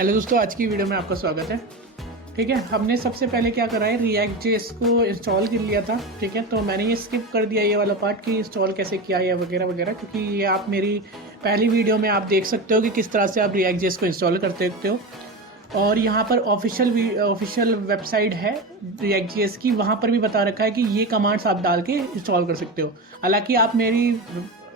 Hello दोस्तों, आज की वीडियो में आपका स्वागत है। ठीक है, हमने सबसे पहले क्या करा है, React.js को इंस्टॉल कर लिया था। ठीक है, तो मैंने ये स्किप कर दिया ये वाला पार्ट कि इंस्टॉल कैसे किया या वगैरह वगैरह, क्योंकि ये आप मेरी पहली वीडियो में आप देख सकते हो कि किस तरह से आप React.js को इंस्टॉल करते हो। और यहाँ पर ऑफिशियल वेबसाइट है React.js की, वहाँ पर भी बता रखा है कि ये कमांड्स आप डाल के इंस्टॉल कर सकते हो। हालांकि आप मेरी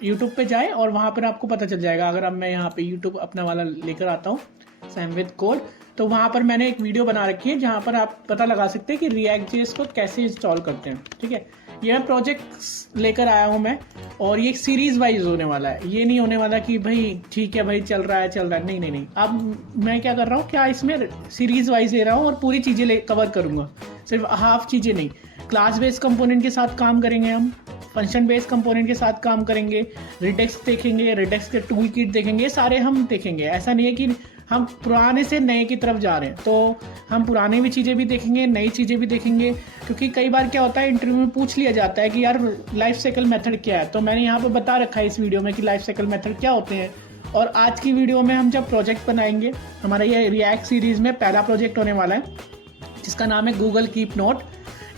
यूट्यूब पे जाएँ और वहाँ पर आपको पता चल जाएगा। अगर अब मैं यहाँ पे यूट्यूब अपना वाला लेकर आता हूँ सैम विद कोड, तो वहाँ पर मैंने एक वीडियो बना रखी है जहाँ पर आप पता लगा सकते हैं कि React.js को कैसे इंस्टॉल करते हैं। ठीक है, ये प्रोजेक्ट लेकर आया हूँ मैं, और ये सीरीज वाइज होने वाला है। ये नहीं होने वाला कि भाई ठीक है भाई चल रहा है नहीं नहीं नहीं। अब मैं क्या कर रहा हूँ, क्या इसमें सीरीज वाइज ले रहा हूँ और पूरी चीज़ें कवर करूँगा, सिर्फ हाफ चीज़ें नहीं। क्लास बेस्ड कंपोनेंट के साथ काम करेंगे हम, फंक्शन बेस्ड कंपोनेंट के साथ काम करेंगे, रिडेक्स देखेंगे, रिडेक्स के टूल किट देखेंगे, ये सारे हम देखेंगे। ऐसा नहीं है कि हम पुराने से नए की तरफ जा रहे हैं, तो हम पुराने भी चीज़ें भी देखेंगे, नई चीज़ें भी देखेंगे। क्योंकि कई बार क्या होता है, इंटरव्यू में पूछ लिया जाता है कि यार लाइफ साइकिल मेथड क्या है, तो मैंने यहाँ पे बता रखा है इस वीडियो में कि लाइफ साइकिल मेथड क्या होते हैं। और आज की वीडियो में हम जब प्रोजेक्ट बनाएंगे, हमारा ये रिएक्ट सीरीज़ में पहला प्रोजेक्ट होने वाला है जिसका नाम है गूगल कीप नोट।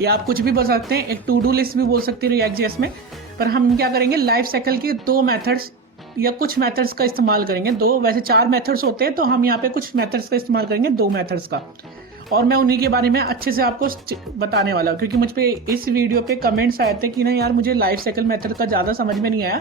या आप कुछ भी बोल सकते हैं, एक टू डू लिस्ट भी बोल सकते हैं React.js में। पर हम क्या करेंगे, लाइफ साइकिल के दो मेथड्स या कुछ मेथड्स का इस्तेमाल करेंगे। दो, वैसे 4 मेथड्स होते हैं, तो हम यहाँ पे कुछ मेथड्स का इस्तेमाल करेंगे, 2 मेथड्स का। और मैं उन्हीं के बारे में अच्छे से आपको बताने वाला हूँ, क्योंकि मुझ पे इस वीडियो पे कमेंट्स आए थे कि ना यार मुझे लाइफ साइकिल मेथड का ज़्यादा समझ में नहीं आया,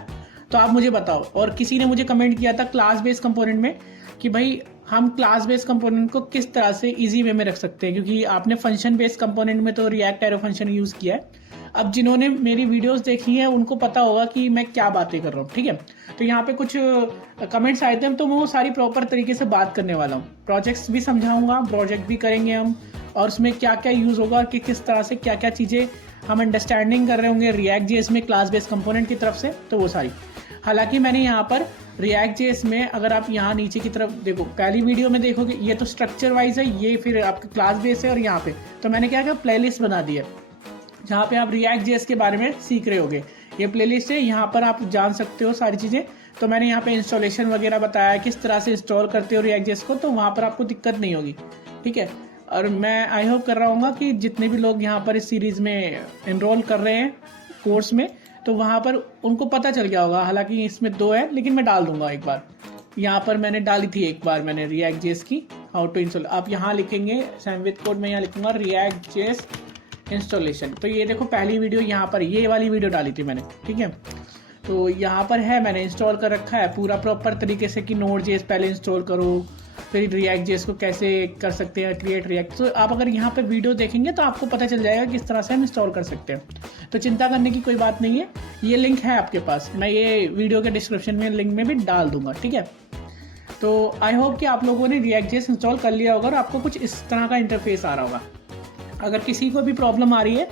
तो आप मुझे बताओ। और किसी ने मुझे कमेंट किया था क्लास बेस्ड कंपोनेंट में कि भाई हम क्लास बेस्ड कंपोनेंट को किस तरह से इजी वे में रख सकते हैं, क्योंकि आपने फंक्शन बेस्ड कंपोनेंट में तो रिएक्ट एरो फंक्शन यूज़ किया है। अब जिन्होंने मेरी वीडियोस देखी हैं उनको पता होगा कि मैं क्या बातें कर रहा हूँ। ठीक है, तो यहाँ पे कुछ कमेंट्स आए थे, तो मैं वो सारी प्रॉपर तरीके से बात करने वाला हूँ। प्रोजेक्ट्स भी समझाऊंगा, प्रोजेक्ट भी करेंगे हम, और उसमें क्या क्या यूज़ होगा कि किस तरह से क्या क्या चीज़ें हम अंडरस्टैंडिंग कर रहे होंगे React.js में क्लास बेस्ड कंपोनेंट की तरफ से, तो वो सारी। हालांकि मैंने यहाँ पर React.js में, अगर आप यहाँ नीचे की तरफ देखो, पहली वीडियो में देखोगे ये तो स्ट्रक्चर वाइज है, ये फिर आपका क्लास बेस है, और यहाँ पे तो मैंने क्या किया, प्लेलिस्ट बना दी है जहाँ पे आप React.js के बारे में सीख रहे होगे। ये प्लेलिस्ट है, यहाँ पर आप जान सकते हो सारी चीज़ें। तो मैंने यहाँ पे इंस्टॉलेशन वगैरह बताया, किस तरह से इंस्टॉल करते हो React.js को, तो वहाँ पर आपको दिक्कत नहीं होगी। ठीक है, और मैं आई होप कर रहा हूँ कि जितने भी लोग यहाँ पर इस सीरीज़ में इनरोल कर रहे हैं कोर्स में, तो वहाँ पर उनको पता चल गया होगा। हालांकि इसमें 2 है, लेकिन मैं डाल दूंगा एक बार। यहाँ पर मैंने डाली थी एक बार मैंने React.js की हाउ टू इंस्टॉल। आप यहाँ लिखेंगे सैम विद कोड में, यहाँ लिखूंगा React.js इंस्टॉलेशन। तो ये देखो पहली वीडियो यहाँ पर, ये वाली वीडियो डाली थी मैंने। ठीक है, तो यहाँ पर है, मैंने इंस्टॉल कर रखा है पूरा प्रॉपर तरीके से कि Node.js पहले इंस्टॉल करो, फिर React.js को कैसे कर सकते हैं क्रिएट रिएक्ट। तो आप अगर यहाँ पे वीडियो देखेंगे तो आपको पता चल जाएगा किस तरह से हम इंस्टॉल कर सकते हैं। तो चिंता करने की कोई बात नहीं है, ये लिंक है आपके पास, मैं ये वीडियो के डिस्क्रिप्शन में लिंक में भी डाल दूंगा। ठीक है, तो आई होप कि आप लोगों ने React.js इंस्टॉल कर लिया होगा और आपको कुछ इस तरह का इंटरफेस आ रहा होगा। अगर किसी को भी प्रॉब्लम आ रही है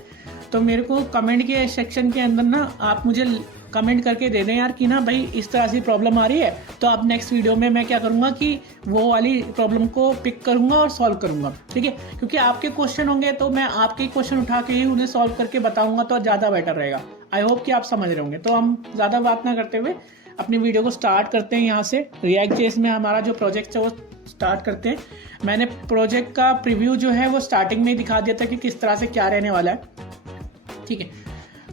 तो मेरे को कमेंट के सेक्शन के अंदर ना आप मुझे कमेंट करके दे दें यार कि ना भाई इस तरह से प्रॉब्लम आ रही है, तो अब नेक्स्ट वीडियो में मैं क्या करूँगा कि वो वाली प्रॉब्लम को पिक करूँगा और सॉल्व करूँगा। ठीक है, क्योंकि आपके क्वेश्चन होंगे तो मैं आपके क्वेश्चन उठा के ही उन्हें सॉल्व करके बताऊँगा, तो ज़्यादा बेटर रहेगा। आई होप कि आप समझ रहे होंगे। तो हम ज़्यादा बात ना करते हुए अपनी वीडियो को स्टार्ट करते हैं। यहाँ से React.js में हमारा जो प्रोजेक्ट है वो स्टार्ट करते हैं। मैंने प्रोजेक्ट का प्रीव्यू जो है वो स्टार्टिंग में ही दिखा दिया था कि किस तरह से क्या रहने वाला है। ठीक है,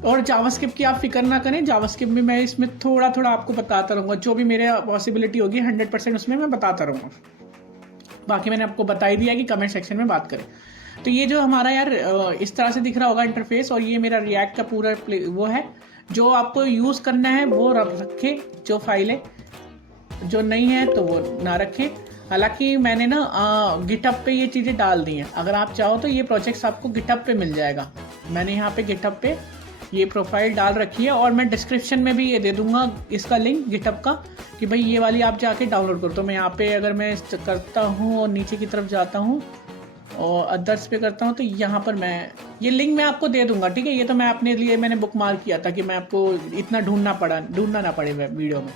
और जावास्क्रिप्ट की आप फिक्र ना करें, जावास्क्रिप्ट में मैं इसमें थोड़ा थोड़ा आपको बताता रहूँगा, जो भी मेरे पॉसिबिलिटी होगी 100% उसमें मैं बताता रहूँगा। बाकी मैंने आपको बता ही दिया कि कमेंट सेक्शन में बात करें। तो ये जो हमारा यार इस तरह से दिख रहा होगा इंटरफेस, और ये मेरा रिएक्ट का पूरा वो है। जो आपको यूज़ करना है वो रखे, जो फाइल है, जो नहीं है तो वो ना रखे। हालांकि मैंने ना गिटहब पे ये चीज़ें डाल दी हैं, अगर आप चाहो तो ये प्रोजेक्ट्स आपको गिटहब पे मिल जाएगा। मैंने यहाँ पे गिटहब पे ये प्रोफाइल डाल रखी है, और मैं डिस्क्रिप्शन में भी ये दे दूंगा इसका लिंक गिटहब का, कि भाई ये वाली आप जाके डाउनलोड करो। तो मैं यहाँ पे अगर मैं करता हूँ और नीचे की तरफ जाता हूँ और अदर्स पे करता हूँ, तो यहाँ पर मैं ये लिंक मैं आपको दे दूंगा। ठीक है, ये तो मैं अपने लिए मैंने बुक मार्क किया था कि मैं आपको इतना ढूंढना ना पड़े वीडियो में।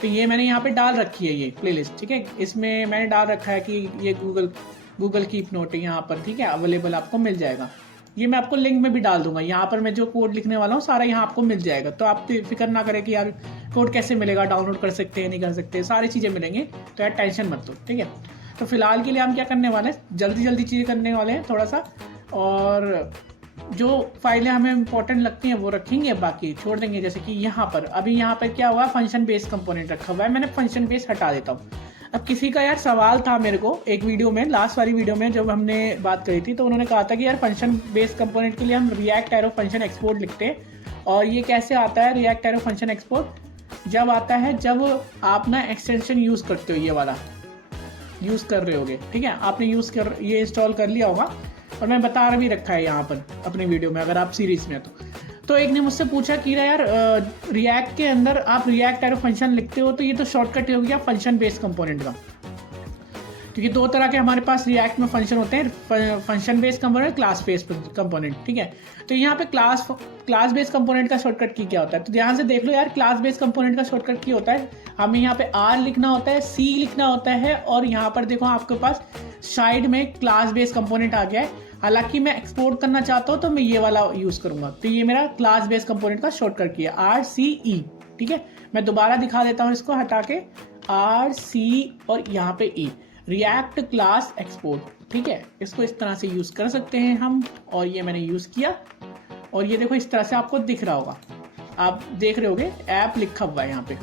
तो ये मैंने यहाँ पे डाल रखी है ये प्लेलिस्ट। ठीक है, इसमें मैंने डाल रखा है कि ये गूगल कीप नोट है यहाँ पर। ठीक है, अवेलेबल आपको मिल जाएगा। ये मैं आपको लिंक में भी डाल दूंगा, यहाँ पर मैं जो कोड लिखने वाला हूँ सारा यहाँ आपको मिल जाएगा। तो आप फिक्र ना करें कि यार कोड कैसे मिलेगा, डाउनलोड कर सकते हैं नहीं कर सकते, सारी चीज़ें मिलेंगी, तो यार टेंशन मत लो। ठीक है, तो फिलहाल के लिए हम क्या करने वाले हैं, जल्दी जल्दी चीज़ें करने वाले हैं थोड़ा सा, और जो फाइलें हमें इंपॉर्टेंट लगती हैं वो रखेंगे, बाकी छोड़ देंगे। जैसे कि यहाँ पर अभी यहाँ पर क्या हुआ, फंक्शन बेस्ड कंपोनेंट रखा हुआ है, मैंने फंक्शन बेस्ड हटा देता हूँ। अब किसी का यार सवाल था मेरे को एक वीडियो में, लास्ट वाली वीडियो में जब हमने बात करी थी, तो उन्होंने कहा था कि यार फंक्शन बेस्ड कंपोनेंट के लिए हम रिएक्ट एरो फंक्शन एक्सपोर्ट लिखते हैं, और ये कैसे आता है रिएक्ट एरो फंक्शन एक्सपोर्ट, जब आता है जब आप ना एक्सटेंशन यूज़ करते हो, ये वाला यूज़ कर रहे होगे, ठीक है, आपने ये इंस्टॉल कर लिया होगा, और मैं बता भी रखा है यहाँ पर अपनी वीडियो में, अगर आप सीरीज में तो एक ने मुझसे पूछा कि यार रिएक्ट के अंदर आप रिएक्ट एरो फंक्शन लिखते हो, तो ये तो शॉर्टकट हो गया फंक्शन बेस्ड कंपोनेंट का, क्योंकि दो तरह के हमारे पास रिएक्ट में फंक्शन होते हैं, function based component, class based component, ठीक है। तो यहाँ पे क्लास बेस्ड कंपोनेंट का शॉर्टकट की क्या होता है, तो ध्यान से देख लो यार, क्लास बेस्ड कंपोनेंट का शॉर्टकट की होता है, हमें यहाँ पे आर लिखना होता है, सी लिखना होता है, और यहाँ पर देखो आपके पास साइड में क्लास बेस्ड कंपोनेंट आ गया है। हालांकि मैं एक्सपोर्ट करना चाहता हूँ तो मैं ये वाला यूज करूंगा, तो ये मेरा क्लास बेस्ड कंपोनेंट का शॉर्टकट किया RCE, ठीक है। मैं दोबारा दिखा देता हूँ इसको हटा के, RC और यहाँ पे E, रिएक्ट क्लास एक्सपोर्ट, ठीक है। इसको इस तरह से यूज कर सकते हैं हम, और ये मैंने यूज किया, और ये देखो इस तरह से आपको दिख रहा होगा, आप देख रहे होगे ऐप लिखा हुआ है यहाँ पे।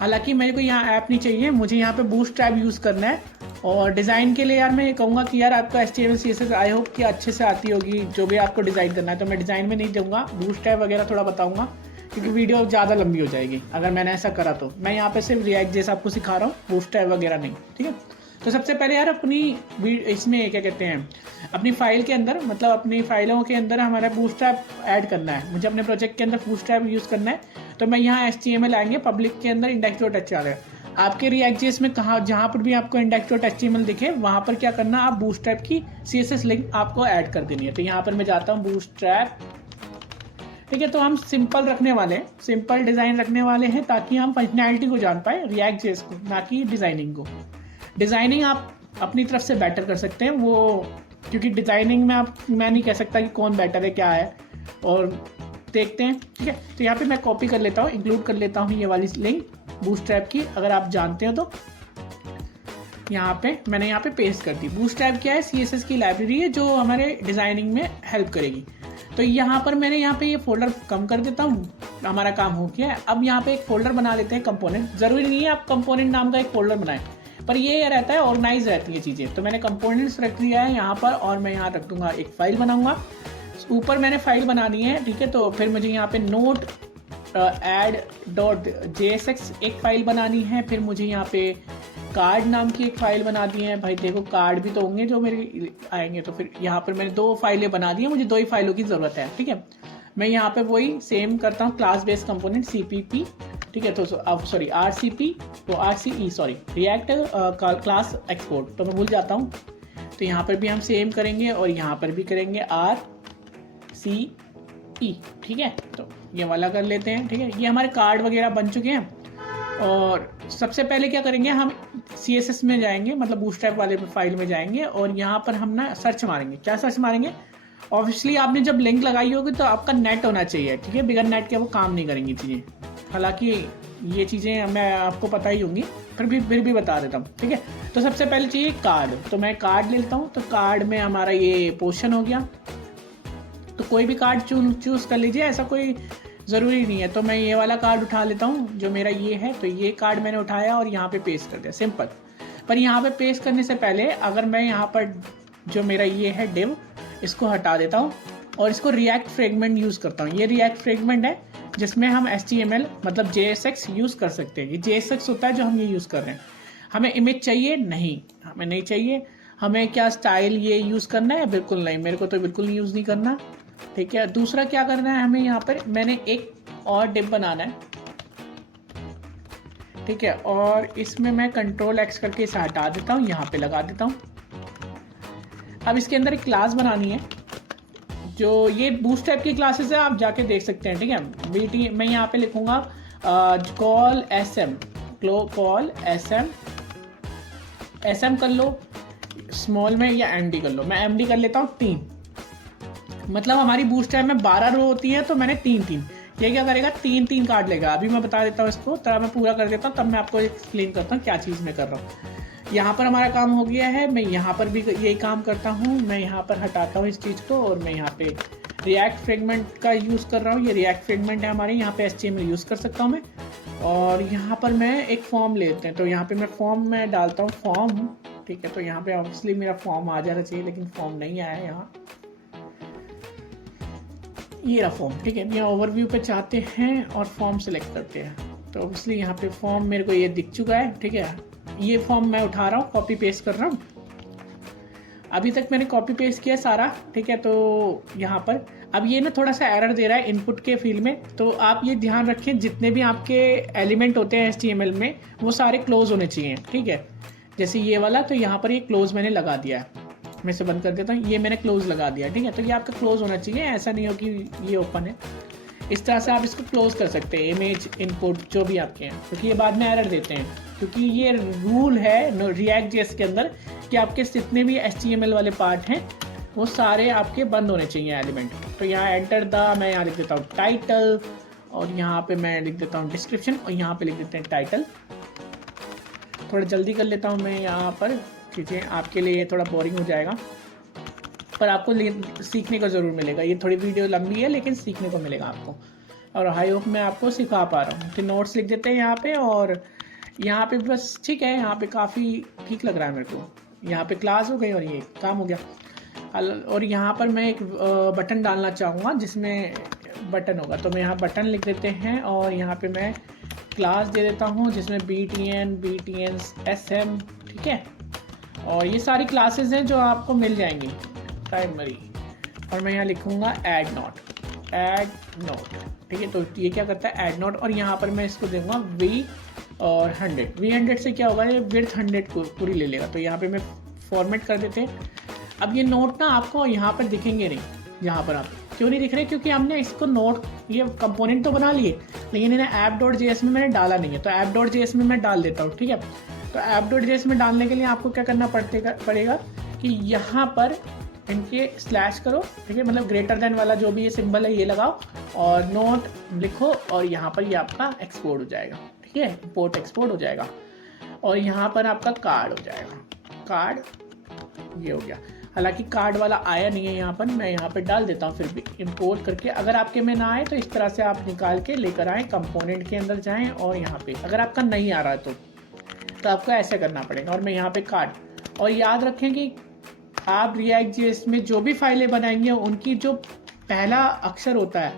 हालांकि मेरे को यहाँ ऐप नहीं चाहिए, मुझे यहाँ पे बूटस्ट्रैप यूज करना है। और डिज़ाइन के लिए यार मैं ये कहूँगा कि यार आपका HTML CSS आई होप कि अच्छे से आती होगी, जो भी आपको डिज़ाइन करना है, तो मैं डिज़ाइन में नहीं दूंगा, बूटस्ट्रैप वगैरह थोड़ा बताऊंगा, क्योंकि वीडियो ज़्यादा लंबी हो जाएगी अगर मैंने ऐसा करा। तो मैं यहाँ पे सिर्फ रिएक्ट जैसा आपको सिखा रहा हूँ, बूटस्ट्रैप वगैरह नहीं, ठीक है। तो सबसे पहले यार अपनी इसमें क्या कहते हैं, अपनी फाइल के अंदर, मतलब अपनी फाइलों के अंदर हमारा बूटस्ट्रैप ऐड करना है, मुझे अपने प्रोजेक्ट के अंदर बूटस्ट्रैप यूज़ करना है। तो मैं यहाँ HTML आएंगे, पब्लिक के अंदर index.html, आपके React.js में कहाँ जहाँ पर भी आपको index.html दिखे वहाँ पर क्या करना, आप बूटस्ट्रैप की CSS लिंक आपको ऐड कर देनी है। तो यहाँ पर मैं जाता हूँ बूटस्ट्रैप, ठीक है। तो हम सिंपल रखने वाले हैं, सिंपल डिज़ाइन रखने वाले हैं, ताकि हम फंक्शनैलिटी को जान पाए React.js को, ना कि डिज़ाइनिंग को। डिज़ाइनिंग आप अपनी तरफ से बेटर कर सकते हैं वो, क्योंकि डिज़ाइनिंग में मैं नहीं कह सकता कि कौन बेटर है क्या है, और देखते हैं, ठीक है। तो यहाँ पे मैं कॉपी कर लेता हूँ, इंक्लूड कर लेता हूँ ये वाली लिंक बूटस्ट्रैप की, अगर आप जानते हो तो यहाँ पे मैंने यहाँ पे पेस्ट कर दी। बूटस्ट्रैप क्या है, CSS की लाइब्रेरी है जो हमारे डिज़ाइनिंग में हेल्प करेगी। तो यहाँ पर मैंने यहाँ पे ये फोल्डर कम कर देता हूँ, हमारा काम हो गया है। अब यहाँ पे एक फोल्डर बना लेते हैं कंपोनेंट, ज़रूरी नहीं है आप कंपोनेंट नाम का एक फोल्डर बनाएं, पर ये रहता है ऑर्गेनाइज रहती है चीज़ें। तो मैंने कंपोनेंट्स रख दिया है यहाँ पर, और मैं यहाँ रख दूंगा एक फाइल बनाऊंगा, ऊपर मैंने फाइल बना दी है, ठीक है। तो फिर मुझे यहाँ पे नोट add.jsx एक फाइल बनानी है, फिर मुझे यहाँ पे कार्ड नाम की एक फाइल बना दी है। भाई देखो कार्ड भी तो होंगे जो मेरे आएंगे, तो फिर यहाँ पर मैंने 2 फाइलें बना दी है, मुझे 2 ही फाइलों की ज़रूरत है, ठीक है। मैं यहाँ पे वही सेम करता हूँ, क्लास बेस्ड कंपोनेंट CPP, ठीक है। तो अब सॉरी RCP, तो RCE sorry, react class export, तो मैं भूल जाता हूँ। तो यहाँ पर भी हम सेम करेंगे, और यहाँ पर भी करेंगे RCE, ठीक है। तो ये वाला कर लेते हैं, ठीक है। ये हमारे कार्ड वगैरह बन चुके हैं, और सबसे पहले क्या करेंगे, हम CSS में जाएंगे, मतलब बूटस्ट्रैप वाले फाइल में जाएंगे, और यहाँ पर हम ना सर्च मारेंगे। क्या सर्च मारेंगे, ऑब्वियसली आपने जब लिंक लगाई होगी तो आपका नेट होना चाहिए, ठीक है। बिगर नेट के वो काम नहीं करेंगी चीज़ें, हालांकि ये चीज़ें मैं आपको पता ही होंगी, फिर भी बता देता हूँ, ठीक है। तो सबसे पहले चाहिए कार्ड, तो मैं कार्ड लेता हूँ। तो कार्ड में हमारा ये पोर्शन हो गया, तो कोई भी कार्ड चूज़ कर लीजिए, ऐसा कोई ज़रूरी नहीं है। तो मैं ये वाला कार्ड उठा लेता हूँ जो मेरा ये है, तो ये कार्ड मैंने उठाया और यहाँ पे पेस्ट कर दिया, सिंपल। पर यहाँ पे पेस्ट करने से पहले अगर मैं यहाँ पर जो मेरा ये है डिव, इसको हटा देता हूँ और इसको रिएक्ट फ्रेगमेंट यूज़ करता हूँ। ये रिएक्ट फ्रेगमेंट है जिसमें हम HTML मतलब JSX यूज़ कर सकते हैं। ये JSX होता है जो हम ये यूज़ कर रहे हैं। हमें इमेज चाहिए नहीं, हमें नहीं चाहिए। हमें क्या स्टाइल ये यूज़ करना है, बिल्कुल नहीं, मेरे को तो बिल्कुल यूज़ नहीं करना, ठीक है। दूसरा क्या करना है, हमें यहाँ पर मैंने एक और डिव बनाना है, ठीक है। और इसमें मैं Ctrl+X करके इसे हटा देता हूँ, यहाँ पे लगा देता हूँ। अब इसके अंदर एक क्लास बनानी है, जो ये बूटस्ट्रैप की क्लासेस है, आप जाके देख सकते हैं, ठीक है। BT मैं यहाँ पे लिखूंगा कॉल SM कर लो स्मॉल में, या MD कर लो। मैं MD कर लेता हूँ 3, मतलब हमारी बूटस्ट्रैप में 12 रो होती है, तो मैंने 3 ये क्या करेगा, 3 कार्ड लेगा। अभी मैं बता देता हूँ इसको, तब मैं पूरा कर देता हूँ, तब मैं आपको एक्सप्लेन करता हूँ क्या चीज़ मैं कर रहा हूँ। यहाँ पर हमारा काम हो गया है। मैं यहाँ पर भी यही काम करता हूँ, मैं यहाँ पर हटाता हूँ इस चीज़ को और मैं यहाँ पे रिएक्ट फ्रेगमेंट का यूज़ कर रहा हूँ। ये रिएक्ट फ्रेगमेंट है हमारे, यहाँ पे HTML यूज़ कर सकता हूँ मैं। और यहाँ पर मैं एक फॉर्म लेते हैं, तो यहाँ पे मैं फॉर्म में डालता हूँ फॉर्म, ठीक है। तो यहाँ पे ऑब्वियसली मेरा फॉर्म आ जाना चाहिए, लेकिन फॉर्म नहीं आया है यहाँ। ये रहा फॉर्म, ठीक है। यहाँ ओवरव्यू पे चाहते हैं और फॉर्म सेलेक्ट करते हैं, तो ऑब्वियसली यहाँ पे फॉर्म मेरे को ये दिख चुका है, ठीक है। ये फॉर्म मैं उठा रहा हूँ, कॉपी पेस्ट कर रहा हूँ। अभी तक मैंने कॉपी पेस्ट किया सारा, ठीक है। तो यहाँ पर अब ये ना थोड़ा सा एरर दे रहा है इनपुट के फील्ड में, तो आप ये ध्यान रखें जितने भी आपके एलिमेंट होते हैं HTML में वो सारे क्लोज होने चाहिए, ठीक है। जैसे ये वाला, तो यहाँ पर ये क्लोज मैंने लगा दिया है, मैं इसे बंद कर देता हूँ, ये मैंने क्लोज लगा दिया, ठीक है। तो ये आपका क्लोज होना चाहिए, ऐसा नहीं हो कि ये ओपन है। इस तरह से आप इसको क्लोज कर सकते हैं, इमेज इनपुट जो भी आपके हैं, क्योंकि ये बाद में एरर देते हैं, क्योंकि ये रूल है React.js के अंदर कि आपके जितने भी HTML वाले पार्ट हैं वो सारे आपके बंद होने चाहिए एलिमेंट। तो यहाँ एंटर द, मैं यहाँ लिख देता हूँ टाइटल, और यहाँ पे मैं लिख देता हूँ डिस्क्रिप्शन, और यहाँ पे लिख देते हैं टाइटल। थोड़ा जल्दी कर लेता हूँ मैं यहाँ पर, चीज़ें आपके लिए थोड़ा बोरिंग हो जाएगा, पर आपको सीखने को ज़रूर मिलेगा। ये थोड़ी वीडियो लंबी है लेकिन सीखने को मिलेगा आपको, और आई होप मैं आपको सिखा पा रहा हूँ। तो नोट्स लिख देते हैं यहाँ पे, और यहाँ पे बस ठीक है, यहाँ पे काफ़ी ठीक लग रहा है मेरे को। यहाँ पे क्लास हो गई और ये काम हो गया। और यहाँ पर मैं एक बटन डालना चाहूँगा जिसमें बटन होगा, तो मैं यहाँ बटन लिख देते हैं, और यहाँ पे मैं क्लास दे देता हूँ जिसमें BTN SM, ठीक है। और ये सारी क्लासेस हैं जो आपको मिल जाएंगी प्राइमरी, और मैं यहाँ लिखूँगा ऐड नोट, ठीक है। तो ये क्या करता है, ऐड नोट, और यहाँ पर मैं इसको दूंगा V और 100 से क्या होगा, ये विड्थ 100 को पूरी ले लेगा। तो यहाँ पे मैं फॉर्मेट कर देते हैं। अब ये नोट ना आपको यहाँ पर दिखेंगे नहीं, यहाँ पर आप क्यों नहीं दिख रहे, क्योंकि हमने इसको नोट, ये कंपोनेंट तो बना लिए लेकिन इन्हें app.js में मैंने डाला नहीं है, तो app.js में मैं डाल देता हूँ, ठीक है। तो app.js में डालने के लिए आपको क्या करना पड़ेगा कि यहाँ पर इनके स्लैश करो, ठीक है, मतलब ग्रेटर देन वाला जो भी ये सिंबल है ये लगाओ, और नोट लिखो, और यहाँ पर ये आपका एक्सपोर्ट हो जाएगा, ठीक है, इंपोर्ट एक्सपोर्ट हो जाएगा। और यहाँ पर आपका कार्ड हो जाएगा, कार्ड ये हो गया। हालांकि कार्ड वाला आया नहीं है यहाँ पर, मैं यहाँ पे डाल देता हूँ फिर भी इंपोर्ट करके। अगर आपके में ना आए तो इस तरह से आप निकाल के लेकर आएँ, कंपोनेंट के अंदर जाएं, और यहाँ पे अगर आपका नहीं आ रहा है तो आपको ऐसे करना पड़ेगा। और मैं यहाँ पे कार्ड, और याद रखें कि आप React.js में जो भी फाइलें बनाएंगे उनकी जो पहला अक्षर होता है,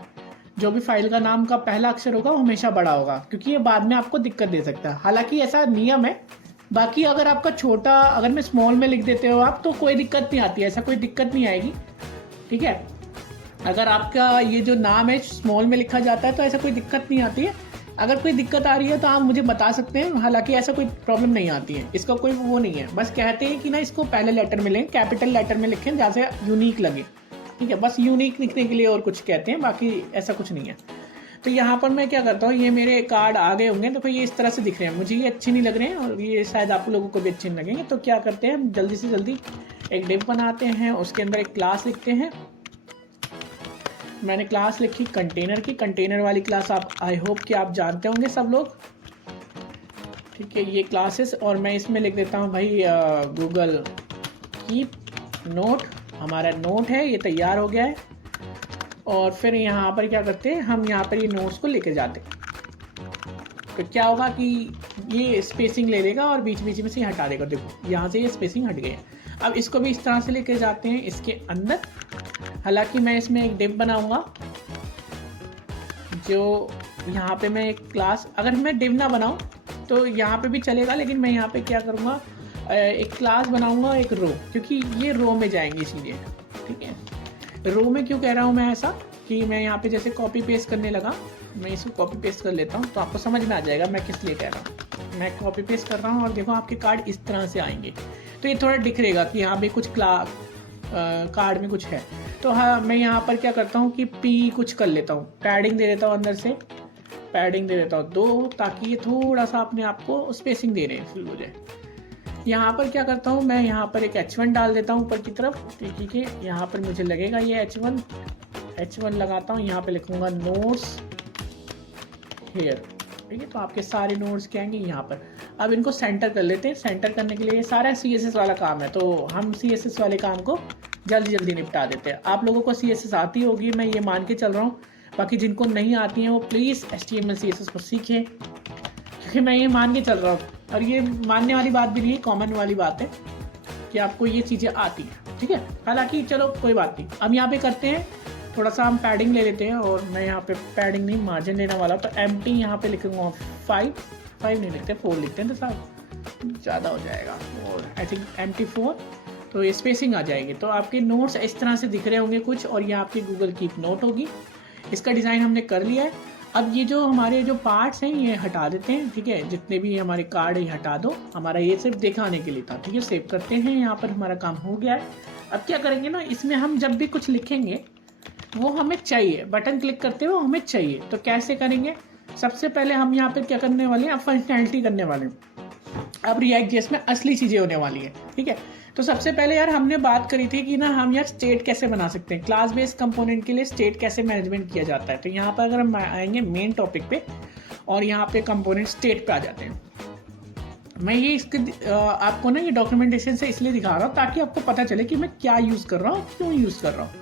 जो भी फाइल का नाम का पहला अक्षर होगा वो हमेशा बड़ा होगा, क्योंकि ये बाद में आपको दिक्कत दे सकता है। हालांकि ऐसा नियम है, बाकी अगर आपका छोटा, अगर मैं स्मॉल में लिख देते हो आप तो कोई दिक्कत नहीं आती है, ऐसा कोई दिक्कत नहीं आएगी, ठीक है। अगर आपका ये जो नाम है स्मॉल में लिखा जाता है तो ऐसा कोई दिक्कत नहीं आती है। अगर कोई दिक्कत आ रही है तो आप मुझे बता सकते हैं, हालांकि ऐसा कोई प्रॉब्लम नहीं आती है, इसका कोई वो नहीं है। बस कहते हैं कि ना इसको पहले लेटर में लें, कैपिटल लेटर में लिखें जहाँ से यूनिक लगे, ठीक है, बस यूनिक लिखने के लिए और कुछ कहते हैं, बाकी ऐसा कुछ नहीं है। तो यहाँ पर मैं क्या करता हूँ, ये मेरे कार्ड आ गए होंगे, तो ये इस तरह से दिख रहे हैं, मुझे ये अच्छे नहीं लग रहे हैं, और ये शायद आप लोगों को भी अच्छे नहीं लगेंगे। तो क्या करते हैं, हम जल्दी से जल्दी एक डिव बनाते हैं, उसके अंदर एक क्लास लिखते हैं। मैंने क्लास लिखी कंटेनर की, कंटेनर वाली क्लास आप आई होप कि आप जानते होंगे सब लोग, ठीक है, ये क्लासेस। और मैं इसमें लिख देता हूँ भाई गूगल कीप नोट, हमारा नोट है ये तैयार हो गया है। और फिर यहाँ पर क्या करते हैं, हम यहाँ पर ये नोट्स को लेके जाते हैं, तो क्या होगा कि ये स्पेसिंग ले लेगा और बीच बीच में से हटा देगा। देखो यहाँ से ये स्पेसिंग हट गई है। अब इसको भी इस तरह से लेके जाते हैं इसके अंदर। हालांकि मैं इसमें एक डिव बनाऊंगा, जो यहाँ पे मैं एक क्लास, अगर मैं डिव ना बनाऊं तो यहाँ पे भी चलेगा, लेकिन मैं यहाँ पे क्या करूँगा, एक क्लास बनाऊंगा, एक रो, क्योंकि ये रो में जाएंगे इसीलिए, ठीक है। रो में क्यों कह रहा हूँ मैं ऐसा, कि मैं यहाँ पे जैसे कॉपी पेस्ट करने लगा, मैं इसको कॉपी पेस्ट कर लेता हूँ तो आपको समझ में आ जाएगा मैं किस लिए कह रहा हूँ। मैं कॉपी पेस्ट कर रहा हूँ और देखो आपके कार्ड इस तरह से आएंगे, तो ये थोड़ा दिख रहेगा कि यहाँ पे कुछ कार्ड में कुछ है। तो हाँ, मैं यहाँ पर क्या करता हूँ कि P कुछ कर लेता हूँ, पैडिंग दे देता हूँ, अंदर से पैडिंग दे देता हूँ 2, ताकि ये थोड़ा सा अपने आप को स्पेसिंग दे रहे हैं फिर हो जाए। यहाँ पर क्या करता हूँ, मैं यहाँ पर एक H1 डाल देता हूँ ऊपर की तरफ, ठीक है, यहाँ पर मुझे लगेगा ये H1 लगाता हूँ, यहाँ पे लिखूँगा नोट्स हेयर, ठीक है। तो आपके सारे नोट्स क्या आएंगे यहाँ पर। अब इनको सेंटर कर लेते हैं। सेंटर करने के लिए ये सारा CSS वाला काम है, तो हम CSS वाले काम को जल्दी जल्दी निपटा देते हैं। आप लोगों को CSS आती होगी, मैं ये मान के चल रहा हूँ। बाकी जिनको नहीं आती हैं वो प्लीज़ HTML CSS को सीखें, क्योंकि मैं ये मान के चल रहा हूँ, और ये मानने वाली बात भी नहीं है, कॉमन वाली बात है कि आपको ये चीज़ें आती हैं, ठीक है। हालांकि चलो कोई बात नहीं। अब यहाँ पे करते हैं थोड़ा सा, हम पैडिंग ले लेते हैं, और मैं यहाँ पे पैडिंग नहीं मार्जिन लेने वाला, तो एम्प्टी यहाँ पे लिखूँगा 5 नहीं लिखते, 4 लिखते हैं, तो साहब ज़्यादा हो जाएगा, और आई थिंक MT4, तो ये स्पेसिंग आ जाएगी। तो आपके नोट्स इस तरह से दिख रहे होंगे कुछ, और ये आपकी गूगल कीप नोट होगी। इसका डिज़ाइन हमने कर लिया है। अब ये जो हमारे जो पार्ट्स हैं ये हटा देते हैं, ठीक है। जितने भी हमारे कार्ड ये हटा दो, हमारा ये सिर्फ दिखाने के लिए था, ठीक है। सेव करते हैं, यहाँ पर हमारा काम हो गया है। अब क्या करेंगे ना, इसमें हम जब भी कुछ लिखेंगे वो हमें चाहिए, बटन क्लिक करते हुए हमें चाहिए, तो कैसे करेंगे। सबसे पहले हम यहाँ पे क्या करने वाले हैं, अब फंक्शनैलिटी करने वाले हैं। अब React.js में असली चीज़ें होने वाली है, ठीक है। तो सबसे पहले यार हमने बात करी थी कि ना हम यार स्टेट कैसे बना सकते हैं, क्लास बेस्ड कंपोनेंट के लिए स्टेट कैसे मैनेजमेंट किया जाता है। तो यहाँ पर अगर हम आएंगे मेन टॉपिक पे, और यहाँ पे कंपोनेंट स्टेट पे आ जाते हैं। मैं ये इसके आपको ना ये डॉक्यूमेंटेशन से इसलिए दिखा रहा हूँ ताकि आपको पता चले कि मैं क्या यूज़ कर रहा हूँ, क्यों यूज़ कर रहा हूँ,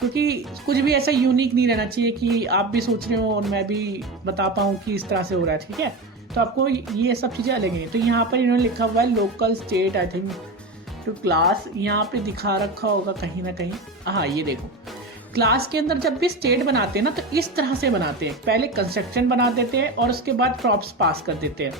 क्योंकि कुछ भी ऐसा यूनिक नहीं रहना चाहिए कि आप भी सोच रहे हो और मैं भी बता पाऊँ कि इस तरह से हो रहा है, ठीक है। तो आपको ये सब चीज़ें अलग नहीं। तो यहाँ पर इन्होंने लिखा हुआ है local state, I think to class, यहाँ पे दिखा रखा होगा कहीं ना कहीं। हाँ ये देखो, क्लास के अंदर जब भी स्टेट बनाते हैं ना, तो इस तरह से बनाते हैं। पहले कंस्ट्रक्शन बना देते हैं और उसके बाद प्रॉप्स पास कर देते हैं,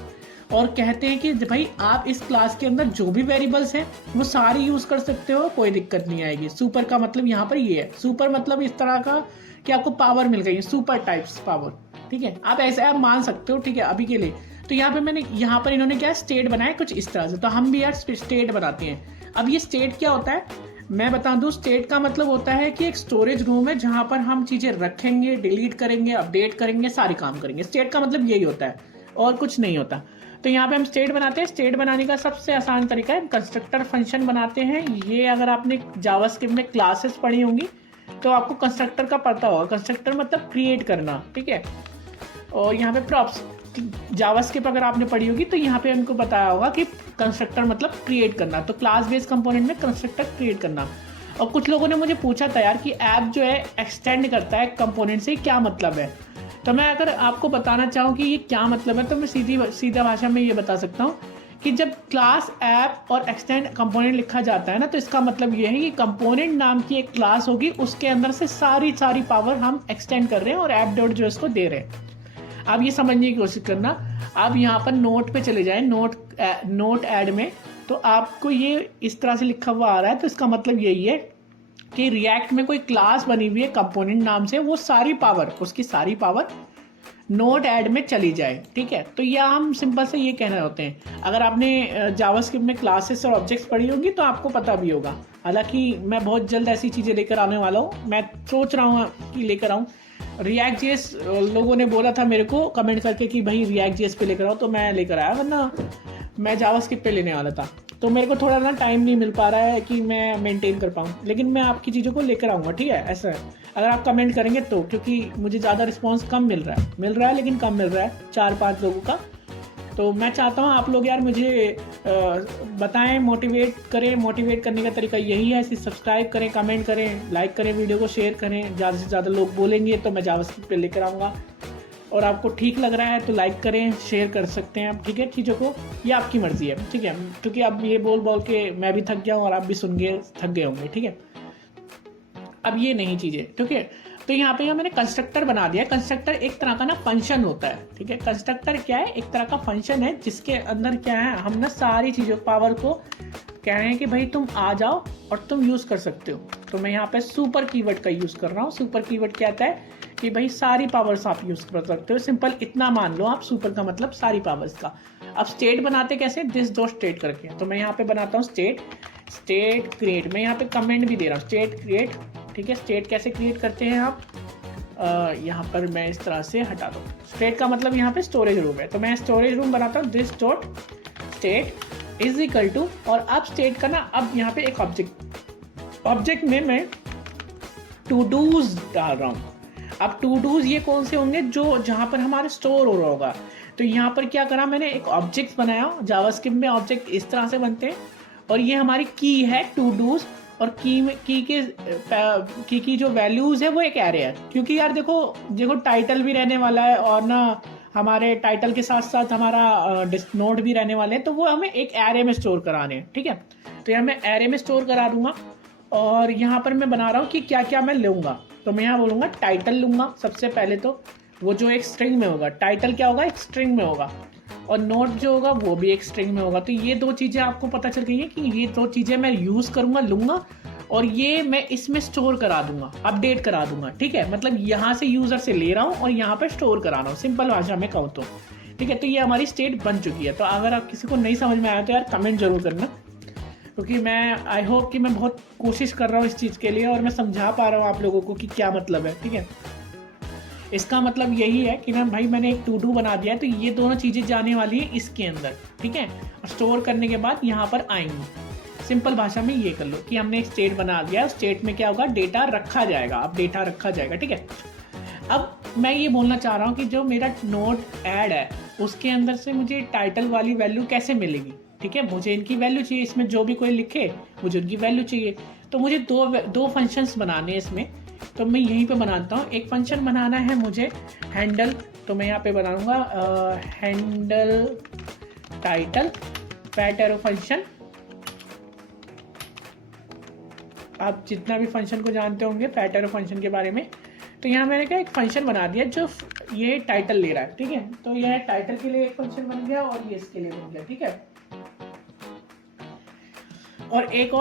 और कहते हैं कि भाई आप इस क्लास के अंदर जो भी वेरिएबल्स हैं वो सारी यूज़ कर सकते हो, कोई दिक्कत नहीं आएगी। सुपर का मतलब यहाँ पर ये है, सुपर मतलब इस तरह का कि आपको पावर मिल गई है, सुपर टाइप्स पावर, ठीक है। आप ऐसे आप मान सकते हो, ठीक है, अभी के लिए। तो यहाँ पर इन्होंने क्या स्टेट बनाया कुछ इस तरह से, तो हम भी यार स्टेट बनाते हैं। अब ये स्टेट क्या होता है मैं बता दूं। स्टेट का मतलब होता है कि एक स्टोरेज रूम है जहां पर हम चीजें रखेंगे, डिलीट करेंगे, अपडेट करेंगे, सारे काम करेंगे। स्टेट का मतलब यही होता है और कुछ नहीं होता। तो यहाँ पे हम स्टेट बनाते हैं। स्टेट बनाने का सबसे आसान तरीका है कंस्ट्रक्टर फंक्शन बनाते हैं। ये अगर आपने जावास्क्रिप्ट में क्लासेस पढ़ी होंगी तो आपको कंस्ट्रक्टर का पता होगा। कंस्ट्रक्टर मतलब क्रिएट करना, ठीक है। और यहाँ पे प्रॉप्स, जावास्क्रिप्ट अगर आपने पढ़ी होगी तो यहाँ पे उनको बताया होगा कि कंस्ट्रक्टर मतलब क्रिएट करना। तो क्लास बेस्ड कंपोनेंट में कंस्ट्रक्टर क्रिएट करना। और कुछ लोगों ने मुझे पूछा था यार कि ऐप जो है एक्सटेंड करता है कंपोनेंट से, क्या मतलब है। तो मैं अगर आपको बताना चाहूँ कि ये क्या मतलब है तो मैं सीधा भाषा में ये बता सकता हूँ कि जब क्लास ऐप और एक्सटेंड कंपोनेंट लिखा जाता है ना, तो इसका मतलब ये है कि कंपोनेंट नाम की एक क्लास होगी, उसके अंदर से सारी पावर हम एक्सटेंड कर रहे हैं और ऐप डॉट जो इसको दे रहे हैं। आप ये समझने की कोशिश करना। आप यहाँ पर नोट पे चले जाएं, नोट ऐड में, तो आपको ये इस तरह से लिखा हुआ आ रहा है। तो इसका मतलब यही है कि रिएक्ट में कोई क्लास बनी हुई है कंपोनेंट नाम से, वो उसकी सारी पावर नोट ऐड में चली जाए, ठीक है। तो यह हम सिंपल से ये कहना होते हैं। अगर आपने जावास्क्रिप्ट में क्लासेस और ऑब्जेक्ट्स पढ़ी होंगी तो आपको पता भी होगा। हालांकि मैं बहुत जल्द ऐसी चीज़ें लेकर आने वाला हूँ। मैं सोच रहा हूँ कि लेकर आऊँ React.js। लोगों ने बोला था मेरे को कमेंट करके कि भाई React.js पे लेकर आओ, तो मैं लेकर आया, वरना मैं जावास्क्रिप्ट पे लेने वाला था। तो मेरे को थोड़ा ना टाइम नहीं मिल पा रहा है कि मैं मेंटेन कर पाऊँ, लेकिन मैं आपकी चीज़ों को लेकर आऊँगा, ठीक है। ऐसा है अगर आप कमेंट करेंगे तो, क्योंकि मुझे ज़्यादा रिस्पॉन्स कम मिल रहा है लेकिन कम मिल रहा है 4-5 लोगों का। तो मैं चाहता हूँ आप लोग यार मुझे बताएं, मोटिवेट करें। मोटिवेट करने का तरीका यही है, सब्सक्राइब करें, कमेंट करें, लाइक करें, वीडियो को शेयर करें। ज़्यादा से ज़्यादा लोग बोलेंगे तो मैं जावास्क्रिप्ट पे लेकर आऊँगा। और आपको ठीक लग रहा है तो लाइक करें, शेयर कर सकते हैं आप, ठीक है। चीज़ों को ये आपकी मर्ज़ी है, ठीक है, क्योंकि अब ये बोल के मैं भी थक गया हूँ और आप भी सुन के थक गए होंगे, ठीक है। अब ये नहीं चीज़ें, ठीक है। तो यहाँ पे मैंने कंस्ट्रक्टर बना दिया। कंस्ट्रक्टर एक तरह का ना फंक्शन होता है, ठीक है। कंस्ट्रक्टर क्या है, एक तरह का फंक्शन है जिसके अंदर क्या है, हम ना सारी चीज़ों पावर को कह रहे हैं कि भाई तुम आ जाओ और तुम यूज़ कर सकते हो। तो मैं यहाँ पे सुपर कीवर्ड का यूज़ कर रहा हूँ। सुपर कीवर्ड क्या आता है कि भाई सारी पावर्स आप यूज़ कर सकते हो। सिंपल इतना मान लो आप, सुपर का मतलब सारी पावर्स का। अब स्टेट बनाते कैसे, दिस डॉट स्टेट करके। तो मैं यहाँ पे बनाता हूँ स्टेट क्रिएट। मैं यहाँ पे कमेंट भी दे रहा हूँ, स्टेट क्रिएट, ठीक है। स्टेट कैसे क्रिएट करते हैं आप, यहाँ पर मैं इस तरह से हटा दूँ। स्टेट का मतलब यहाँ पे स्टोरेज रूम है, तो मैं स्टोरेज रूम बनाता हूँ this dot state is equal to, और अब स्टेट का ना अब यहाँ पे एक ऑब्जेक्ट में मैं टू डूज डाल रहा हूँ। अब टू डूज ये कौन से होंगे, जो जहाँ पर हमारा स्टोर हो रहा होगा। तो यहाँ पर क्या करा मैंने, एक ऑब्जेक्ट बनाया। जावास्क्रिप्ट में ऑब्जेक्ट इस तरह से बनते हैं, और ये हमारी की है टू डूज, और की की जो वैल्यूज है वो एक एरे है। क्योंकि यार देखो देखो टाइटल भी रहने वाला है, और ना हमारे टाइटल के साथ साथ हमारा नोट भी रहने वाले हैं, तो वो हमें एक एरे में स्टोर कराने हैं। ठीक है, तो यहाँ मैं एरे में स्टोर करा दूंगा, और यहाँ पर मैं बना रहा हूँ कि क्या क्या मैं लूँगा। तो मैं यहाँ बोलूँगा टाइटल लूँगा सबसे पहले, तो वो जो एक स्ट्रिंग में होगा, टाइटल क्या होगा, एक स्ट्रिंग में होगा, और नोट जो होगा वो भी एक स्ट्रिंग में होगा। तो ये दो चीज़ें आपको पता चल गई है कि ये दो चीज़ें मैं यूज़ करूँगा, लूँगा, और ये मैं इसमें स्टोर करा दूंगा, अपडेट करा दूंगा। ठीक है, मतलब यहाँ से यूज़र से ले रहा हूँ और यहाँ पर स्टोर करा रहा हूँ, सिंपल भाषा में कहूँ तो। ठीक है, तो ये हमारी स्टेट बन चुकी है। तो अगर आप किसी को नहीं समझ में आया तो यार कमेंट जरूर करना, क्योंकि मैं आई होप कि मैं बहुत कोशिश कर रहा हूँ इस चीज़ के लिए, और मैं समझा पा रहा हूँ आप लोगों को कि क्या मतलब है। ठीक है, इसका मतलब यही है कि ना भाई मैंने एक टू डू बना दिया है, तो ये दोनों चीज़ें जाने वाली हैं इसके अंदर। ठीक है, और स्टोर करने के बाद यहाँ पर आएंगी। सिंपल भाषा में ये कर लो कि हमने एक स्टेट बना दिया, स्टेट में क्या होगा, डेटा रखा जाएगा। अब डेटा रखा जाएगा। ठीक है, अब मैं ये बोलना चाह रहा हूँ कि जो मेरा नोट ऐड है उसके अंदर से मुझे टाइटल वाली वैल्यू कैसे मिलेगी। ठीक है, मुझे इनकी वैल्यू चाहिए, इसमें जो भी कोई लिखे मुझे उनकी वैल्यू चाहिए। तो मुझे दो फंक्शंस बनाने हैं इसमें, तो मैं यहीं पे बनाता हूँ। एक फंक्शन बनाना है मुझे हैंडल, तो मैं यहाँ पे बनाऊंगा handle title fat arrow function. आप जितना भी फंक्शन को जानते होंगे फैट एरो फंक्शन के बारे में, तो यहाँ मैंने क्या एक फंक्शन बना दिया जो ये टाइटल ले रहा है। ठीक है, तो यह टाइटल के लिए एक फंक्शन बन गया, और ये इसके लिए बन गया। ठीक है, और एक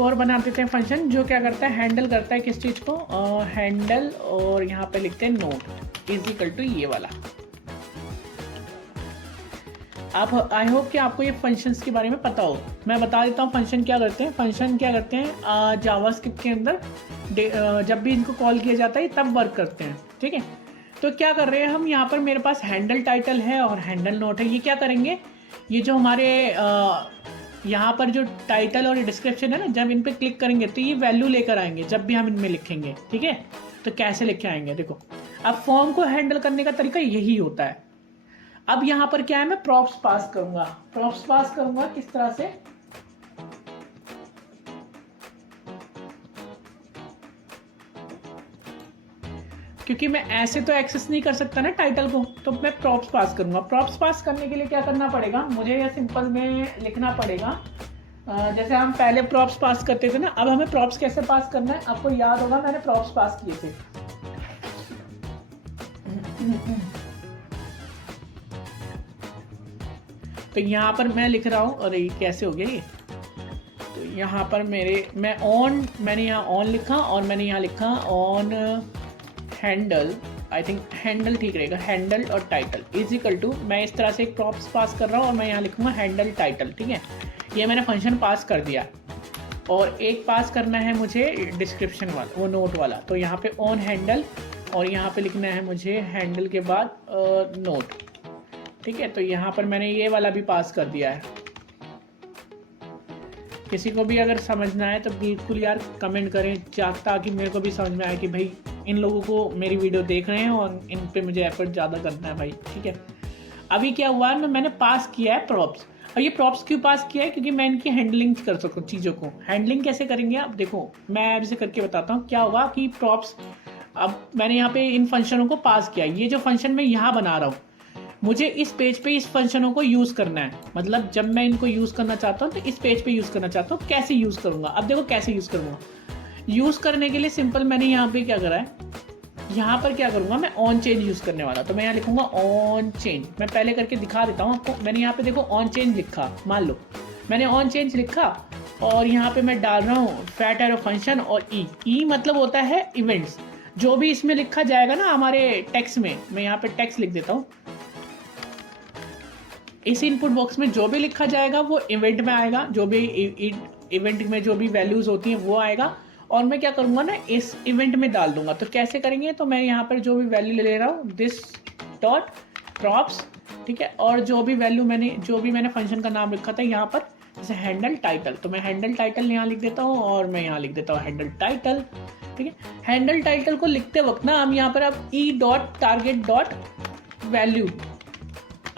और बना देते हैं फंक्शन जो क्या करता है, हैंडल करता है किस चीज़ को, हैंडल, और यहाँ पे लिखते हैं नोट इज इक्वल टू ये वाला। आप आई होप कि आपको ये फंक्शंस के बारे में पता हो। मैं बता देता हूँ फंक्शन क्या करते हैं। फंक्शन क्या करते हैं, जावास्क्रिप्ट के अंदर जब भी इनको कॉल किया जाता है तब वर्क करते हैं। ठीक है, तो क्या कर रहे हैं हम, यहाँ पर मेरे पास हैंडल टाइटल है और हैंडल नोट है। ये क्या करेंगे, ये जो हमारे यहाँ पर जो टाइटल और डिस्क्रिप्शन है ना, जब इन पे क्लिक करेंगे तो ये वैल्यू लेकर आएंगे जब भी हम इनमें लिखेंगे। ठीक है, तो कैसे लिखे आएंगे देखो। अब फॉर्म को हैंडल करने का तरीका यही होता है। अब यहाँ पर क्या है, मैं प्रॉप्स पास करूंगा। प्रॉप्स पास करूंगा किस तरह से, क्योंकि मैं ऐसे तो एक्सेस नहीं कर सकता ना टाइटल को, तो मैं प्रॉप्स पास करूंगा। प्रॉप्स पास करने के लिए क्या करना पड़ेगा मुझे, या सिंपल में लिखना पड़ेगा जैसे हम पहले प्रॉप्स पास करते थे ना। अब हमें प्रॉप्स कैसे पास करना है, आपको याद होगा मैंने प्रॉप्स पास किए थे। तो यहाँ पर मैं लिख रहा हूँ, अरे कैसे हो गया ये, तो यहाँ पर मैंने यहाँ ऑन लिखा, और मैंने यहाँ लिखा on handle, I think handle ठीक रहेगा, हैंडल और टाइटल इज इक्वल टू, मैं इस तरह से एक प्रॉप्स पास कर रहा हूँ, और मैं यहाँ लिखूंगा हैंडल टाइटल। ठीक है, ये मैंने फंक्शन पास कर दिया, और एक पास करना है मुझे डिस्क्रिप्शन वाला, वो नोट वाला। तो यहाँ पे ऑन हैंडल, और यहाँ पे लिखना है मुझे हैंडल के बाद नोट। ठीक है, तो यहाँ पर मैंने ये वाला भी पास कर दिया है। किसी को भी अगर समझना है तो बिल्कुल यार कमेंट करें, ताकि मेरे को भी समझ में आए कि भाई इन लोगों को मेरी वीडियो देख रहे हैं और इन पे मुझे एफर्ट ज़्यादा करना है भाई। ठीक है, अभी क्या हुआ है, मैंने पास किया है प्रॉप्स। और ये प्रॉप्स क्यों पास किया है, क्योंकि मैं इनकी हैंडलिंग कर सकूँ चीज़ों को। हैंडलिंग कैसे करेंगे आप देखो, मैं अभी से करके बताता हूँ। क्या होगा कि प्रॉप्स, अब मैंने यहाँ पे इन फंक्शनों को पास किया। ये जो फंक्शन मैं यहाँ बना रहा हूँ, मुझे इस पेज पे इस फंक्शनों को यूज़ करना है। मतलब जब मैं इनको यूज़ करना चाहता हूँ तो इस पेज पे यूज़ करना चाहता हूँ। कैसे यूज़ करूँगा, अब देखो कैसे यूज़ करूँगा। यूज़ करने के लिए सिंपल मैंने यहाँ पे क्या करा है, यहाँ पर क्या करूँगा, मैं ऑन चेंज यूज़ करने वाला। तो मैं यहाँ लिखूँगा ऑन चेंज। मैं पहले करके दिखा देता हूँ आपको। मैंने यहाँ पे देखो ऑन चेंज लिखा, मान लो मैंने ऑन चेंज लिखा, और यहाँ पे मैं डाल रहा हूँ फैट एरो फंक्शन, और ई मतलब होता है इवेंट्स। जो भी इसमें लिखा जाएगा ना हमारे टेक्स्ट में, मैं यहाँ पे टेक्स्ट लिख देता हूँ। इस इनपुट बॉक्स में जो भी लिखा जाएगा वो इवेंट में आएगा। जो भी इवेंट में जो भी वैल्यूज होती हैं वो आएगा, और मैं क्या करूँगा ना, इस इवेंट में डाल दूंगा। तो कैसे करेंगे, तो मैं यहाँ पर जो भी वैल्यू ले रहा हूँ दिस डॉट प्रॉप्स। ठीक है, और जो भी मैंने फंक्शन का नाम लिखा था यहाँ पर, जैसे हैंडल टाइटल, तो मैं हैंडल टाइटल यहाँ लिख देता हूँ, और मैं यहाँ लिख देता हूँ हैंडल टाइटल। ठीक है। हैंडल टाइटल को लिखते वक्त ना हम यहाँ पर अब ई डॉट टारगेट डॉट वैल्यू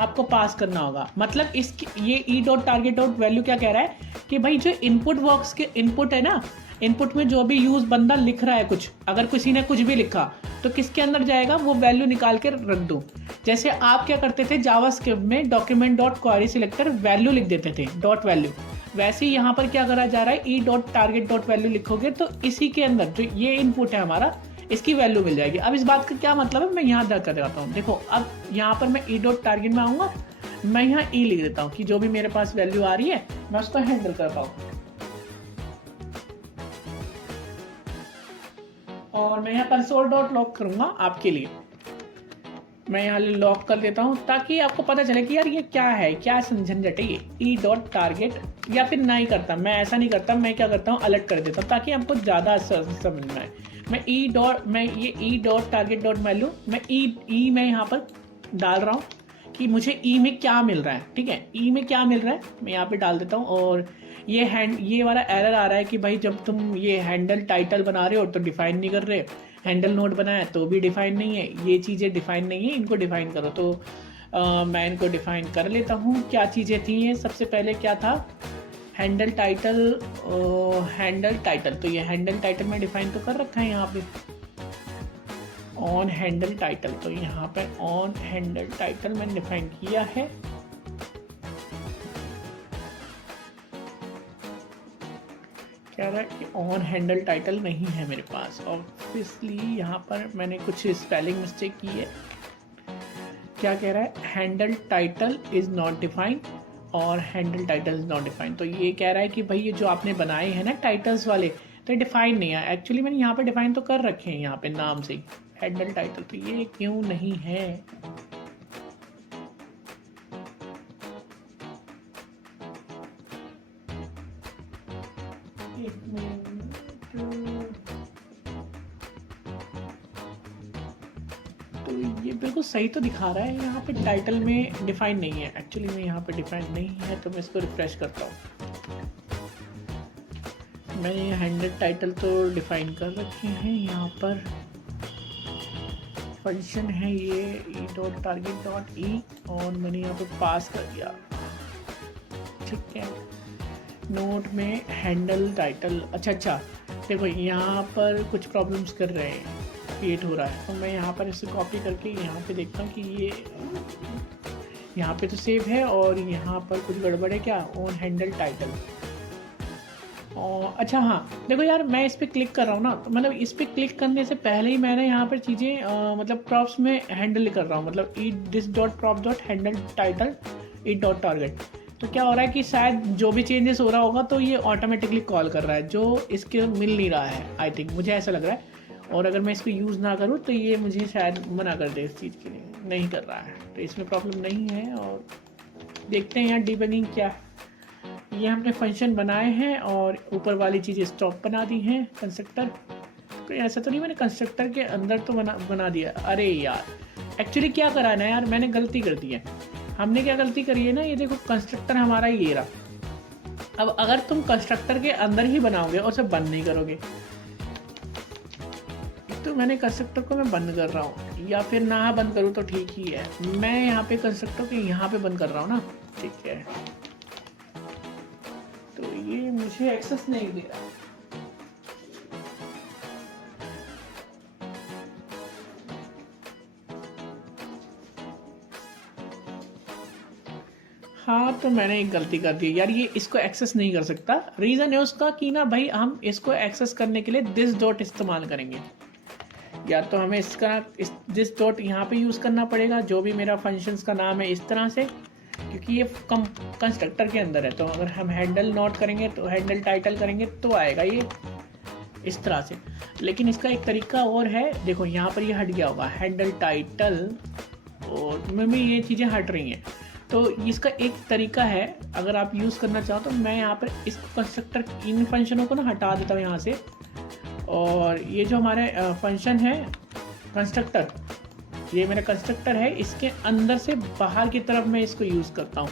आपको पास करना होगा। मतलब इसकी ये ई डॉट टारगेट डॉट वैल्यू क्या कह रहा है कि भाई जो इनपुट बॉक्स के इनपुट है ना, इनपुट में जो भी यूज बंदा लिख रहा है कुछ, अगर किसी ने कुछ भी लिखा तो किसके अंदर जाएगा, वो वैल्यू निकाल के रख दो। जैसे आप क्या करते थे जावास्क्रिप्ट में document dot query selector value लिख देते थे डॉट वैल्यू, वैसे ही यहाँ पर क्या करा जा रहा है, ई डॉट टारगेट डॉट वैल्यू लिखोगे तो इसी के अंदर जो ये इनपुट है हमारा, इसकी वैल्यू मिल जाएगी। अब इस बात का क्या मतलब है, मैं यहाँ कर देता हूँ। देखो अब यहाँ पर मैं ई डॉट टारगेट में आऊँगा, मैं यहाँ ई लिख देता हूँ कि जो भी मेरे पास वैल्यू आ रही है मैं उसको हैंडल करता हूँ, और मैं यहाँ कंसोल डॉट लॉग करूँगा आपके लिए। मैं यहाँ लॉक कर देता हूँ ताकि आपको पता चले कि यार ये क्या है, क्या झंझट है ये ई डॉट टारगेट। या फिर नहीं करता, मैं ऐसा नहीं करता, मैं क्या करता हूँ अलर्ट कर देता हूँ ताकि आपको ज़्यादा समझ में आए। मैं ये ई डॉट टारगेट डॉट वैल्यू मैं ई मैं यहाँ पर डाल रहा हूँ कि मुझे ई में क्या मिल रहा है। ठीक है, ई में क्या मिल रहा है मैं यहाँ पे डाल देता हूँ। और ये वाला एरर आ रहा है कि भाई जब तुम ये हैंडल टाइटल बना रहे हो तो डिफाइन नहीं कर रहे, हैंडल नोड बनाया तो भी डिफाइन नहीं है, ये चीज़ें डिफाइन नहीं है, इनको डिफाइन करो। तो मैं इनको डिफाइन कर लेता हूँ। क्या चीज़ें थी ये, सबसे पहले क्या था, हैंडल टाइटल, तो ये हैंडल टाइटल में डिफाइन तो कर रखा है यहाँ पे ऑन हैंडल टाइटल, तो यहाँ पे ऑन हैंडल टाइटल मैंने डिफाइन किया है। कह रहा है कि ऑन हैंडल टाइटल नहीं है मेरे पास, ऑब्वियसली यहाँ पर मैंने कुछ स्पेलिंग मिस्टेक की है। क्या कह रहा है, handle title is not defined और handle title is not defined. तो ये कह रहा है कि भाई ये जो आपने बनाए हैं ना टाइटल्स वाले, तो डिफाइन नहीं है। एक्चुअली मैंने यहाँ पे डिफाइन तो कर रखे हैं यहाँ पे नाम से हैंडल टाइटल, तो ये क्यों नहीं है। तो ये बिल्कुल सही तो दिखा रहा है, यहाँ पे टाइटल में डिफाइन नहीं है। एक्चुअली में यहाँ पे डिफाइन नहीं है, तो मैं इसको रिफ्रेश करता हूँ। मैंने हैंडल टाइटल तो डिफाइन कर रखे हैं, यहाँ पर फंक्शन है ये ई डॉट टारगेट डॉट ई, और मैंने यहाँ पे पास कर दिया। ठीक है, नोट में हैंडल टाइटल, अच्छा देखो यहाँ पर कुछ प्रॉब्लम्स कर रहे हैं, क्रिएट हो रहा है। तो मैं यहाँ पर इसे कॉपी करके यहाँ पे देखता हूँ कि ये यहाँ पे तो सेव है और यहाँ पर कुछ गड़बड़ है क्या, ऑन हैंडल टाइटल। और अच्छा हाँ देखो यार, मैं इस पर क्लिक कर रहा हूँ ना, तो मतलब इस पर क्लिक करने से पहले ही मैंने यहाँ पर चीज़ें मतलब प्रॉप्स में हैंडल कर रहा हूँ, मतलब e this dot prop dot handle title e dot target. तो क्या हो रहा है कि शायद जो भी चेंजेस हो रहा होगा तो ये ऑटोमेटिकली कॉल कर रहा है, जो इसके मिल नहीं रहा है, आई थिंक मुझे ऐसा लग रहा है। और अगर मैं इसको यूज़ ना करूँ तो ये मुझे शायद मना कर दे इस चीज़ के लिए, नहीं कर रहा है, तो इसमें प्रॉब्लम नहीं है। और देखते हैं यहाँ डीबगिंग क्या है। ये हमने फंक्शन बनाए हैं और ऊपर वाली चीज़ें स्टॉप बना दी हैं कंस्ट्रक्टर। तो ऐसा तो नहीं मैंने कंस्ट्रक्टर के अंदर तो बना दिया, अरे यार एक्चुअली क्या करा ना यार, मैंने गलती कर दी है। हमने क्या गलती करी है ना, ये देखो कंस्ट्रक्टर हमारा ये रहा। अब अगर तुम कंस्ट्रक्टर के अंदर ही बनाओगे और उसे बंद नहीं करोगे, तो मैंने कंस्ट्रक्टर को मैं बंद कर रहा हूँ, या फिर ना बंद करूँ तो ठीक ही है। मैं यहाँ पे कंस्ट्रक्टर को यहाँ पे बंद कर रहा हूँ ना, ठीक है, तो ये मुझे एक्सेस नहीं दे रहा। हाँ तो मैंने एक गलती कर दी यार, ये इसको एक्सेस नहीं कर सकता। रीज़न है उसका कि ना भाई हम इसको एक्सेस करने के लिए दिस डॉट इस्तेमाल करेंगे, या तो हमें दिस डॉट यहाँ पे यूज़ करना पड़ेगा, जो भी मेरा फंक्शंस का नाम है इस तरह से, क्योंकि ये कंस्ट्रक्टर के अंदर है। तो अगर हम हैंडल नोट करेंगे तो हैंडल टाइटल करेंगे तो आएगा ये इस तरह से। लेकिन इसका एक तरीका और है, देखो यहाँ पर ये हट गया होगा हैंडल टाइटल, और में ये चीज़ें हट रही हैं। तो इसका एक तरीका है, अगर आप यूज़ करना चाहो तो मैं यहाँ पर इस कंस्ट्रक्टर इन फंक्शनों को ना हटा देता हूँ यहाँ से, और ये जो हमारे फंक्शन है कंस्ट्रक्टर, ये मेरा कंस्ट्रक्टर है, इसके अंदर से बाहर की तरफ मैं इसको यूज़ करता हूँ।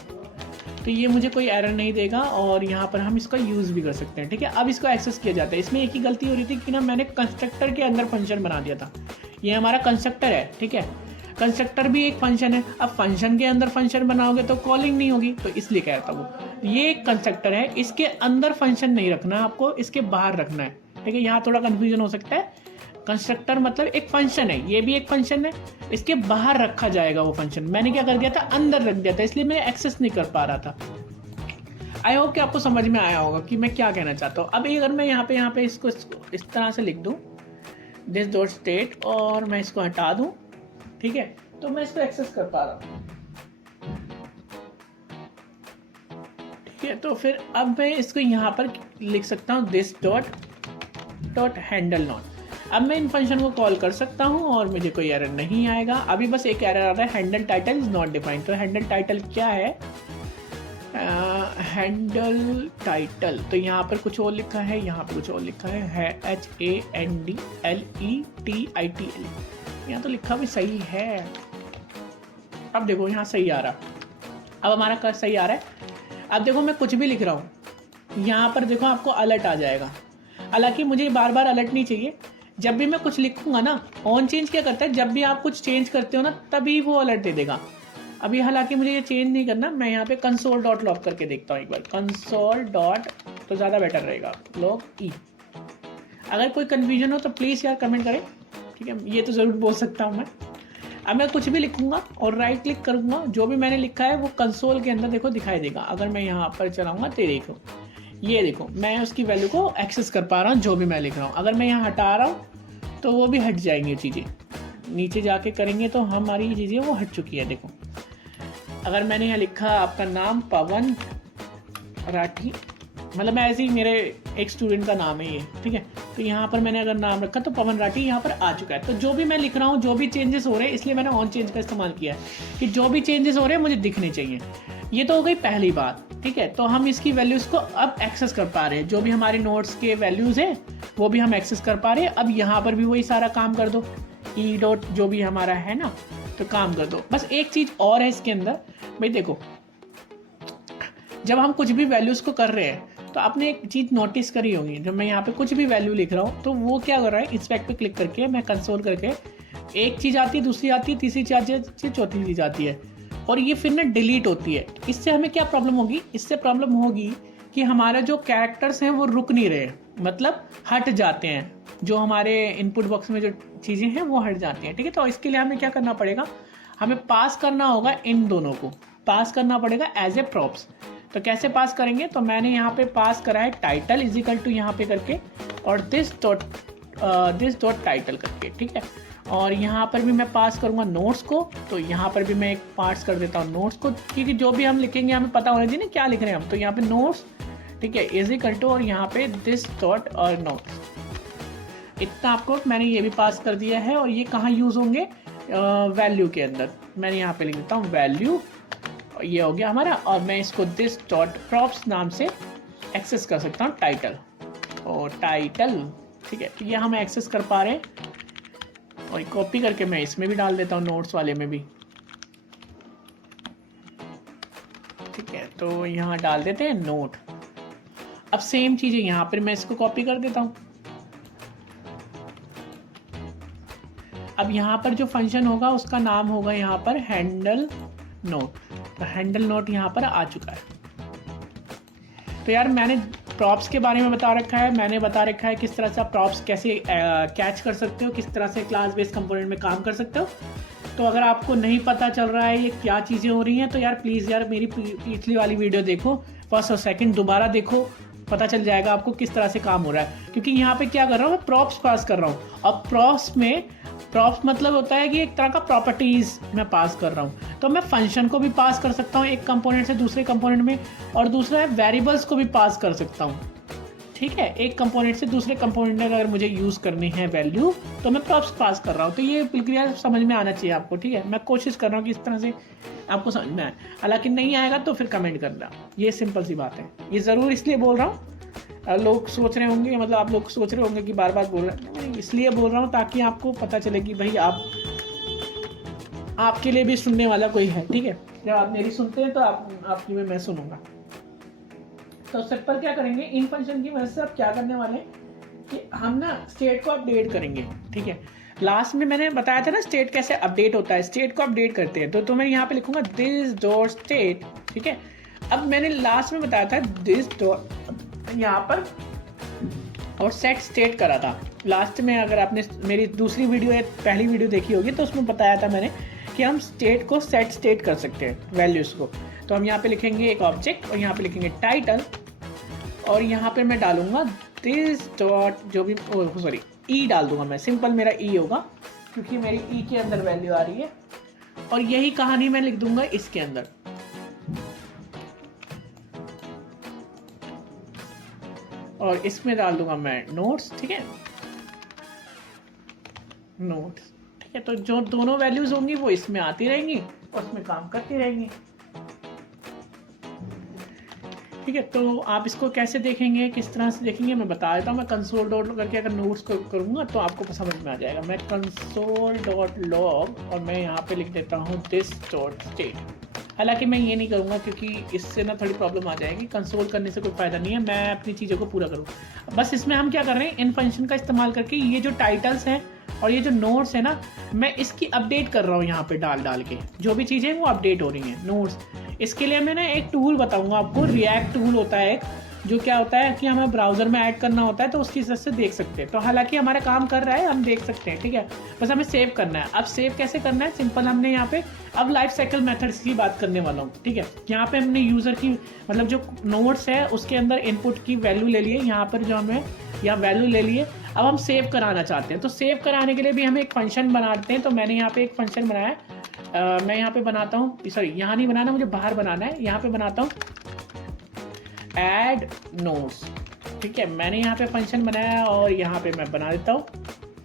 तो तो ये मुझे कोई एरर नहीं देगा और यहाँ पर हम इसका यूज़ भी कर सकते हैं। ठीक है, अब इसको एक्सेस किया जाता है। इसमें एक ही गलती हो रही थी कि ना मैंने कंस्ट्रक्टर के अंदर फंक्शन बना दिया था। ये हमारा कंस्ट्रक्टर है, ठीक है, कंस्ट्रक्टर भी एक फंक्शन है। अब फंक्शन के अंदर फंक्शन बनाओगे तो कॉलिंग नहीं होगी, तो इसलिए कह रहा था वो ये एक कंस्ट्रक्टर है, इसके अंदर फंक्शन नहीं रखना आपको, इसके बाहर रखना है। ठीक है, यहाँ थोड़ा कंफ्यूजन हो सकता है। कंस्ट्रक्टर मतलब एक फंक्शन है, ये भी एक फंक्शन है, इसके बाहर रखा जाएगा वो फंक्शन। मैंने क्या कर दिया था, अंदर रख दिया था, इसलिए मैं एक्सेस नहीं कर पा रहा था। आई होप कि आपको समझ में आया होगा कि मैं क्या कहना चाहता हूँ। अब अगर मैं यहाँ पे इसको इस तरह से लिख दूँ, दिस डॉट स्टेट, और मैं इसको हटा दूँ, ठीक है, तो मैं इसको एक्सेस कर पा रहा हूँ। ठीक है, तो फिर अब मैं इसको यहाँ पर लिख सकता हूँ दिस डॉट हैंडल नॉट। अब मैं इन फंक्शन को कॉल कर सकता हूँ और मुझे कोई एरर नहीं आएगा। अभी बस एक एरर आ रहा है, handle title is not defined. तो हैंडल टाइटल क्या है, हैंडल टाइटल, तो यहाँ पर कुछ और लिखा है, यहाँ पर कुछ और लिखा है HANDLETITL। यहाँ तो लिखा भी सही है। अब देखो यहाँ सही आ रहा, अब हमारा कर सही आ रहा है। अब देखो मैं कुछ भी लिख रहा हूँ, यहाँ पर देखो आपको अलर्ट आ जाएगा। हालांकि मुझे बार बार अलर्ट नहीं चाहिए, जब भी मैं कुछ लिखूंगा ना, ऑन चेंज क्या करता है, जब भी आप कुछ चेंज करते हो ना तभी वो अलर्ट दे देगा। अभी हालांकि मुझे ये चेंज नहीं करना, मैं यहाँ पे कंसोल डॉट लॉग करके देखता हूँ एक बार, कंसोल डॉट, तो ज़्यादा बेटर रहेगा, लॉग ई। अगर कोई कन्फ्यूजन हो तो प्लीज़ यार कमेंट करें, ठीक है, ये तो ज़रूर बोल सकता हूँ मैं। अब मैं कुछ भी लिखूंगा और राइट क्लिक करूँगा, जो भी मैंने लिखा है वो कंसोल के अंदर देखो दिखाई देगा। अगर मैं यहाँ पर चलाऊँगा तो देखो, ये देखो मैं उसकी वैल्यू को एक्सेस कर पा रहा हूँ, जो भी मैं लिख रहा हूँ। अगर मैं यहाँ हटा रहा हूँ तो वो भी हट जाएंगी चीज़ें, नीचे जाके करेंगे तो हमारी चीज़ें वो हट चुकी है। देखो अगर मैंने यहाँ लिखा आपका नाम पवन राठी, मतलब मैं ऐसे ही मेरे एक स्टूडेंट का नाम है ये, ठीक है, तो यहाँ पर मैंने अगर नाम रखा तो पवन राठी यहाँ पर आ चुका है। तो जो भी मैं लिख रहा हूँ, जो भी चेंजेस हो रहे हैं, इसलिए मैंने ऑन चेंज का इस्तेमाल किया है कि जो भी चेंजेस हो रहे हैं मुझे दिखने चाहिए। ये तो हो गई पहली बात, ठीक है। तो हम इसकी वैल्यूज़ को अब एक्सेस कर पा रहे हैं, जो भी हमारे नोट्स के वैल्यूज़ हैं वो भी हम एक्सेस कर पा रहे हैं। अब यहाँ पर भी वही सारा काम कर दो, ई डॉट जो भी हमारा है ना, तो काम कर दो। बस एक चीज़ और है इसके अंदर, भाई देखो जब हम कुछ भी वैल्यूज़ को कर रहे हैं तो आपने एक चीज़ नोटिस करी होगी, जब मैं यहाँ पे कुछ भी वैल्यू लिख रहा हूँ तो वो क्या कर रहा है, इंस्पेक्ट पे क्लिक करके मैं कंसोल करके एक चीज़ आती है, दूसरी आती है, तीसरी चीज़ आती है, चौथी चीज़ आती है, और ये फिर ना डिलीट होती है। इससे हमें क्या प्रॉब्लम होगी, इससे प्रॉब्लम होगी कि हमारे जो कैरेक्टर्स हैं वो रुक नहीं रहे, मतलब हट जाते हैं, जो हमारे इनपुट बॉक्स में जो चीज़ें हैं वो हट जाती हैं, ठीक है। तो इसके लिए हमें क्या करना पड़ेगा, हमें पास करना होगा, इन दोनों को पास करना पड़ेगा एज ए प्रॉप्स। तो कैसे पास करेंगे, तो मैंने यहाँ पे पास करा है टाइटल इज इक्वल टू यहाँ पे करके और दिस डॉट टाइटल करके, ठीक है। और यहाँ पर भी मैं पास करूँगा नोट्स को, तो यहाँ पर भी मैं एक पास कर देता हूँ नोट्स को, क्योंकि जो भी हम लिखेंगे हमें पता होना चाहिए ना क्या लिख रहे हैं हम। तो यहाँ पे नोट्स, ठीक है, इज इक्वल टू और यहाँ पे दिस डॉट और नोट्स, इतना आपको मैंने ये भी पास कर दिया है। और ये कहाँ यूज़ होंगे, वैल्यू के अंदर। मैंने यहाँ पे लिख देता हूँ वैल्यू, ये हो गया हमारा। और मैं इसको दिस डॉट प्रॉप्स नाम से एक्सेस कर सकता हूँ टाइटल और टाइटल, ठीक है। तो ये हम एक्सेस कर पा रहे हैं, और कॉपी करके मैं इसमें भी डाल देता हूँ, नोट्स वाले में भी, ठीक है। तो यहाँ डाल देते हैं नोट। अब सेम चीज़ें यहाँ पर मैं इसको कॉपी कर देता हूँ। अब यहाँ पर जो फंक्शन होगा उसका नाम होगा यहाँ पर हैंडल नोट। तो हैंडल नोट यहाँ पर आ चुका है। तो यार मैंने प्रॉप्स के बारे में बता रखा है, मैंने बता रखा है किस तरह से आप प्रॉप्स कैसे कैच कर सकते हो, किस तरह से क्लास बेस्ड कंपोनेंट में काम कर सकते हो। तो अगर आपको नहीं पता चल रहा है ये क्या चीज़ें हो रही हैं, तो यार प्लीज़ यार मेरी पिछली वाली वीडियो देखो, फर्स्ट और सेकंड दोबारा देखो, पता चल जाएगा आपको किस तरह से काम हो रहा है। क्योंकि यहाँ पे क्या कर रहा हूँ, मैं प्रॉप्स पास कर रहा हूँ। अब प्रॉप्स में प्रॉप्स मतलब होता है कि एक तरह का प्रॉपर्टीज़ मैं पास कर रहा हूँ। तो मैं फंक्शन को भी पास कर सकता हूँ एक कंपोनेंट से दूसरे कंपोनेंट में, और दूसरा है वेरिएबल्स को भी पास कर सकता हूँ, ठीक है। एक कंपोनेंट से दूसरे कंपोनेंट में अगर मुझे यूज़ करनी है वैल्यू, तो मैं प्रॉप्स पास कर रहा हूँ। तो ये प्रक्रिया समझ में आना चाहिए आपको, ठीक है। मैं कोशिश कर रहा हूँ कि इस तरह से आपको समझ में आए। हालांकि नहीं आएगा तो फिर कमेंट करना, ये सिंपल सी बात है। ये ज़रूर इसलिए बोल रहा हूँ, लोग सोच रहे होंगे, मतलब आप लोग सोच रहे होंगे कि बार बार बोल रहे हैं, इसलिए बोल रहा हूँ ताकि आपको पता चले कि भाई आपके लिए भी सुनने वाला कोई है, ठीक है। जब आप मेरी सुनते हैं तो आपकी में मैं सुनूंगा। तो सिंपल क्या करेंगे, इन फंक्शन की वजह से आप क्या करने वाले हैं कि हम ना स्टेट को अपडेट करेंगे। ठीक है, लास्ट में मैंने बताया था ना स्टेट कैसे अपडेट होता है, स्टेट को अपडेट करते हैं। तो मैं यहाँ पे लिखूंगा दिस डॉट स्टेट। ठीक है, अब मैंने लास्ट में बताया था दिस डॉट यहाँ पर और सेट स्टेट करा था लास्ट में। अगर आपने मेरी दूसरी वीडियो या पहली वीडियो देखी होगी तो उसमें बताया था मैंने कि हम स्टेट को सेट स्टेट कर सकते हैं वैल्यूज को। तो हम यहाँ पे लिखेंगे एक ऑब्जेक्ट और यहाँ पे लिखेंगे टाइटल और यहाँ पे मैं डालूंगा दिस डॉट जो भी सॉरी ई डाल दूंगा मैं, सिंपल मेरा ई होगा क्योंकि मेरी ई के अंदर वैल्यू आ रही है। और यही कहानी मैं लिख दूंगा इसके अंदर। और इसमें डाल दूंगा मैं नोट्स। ठीक है, नोट्स। ठीक है, तो जो दोनों वैल्यूज होंगी वो इसमें आती रहेंगी और उसमें काम करती रहेंगी। ठीक है, तो आप इसको कैसे देखेंगे, किस तरह से देखेंगे मैं बता देता हूँ। मैं कंसोल डॉट करके अगर नोट्स को करूँगा तो आपको समझ में आ जाएगा। मैं कंसोल डॉट लॉग और मैं यहाँ पे लिख देता हूँ दिस डॉट स्टेट। हालांकि मैं ये नहीं करूँगा क्योंकि इससे ना थोड़ी प्रॉब्लम आ जाएगी, कंसोल करने से कोई फ़ायदा नहीं है, मैं अपनी चीज़ों को पूरा करूँ। बस इसमें हम क्या कर रहे हैं, इन फंक्शन का इस्तेमाल करके ये जो टाइटल्स हैं और ये जो नोट्स है ना, मैं इसकी अपडेट कर रहा हूँ यहाँ पे डाल के, जो भी चीज़ें वो अपडेट हो रही हैं नोट्स। इसके लिए मैं ना एक टूल बताऊँगा आपको, रिएक्ट टूल होता है एक, जो क्या होता है कि हमें ब्राउज़र में ऐड करना होता है तो उसकी वजह से देख सकते हैं। तो हालांकि हमारा काम कर रहा है, हम देख सकते हैं। ठीक है, बस हमें सेव करना है। अब सेव कैसे करना है, सिंपल हमने यहाँ पे अब लाइफ साइकिल मेथड्स की बात करने वाला हूँ। ठीक है, यहाँ पे हमने यूज़र की मतलब जो नोट्स है उसके अंदर इनपुट की वैल्यू ले लिए, यहाँ पर जो हमें यहाँ वैल्यू ले लिए। अब हम सेव कराना चाहते हैं तो सेव कराने के लिए भी हम एक फंक्शन बनाते हैं। तो मैंने यहाँ पे एक फंक्शन बनाया है, मैं यहाँ पे बनाता हूँ, सॉरी यहाँ नहीं बनाना, मुझे बाहर बनाना है। यहाँ पे बनाता हूँ ऐड नोट्स। ठीक है, मैंने यहाँ पे फंक्शन बनाया और यहाँ पे मैं बना देता हूँ।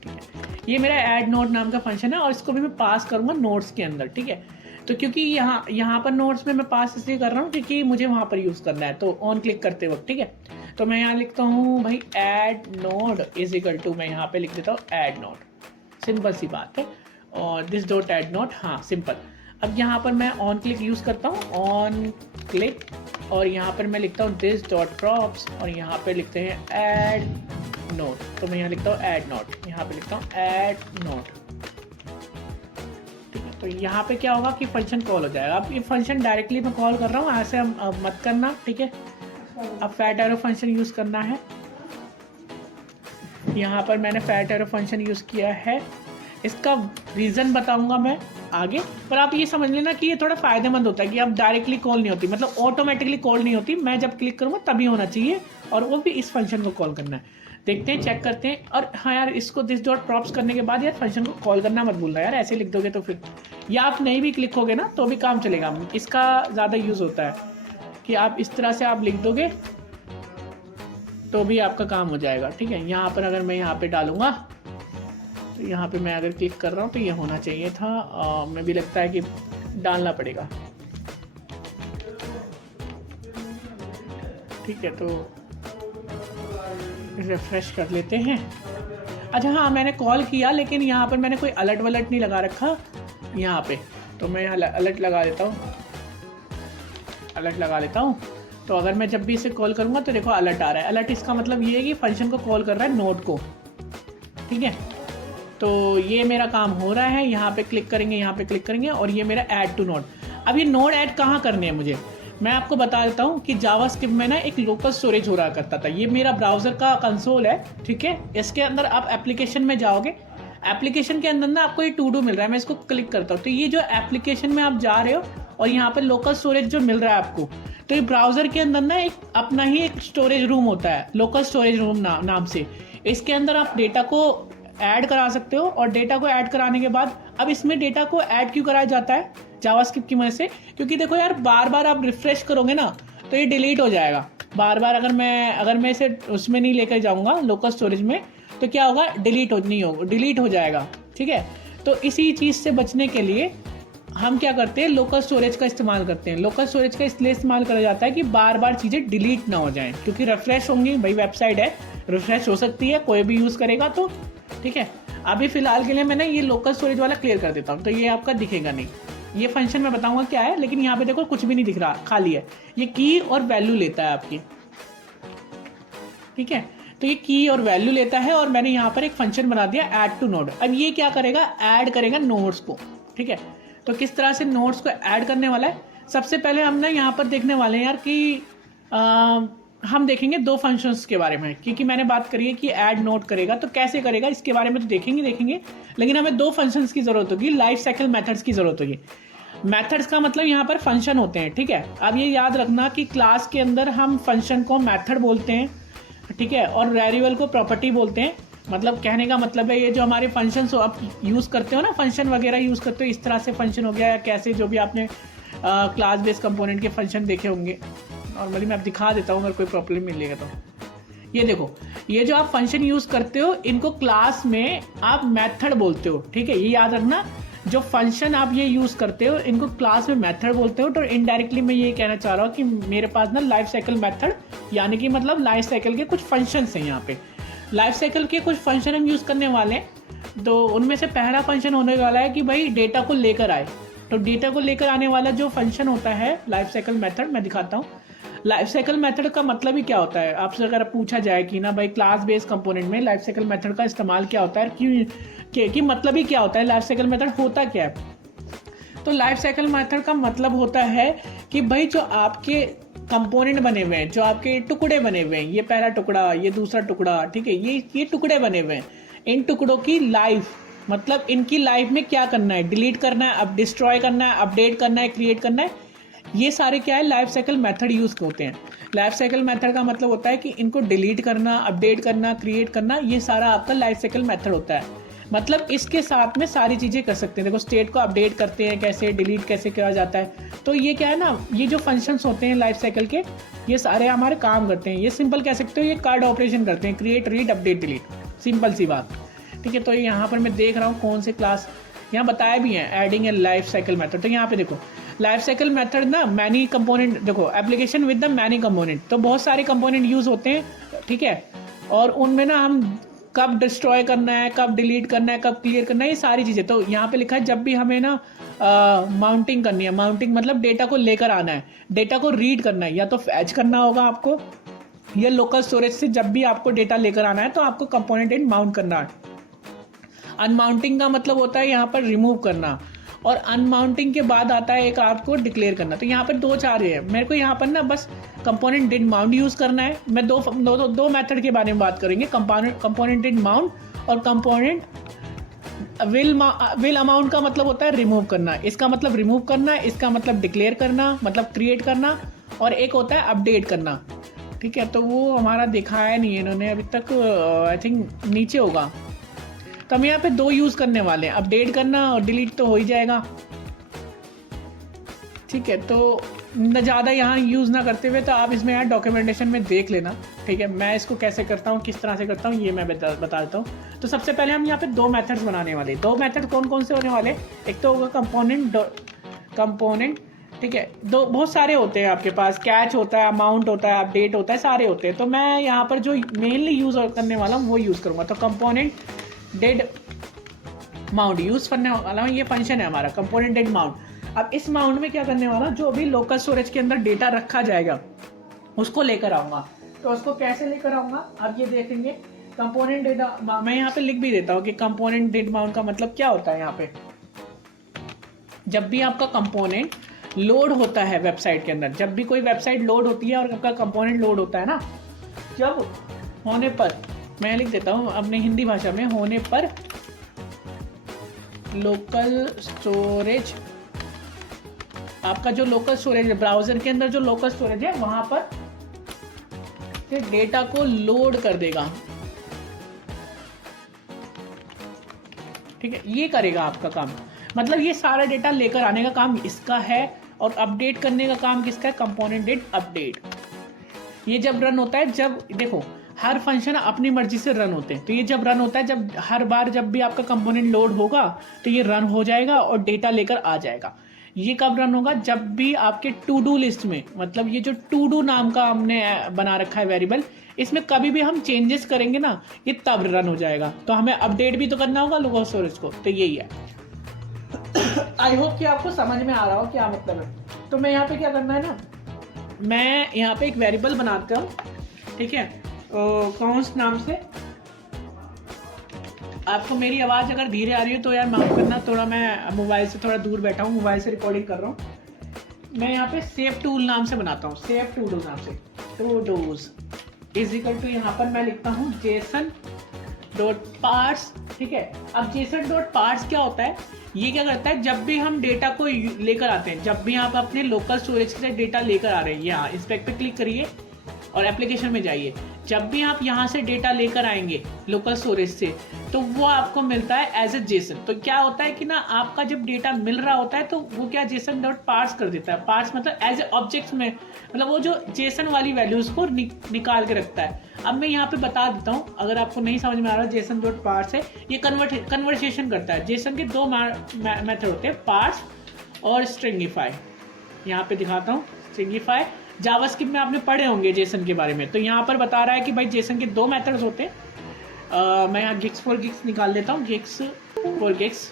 ठीक है, ये मेरा ऐड नोट नाम का फंक्शन है और इसको भी मैं पास करूँगा नोट्स के अंदर। ठीक है, तो क्योंकि यहाँ पर नोट्स में मैं पास इसलिए कर रहा हूँ क्योंकि मुझे वहाँ पर यूज़ करना है, तो ऑन क्लिक करते वक्त। ठीक है, तो मैं यहाँ लिखता हूँ भाई add node is equal to, मैं यहाँ पे लिख देता हूँ ऐड नोड, सिंपल सी बात है। और दिस डॉट ऐड नोड, हाँ सिंपल। अब यहाँ पर मैं ऑन क्लिक यूज़ करता हूँ, ऑन क्लिक, और यहाँ पर मैं लिखता हूँ दिस डॉट प्रॉप्स और यहाँ पे लिखते हैं ऐड नोट। तो मैं यहाँ लिखता हूँ ऐड नोट, यहाँ पे लिखता हूँ ऐड नोट। ठीक है, तो यहाँ पे क्या होगा कि फंक्शन कॉल हो जाएगा। अब ये फंक्शन डायरेक्टली मैं कॉल कर रहा हूँ, ऐसे हम मत करना। ठीक है, अब फैट एरो फंक्शन यूज़ करना है। यहाँ पर मैंने फैट एरो फंक्शन यूज़ किया है, इसका रीज़न बताऊंगा मैं आगे, पर आप ये समझ लेना कि ये थोड़ा फ़ायदेमंद होता है कि अब डायरेक्टली कॉल नहीं होती, मतलब ऑटोमेटिकली कॉल नहीं होती, मैं जब क्लिक करूँगा तभी होना चाहिए, और वो भी इस फंक्शन को कॉल करना है। देखते हैं, चेक करते हैं। और हाँ यार, इसको दिस डॉट प्रॉप्स करने के बाद यार फंक्शन को कॉल करना मत भूलना यार, ऐसे लिख दोगे तो फिर, या आप नहीं भी क्लिक होगे ना तो भी काम चलेगा। इसका ज़्यादा यूज़ होता है कि आप इस तरह से आप लिख दोगे तो भी आपका काम हो जाएगा। ठीक है, यहाँ पर अगर मैं यहाँ पे डालूँगा तो यहाँ पे मैं अगर क्लिक कर रहा हूँ तो ये होना चाहिए था, मैं भी लगता है कि डालना पड़ेगा। ठीक है, तो रिफ्रेश कर लेते हैं। अच्छा हाँ, मैंने कॉल किया लेकिन यहाँ पर मैंने कोई अलर्ट वलर्ट नहीं लगा रखा यहाँ पे, तो मैं यहाँ अलर्ट लगा देता हूँ, अलर्ट लगा लेता हूँ। तो अगर मैं जब भी इसे कॉल करूँगा तो देखो अलर्ट आ रहा है। अलर्ट इसका मतलब ये है कि फंक्शन को कॉल कर रहा है नोड को। ठीक है, तो ये मेरा काम हो रहा है। यहाँ पे क्लिक करेंगे, यहाँ पे क्लिक करेंगे और ये मेरा ऐड टू नोड। अब ये नोड ऐड कहाँ करने हैं मुझे, मैं आपको बता देता हूँ कि जावास्क्रिप्ट में ना एक लोकल स्टोरेज हो रहा करता था। ये मेरा ब्राउज़र का कंसोल है। ठीक है, इसके अंदर आप एप्लीकेशन में जाओगे, एप्लीकेशन के अंदर ना आपको ये टू डू मिल रहा है, मैं इसको क्लिक करता हूँ तो ये जो एप्लीकेशन में आप जा रहे हो और यहाँ पर लोकल स्टोरेज जो मिल रहा है आपको, तो ये ब्राउज़र के अंदर ना एक अपना ही एक स्टोरेज रूम होता है, लोकल स्टोरेज रूम नाम से। इसके अंदर आप डेटा को ऐड करा सकते हो, और डेटा को ऐड कराने के बाद अब इसमें डेटा को ऐड क्यों कराया जाता है जावास्क्रिप्ट की मदद से, क्योंकि देखो यार बार बार आप रिफ्रेश करोगे ना तो ये डिलीट हो जाएगा बार बार। अगर मैं इसे उसमें नहीं लेकर जाऊंगा लोकल स्टोरेज में तो क्या होगा, डिलीट हो जाएगा। ठीक है, तो इसी चीज़ से बचने के लिए हम क्या करते हैं, लोकल स्टोरेज का इस्तेमाल करते हैं। लोकल स्टोरेज का इसलिए इस्तेमाल करा जाता है कि बार बार चीज़ें डिलीट ना हो जाएं, क्योंकि रिफ्रेश होंगी, भाई वेबसाइट है, रिफ्रेश हो सकती है, कोई भी यूज़ करेगा तो। ठीक है, अभी फिलहाल के लिए मैंने ये लोकल स्टोरेज वाला क्लियर कर देता हूँ तो ये आपका दिखेगा नहीं। ये फंक्शन मैं बताऊंगा क्या है, लेकिन यहाँ पे देखो कुछ भी नहीं दिख रहा, खाली है। ये की और वैल्यू लेता है आपकी, ठीक है। तो ये की और वैल्यू लेता है, और मैंने यहाँ पर एक फंक्शन बना दिया ऐड टू नोड। अब ये क्या करेगा, ऐड करेगा नोड्स को, ठीक है। तो किस तरह से नोड्स को ऐड करने वाला है, सबसे पहले हम ना यहाँ पर देखने वाले हैं यार कि हम देखेंगे दो फंक्शंस के बारे में, क्योंकि मैंने बात करी है कि ऐड नोड करेगा, तो कैसे करेगा इसके बारे में तो देखेंगे, लेकिन हमें दो फंक्शंस की जरूरत होगी, लाइफ साइकिल मेथड्स की जरूरत होगी। मेथड्स का मतलब यहाँ पर फंक्शन होते हैं, ठीक है। अब ये याद रखना कि क्लास के अंदर हम फंक्शन को मेथड बोलते हैं, ठीक है, और वेरिएबल को प्रॉपर्टी बोलते हैं। मतलब कहने का मतलब है ये जो हमारे फंक्शन आप यूज़ करते हो ना, फंक्शन वगैरह यूज़ करते हो, इस तरह से फंक्शन हो गया, या कैसे जो भी आपने क्लास बेस्ड कंपोनेंट के फंक्शन देखे होंगे। नॉर्मली मैं अब दिखा देता हूँ अगर कोई प्रॉब्लम मिलेगा तो। ये देखो, ये जो आप फंक्शन यूज़ करते हो इनको क्लास में आप मेथड बोलते हो, ठीक है। ये याद रखना, जो फंक्शन आप ये यूज़ करते हो इनको क्लास में मेथड बोलते हो। तो इनडायरेक्टली मैं ये कहना चाह रहा हूँ कि मेरे पास ना लाइफ साइकिल मेथड, यानी कि मतलब लाइफ साइकिल के कुछ फंक्शंस हैं। यहाँ पे लाइफ साइकिल के कुछ फंक्शन हम यूज़ करने वाले हैं। तो उनमें से पहला फंक्शन होने वाला है कि भाई डेटा को लेकर आए। तो डेटा को लेकर आने वाला जो फंक्शन होता है लाइफ साइकिल मेथड, मैं दिखाता हूँ। लाइफ साइकिल मेथड का मतलब ही क्या होता है, आपसे अगर पूछा जाए कि ना भाई क्लास बेस्ड कंपोनेंट में लाइफ साइकिल मेथड का इस्तेमाल क्या होता है, कि मतलब ही क्या होता है, लाइफ साइकिल मेथड होता क्या है। तो लाइफ साइकिल मेथड का मतलब होता है कि भाई जो आपके कंपोनेंट बने हुए हैं, जो आपके टुकड़े बने हुए हैं, ये पहला टुकड़ा, ये दूसरा टुकड़ा, ठीक है, ये टुकड़े बने हुए हैं। इन टुकड़ों की लाइफ, मतलब इनकी लाइफ में क्या करना है, डिलीट करना है, अब डिस्ट्रॉय करना है, अपडेट करना है, क्रिएट करना है, ये सारे क्या है, लाइफ साइकिल मेथड यूज होते हैं। लाइफ साइकिल मेथड का मतलब होता है कि इनको डिलीट करना, अपडेट करना, क्रिएट करना, ये सारा आपका लाइफ साइकिल मेथड होता है। मतलब इसके साथ में सारी चीज़ें कर सकते हैं। देखो, स्टेट को अपडेट करते हैं कैसे, डिलीट कैसे किया जाता है। तो ये क्या है ना, ये जो फंक्शंस होते हैं लाइफ साइकिल के, ये सारे हमारे काम करते हैं। ये सिंपल कह सकते हो, ये कार्ड ऑपरेशन करते हैं, create, read, update, delete, simple सी बात, ठीक है। तो यहाँ पर मैं देख रहा हूँ कौन से क्लास यहाँ बताया भी है, एडिंग ए लाइफ साइकिल मेथड। तो यहाँ पे देखो, लाइफ साइकिल मेथड ना मैनी कंपोनेंट, देखो application with the many component, तो बहुत सारे कंपोनेंट यूज होते हैं, ठीक है। और उनमें ना हम कब डिस्ट्रॉय करना है, कब डिलीट करना है, कब क्लियर करना है, ये सारी चीज़ें। तो यहाँ पे लिखा है जब भी हमें ना माउंटिंग करनी है, माउंटिंग मतलब डेटा को लेकर आना है, डेटा को रीड करना है, या तो फैच करना होगा आपको, या लोकल स्टोरेज से जब भी आपको डेटा लेकर आना है तो आपको कंपोनेंट इन माउंट करना है। अनमाउंटिंग का मतलब होता है यहाँ पर रिमूव करना, और अनमाउंटिंग के बाद आता है एक आपको डिक्लेयर करना। तो यहाँ पर दो चार है, मेरे को यहाँ पर ना बस कंपोनेंट डिड माउंट यूज़ करना है। मैं दो मेथड के बारे में बात करेंगे, कंपोनेंट डिड माउंट और कंपोनेंट विल अमाउंट का मतलब होता है रिमूव करना, इसका मतलब रिमूव करना, इसका मतलब डिक्लेयर करना, मतलब क्रिएट करना, और एक होता है अपडेट करना, ठीक है। तो वो हमारा दिखाया नहीं है इन्होंने अभी तक, आई थिंक नीचे होगा। तो हम यहाँ पे दो यूज़ करने वाले हैं, अपडेट करना और डिलीट तो हो ही जाएगा, ठीक है। तो न ज़्यादा यहाँ यूज़ ना करते हुए तो आप इसमें यार डॉक्यूमेंटेशन में देख लेना, ठीक है। मैं इसको कैसे करता हूँ, किस तरह से करता हूँ, ये मैं बता देता हूँ। तो सबसे पहले हम यहाँ पे दो मेथड्स बनाने वाले, दो मेथड कौन कौन से होने वाले, एक तो होगा कंपोनेंट, ठीक है। दो बहुत सारे होते हैं आपके पास, कैच होता है, अमाउंट होता है, अपडेट होता है, सारे होते हैं। तो मैं यहाँ पर जो मेनली यूज़ करने वाला हूँ वो यूज़ करूँगा। तो कंपोनेंट डेड माउंट यूज़ करने वाला हूँ, ये फंक्शन है हमारा कंपोनेंट डेड माउंट। अब इस माउंट में क्या करने वाला, जो भी लोकल स्टोरेज के अंदर डेटा रखा जाएगा उसको लेकर आऊँगा। तो उसको कैसे लेकर आऊँगा, अब ये देखेंगे। कंपोनेंट डेटा मैं यहाँ पे लिख भी देता हूँ कि कंपोनेंट डेड माउंट का मतलब क्या होता है। यहाँ पे जब भी आपका कंपोनेंट लोड होता है वेबसाइट के अंदर, जब भी कोई वेबसाइट लोड होती है और आपका कंपोनेंट लोड होता है ना, जब होने पर, मैं लिख देता हूँ अपने हिंदी भाषा में, होने पर लोकल स्टोरेज, आपका जो लोकल स्टोरेज है ब्राउजर के अंदर, जो लोकल स्टोरेज है वहां पर डेटा को लोड कर देगा, ठीक है। ये करेगा आपका काम, मतलब ये सारा डेटा लेकर आने का काम इसका है, और अपडेट करने का काम किसका है, कंपोनेंट डिड अपडेट। ये जब रन होता है, जब देखो हर फंक्शन अपनी मर्जी से रन होते हैं, तो ये जब रन होता है, जब हर बार जब भी आपका कंपोनेंट लोड होगा तो ये रन हो जाएगा और डेटा लेकर आ जाएगा। ये कब रन होगा, जब भी आपके टू डू लिस्ट में, मतलब ये जो टू डू नाम का हमने बना रखा है वेरिएबल, इसमें कभी भी हम चेंजेस करेंगे ना, ये तब रन हो जाएगा। तो हमें अपडेट भी तो करना होगा लोकल स्टोरेज को, तो यही है। आई होप कि आपको समझ में आ रहा हो क्या मतलब है। तो मैं यहाँ पे क्या करना है ना, मैं यहाँ पे एक वेरिएबल बनाता हूँ, ठीक है, काउंस नाम से। आपको मेरी आवाज़ अगर धीरे आ रही है तो यार माफ़ करना, थोड़ा मैं मोबाइल से थोड़ा दूर बैठा हूँ, मोबाइल से रिकॉर्डिंग कर रहा हूँ। मैं यहाँ पे सेव टूल नाम से बनाता हूँ, सेव टू डूज नाम से, todos is equal to, यहाँ पर मैं लिखता हूँ जेसन डॉट पार्स, ठीक है। अब जेसन डॉट पार्स क्या होता है, ये क्या करता है, जब भी हम डेटा को लेकर आते हैं, जब भी आप अपने लोकल स्टोरेज से डेटा लेकर आ रहे हैं, यहाँ इस पे क्लिक करिए और एप्लीकेशन में जाइए। जब भी आप यहाँ से डेटा लेकर आएंगे लोकल स्टोरेज से, तो वो आपको मिलता है एज ए जेसन। तो क्या होता है कि ना, आपका जब डेटा मिल रहा होता है तो वो क्या जेसन डॉट पार्स कर देता है। पार्स मतलब एज ए ऑब्जेक्ट्स में, मतलब वो जो जेसन वाली वैल्यूज को निकाल के रखता है। अब मैं यहाँ पे बता देता हूँ, अगर आपको नहीं समझ में आ रहा, जेसन डॉट पार्स है, ये कन्वर्सेशन करता है। जेसन के दो मेथड होते हैं, पार्स और स्ट्रिंगिफाई। यहाँ पे दिखाता हूँ, स्ट्रिंगिफाई जावास्क्रिप्ट में आपने पढ़े होंगे जेसन के बारे में। तो यहाँ पर बता रहा है कि भाई जेसन के दो मेथड्स होते हैं। मैं यहाँ गिग्स फॉर गिग्स निकाल देता हूँ, gigs for gigs,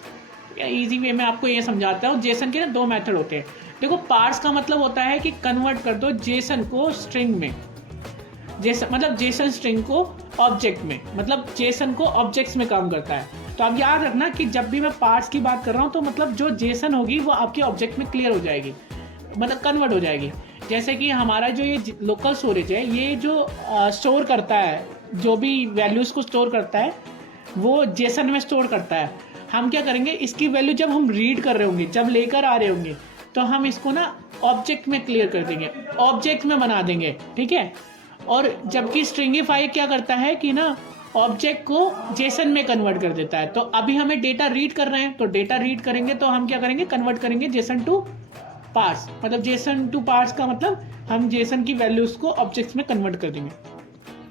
easy way में आपको ये समझाता हूँ। जेसन के ना दो मेथड होते हैं। देखो, पार्स का मतलब होता है कि कन्वर्ट कर दो जेसन को स्ट्रिंग में, जेसन मतलब जेसन स्ट्रिंग को ऑब्जेक्ट में, मतलब जेसन को ऑब्जेक्ट्स में काम करता है। तो आप याद रखना कि जब भी मैं पार्स की बात कर रहा हूँ तो मतलब जो जेसन होगी वो आपके ऑब्जेक्ट में क्लियर हो जाएगी, मतलब कन्वर्ट हो जाएगी। जैसे कि हमारा जो ये लोकल स्टोरेज है, ये जो स्टोर करता है, जो भी वैल्यूज़ को स्टोर करता है वो जेसन में स्टोर करता है। हम क्या करेंगे, इसकी वैल्यू जब हम रीड कर रहे होंगे, जब लेकर आ रहे होंगे, तो हम इसको ना ऑब्जेक्ट में क्लियर कर देंगे, ऑब्जेक्ट में बना देंगे, ठीक है। और जबकि स्ट्रिंगिफाई क्या करता है कि ना, ऑब्जेक्ट को जेसन में कन्वर्ट कर देता है। तो अभी हमें डेटा रीड कर रहे हैं, तो डेटा रीड करेंगे तो हम क्या करेंगे, कन्वर्ट करेंगे जेसन टू पार्स। मतलब जेसन टू पार्स का मतलब हम जेसन की वैल्यूज को ऑब्जेक्ट्स में कन्वर्ट कर देंगे,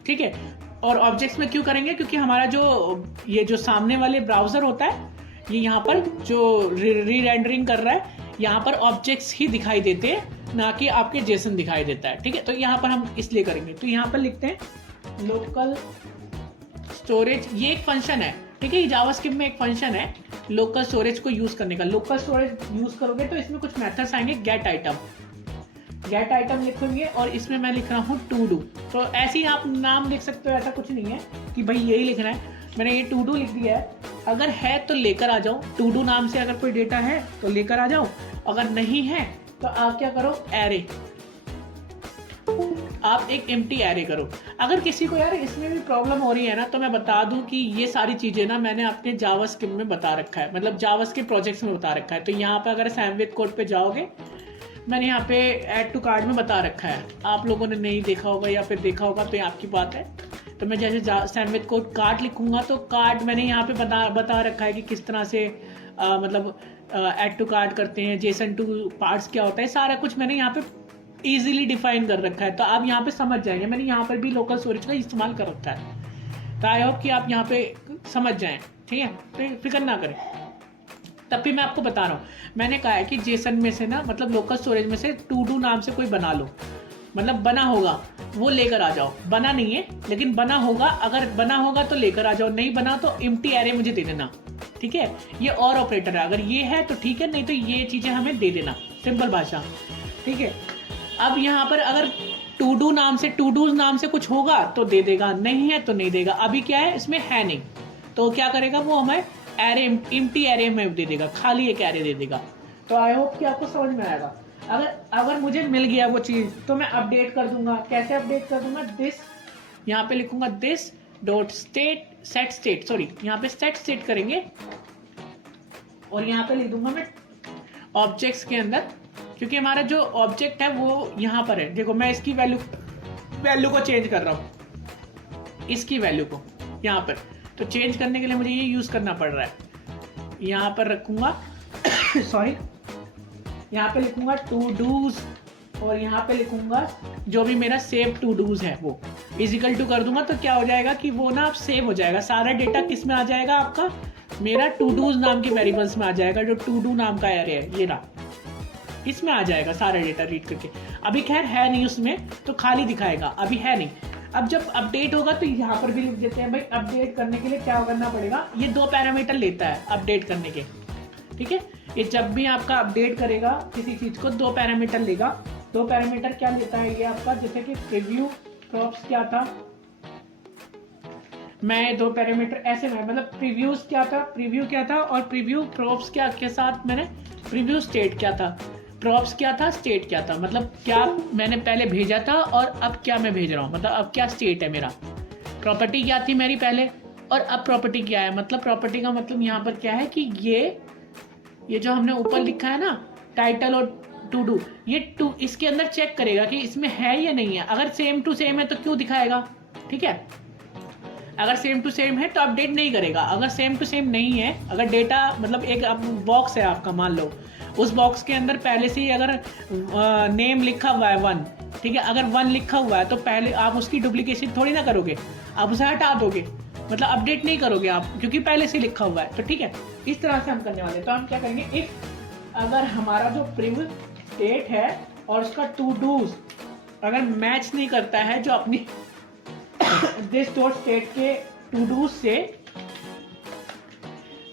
ठीक है। और ऑब्जेक्ट्स में क्यों करेंगे, क्योंकि हमारा जो ये जो सामने वाले ब्राउजर होता है, ये यहाँ पर जो री रेंडरिंग कर रहा है, यहाँ पर ऑब्जेक्ट्स ही दिखाई देते हैं, ना कि आपके जेसन दिखाई देता है, ठीक है। तो यहाँ पर हम इसलिए करेंगे, तो यहाँ पर लिखते हैं लोकल स्टोरेज, ये एक फंक्शन है, ठीक है। ये जावास्क्रिप्ट में एक फंक्शन है लोकल स्टोरेज को यूज करने का। लोकल स्टोरेज यूज करोगे तो इसमें कुछ मेथड्स आएंगे, गेट आइटम, गेट आइटम लिखेंगे और इसमें मैं लिख रहा हूँ टू डू। तो ऐसे ही आप नाम लिख सकते हो, ऐसा कुछ नहीं है कि भाई यही लिखना है। मैंने ये टू डू लिख दिया है, अगर है तो लेकर आ जाओ। टू डू नाम से अगर कोई डेटा है तो लेकर आ जाओ, अगर नहीं है तो आप क्या करो, एरे, आप एक एम्प्टी एरे करो। अगर किसी को यार इसमें भी प्रॉब्लम हो रही है ना, तो मैं बता दूं कि ये सारी चीजें ना मैंने अपने जावास्क्रिप्ट में बता रखा है, मतलब जावास्क्रिप्ट प्रोजेक्ट्स में बता रखा है। तो यहाँ पे अगर सैमविथ कोड पे जाओगे, मैंने यहाँ पे ऐड टू कार्ड में बता रखा है। आप लोगों ने नहीं देखा होगा या फिर देखा होगा तो ये आपकी बात है। तो मैं जैसे सैमविथ कोड कार्ड लिखूंगा तो कार्ड मैंने यहाँ पे बता रखा है कि किस तरह से मतलब ऐड टू कार्ड करते हैं, जेसन टू पार्ट्स क्या होता है, सारा कुछ मैंने यहाँ पे इजीली डिफाइन कर रखा है। तो आप यहाँ पे समझ जाएंगे, मैंने यहाँ पर भी लोकल स्टोरेज का इस्तेमाल कर रखा है। तो आई होप कि आप यहाँ पे समझ जाएं, ठीक है। तो फिक्र ना करें। तब भी मैं आपको बता रहा हूँ, मैंने कहा है कि जेसन में से ना, मतलब लोकल स्टोरेज में से टू डू नाम से कोई बना लो, मतलब बना होगा वो लेकर आ जाओ। बना नहीं है लेकिन बना होगा, अगर बना होगा तो लेकर आ जाओ, नहीं बना तो एम्प्टी एरे मुझे दे देना, ठीक है। ये और ऑपरेटर है, अगर ये है तो ठीक है, नहीं तो ये चीजें हमें दे देना, सिंपल भाषा, ठीक है। अब यहाँ पर अगर टू डू नाम से, टू डूज नाम से कुछ होगा तो दे देगा, नहीं है तो नहीं देगा। अभी क्या है, इसमें है नहीं, तो क्या करेगा वो, हमें एरे, एम्प्टी एरे में दे देगा, खाली एक एरे दे देगा। तो आई होप कि आपको समझ में आएगा। अगर मुझे मिल गया वो चीज तो मैं अपडेट कर दूंगा। कैसे अपडेट कर दूंगा, दिस, यहाँ पे लिखूंगा this dot state, set state, sorry यहाँ पे सेट स्टेट करेंगे और यहाँ पे लिख दूंगा मैं ऑब्जेक्ट्स के अंदर, क्योंकि हमारा जो ऑब्जेक्ट है वो यहाँ पर है। देखो मैं इसकी वैल्यू को चेंज कर रहा हूँ, इसकी वैल्यू को यहाँ पर, तो चेंज करने के लिए मुझे ये यूज करना पड़ रहा है। यहाँ पर रखूंगा सॉरी, यहाँ पे लिखूंगा टू डूज और यहाँ पे लिखूंगा जो भी मेरा सेव टू डूज है वो इजिकल टू कर दूंगा। तो क्या हो जाएगा कि वो ना आप सेव हो जाएगा, सारा डेटा किस में आ जाएगा, आपका मेरा टू डूज नाम के वेरिएबल्स में आ जाएगा, जो टू डू नाम का एरे है ये रहा, इसमें आ जाएगा सारा डेटा रीड करके। अभी खैर है नहीं उसमें, तो खाली दिखाएगा, अभी है नहीं। अब जब अपडेट होगा तो यहाँ पर भी लिख देते हैं भाई, अपडेट करने के लिए क्या करना पड़ेगा, ये 2 पैरामीटर लेता है अपडेट करने के, ठीक है। ये जब भी आपका अपडेट करेगा किसी चीज़ को 2 पैरामीटर लेगा। 2 पैरामीटर क्या लेता है ये आपका, जैसे कि प्रीव्यू प्रॉप्स क्या था, मैं 2 पैरामीटर ऐसे में मतलब प्रीव्यू क्या था और प्रीव्यू प्रॉप्स क्या के साथ मैंने प्रीव्यू स्टेट क्या था, प्रॉप्स क्या था, स्टेट क्या था, मतलब क्या मैंने पहले भेजा था और अब क्या मैं भेज रहा हूँ, मतलब अब क्या स्टेट है मेरा। प्रॉपर्टी क्या थी मेरी पहले और अब प्रॉपर्टी क्या है, मतलब प्रॉपर्टी का मतलब यहाँ पर क्या है कि ये जो हमने ऊपर लिखा है ना टाइटल और टू डू, ये टू इसके अंदर चेक करेगा कि इसमें है या नहीं है। अगर सेम टू सेम है तो क्यों दिखाएगा, ठीक है। अगर सेम टू सेम है तो अपडेट नहीं करेगा। अगर सेम टू सेम नहीं है, अगर डेटा मतलब एक बॉक्स है आपका, मान लो उस बॉक्स के अंदर पहले से ही अगर नेम लिखा हुआ है 1, ठीक है, अगर 1 लिखा हुआ है तो पहले आप उसकी डुप्लीकेशन थोड़ी ना करोगे, आप उसे हटा दोगे, मतलब अपडेट नहीं करोगे आप, क्योंकि पहले से लिखा हुआ है। तो ठीक है, इस तरह से हम करने वाले हैं। तो हम क्या करेंगे, इफ अगर हमारा जो प्रीव्यू स्टेट है और उसका टू डूज अगर मैच नहीं करता है जो अपनी दिस डॉट स्टेट के टू डू से,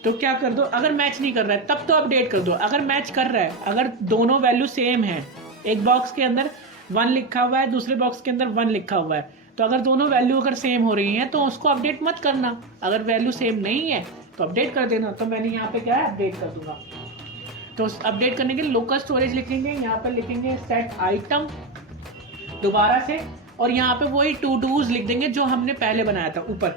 तो क्या कर दो, अगर मैच नहीं कर रहा है तब तो अपडेट कर दो। अगर मैच कर रहा है, अगर दोनों वैल्यू सेम है, एक बॉक्स के अंदर 1 लिखा हुआ है, दूसरे बॉक्स के अंदर 1 लिखा हुआ है, तो अगर दोनों वैल्यू अगर सेम हो रही हैं तो उसको अपडेट मत करना। अगर वैल्यू सेम नहीं है तो अपडेट कर देना। तो मैंने यहाँ पे क्या है, अपडेट कर दूंगा। तो अपडेट करने के लिए लोकल स्टोरेज लिखेंगे, यहाँ पर लिखेंगे सेट आइटम दोबारा से, और यहाँ पे वही टू डूज लिख देंगे जो हमने पहले बनाया था ऊपर,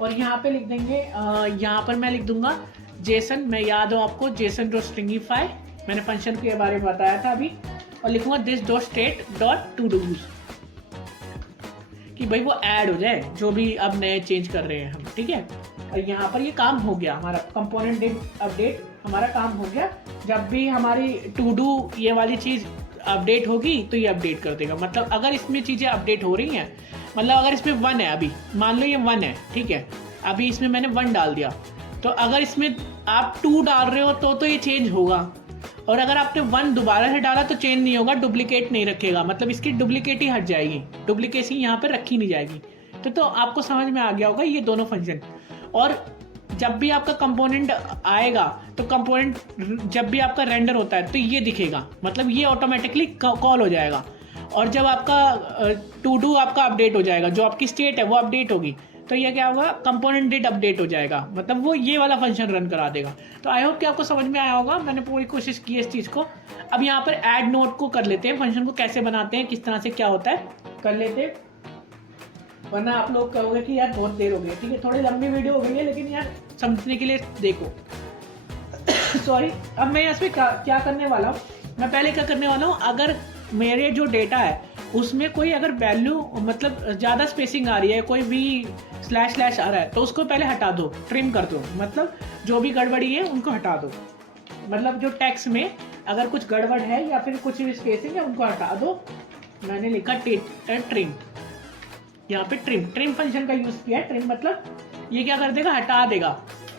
और यहाँ पे लिख देंगे यहाँ पर मैं लिख दूंगा जेसन, मैं याद हो आपको जेसन डॉट स्ट्रिंगिफाई, मैंने फंक्शन के बारे में बताया था अभी, और लिखूंगा this dot state dot todos, कि भाई वो ऐड हो जाए जो भी अब नए चेंज कर रहे हैं हम, ठीक है। और यहाँ पर ये काम हो गया हमारा कंपोनेंट डिड अपडेट, हमारा काम हो गया। जब भी हमारी टू डू ये वाली चीज़ अपडेट होगी तो ये अपडेट कर देगा। मतलब अगर इसमें चीज़ें अपडेट हो रही हैं, मतलब अगर इसमें 1 है, अभी मान लो ये 1 है, ठीक है, अभी इसमें मैंने 1 डाल दिया, तो अगर इसमें आप 2 डाल रहे हो तो ये चेंज होगा, और अगर आपने 1 दोबारा से डाला तो चेंज नहीं होगा, डुप्लीकेट नहीं रखेगा, मतलब इसकी डुप्लीकेट ही हट जाएगी, डुप्लीकेसी यहाँ पर रखी नहीं जाएगी। तो आपको समझ में आ गया होगा ये दोनों फंक्शन। और जब भी आपका कंपोनेंट आएगा तो कंपोनेंट जब भी आपका रेंडर होता है तो ये दिखेगा, मतलब ये ऑटोमेटिकली कॉल हो जाएगा। और जब आपका टू डू आपका अपडेट हो जाएगा, जो आपकी स्टेट है वो अपडेट होगी, तो ये क्या होगा, कंपोनेंट डिड अपडेट हो जाएगा, मतलब वो ये वाला फंक्शन रन करा देगा। तो आई होप कि आपको समझ में आया होगा, मैंने पूरी कोशिश की है इस चीज़ को। अब यहाँ पर ऐड नोट को कर लेते हैं, फंक्शन को कैसे बनाते हैं, किस तरह से क्या होता है कर लेते हैं, वरना आप लोग कहोगे कि यार बहुत देर हो गई। ठीक है, थोड़ी लंबी वीडियो हो गई है, लेकिन यार समझने के लिए देखो। सॉरी, अब मैं इसमें क्या करने वाला हूँ, मैं पहले क्या करने वाला हूँ, अगर मेरे जो डेटा है उसमें कोई अगर वैल्यू मतलब ज़्यादा स्पेसिंग आ रही है, कोई भी स्लैश स्लैश आ रहा है, तो उसको पहले हटा दो, ट्रिम कर दो, मतलब जो भी गड़बड़ी है उनको हटा दो। मतलब जो टेक्स्ट में अगर कुछ गड़बड़ है या फिर कुछ भी स्पेसिंग है उनको हटा दो। मैंने लिखा ट्रिम, यहाँ पे ट्रिम फंक्शन का यूज किया है। ट्रिम मतलब ये क्या कर देगा, हटा देगा।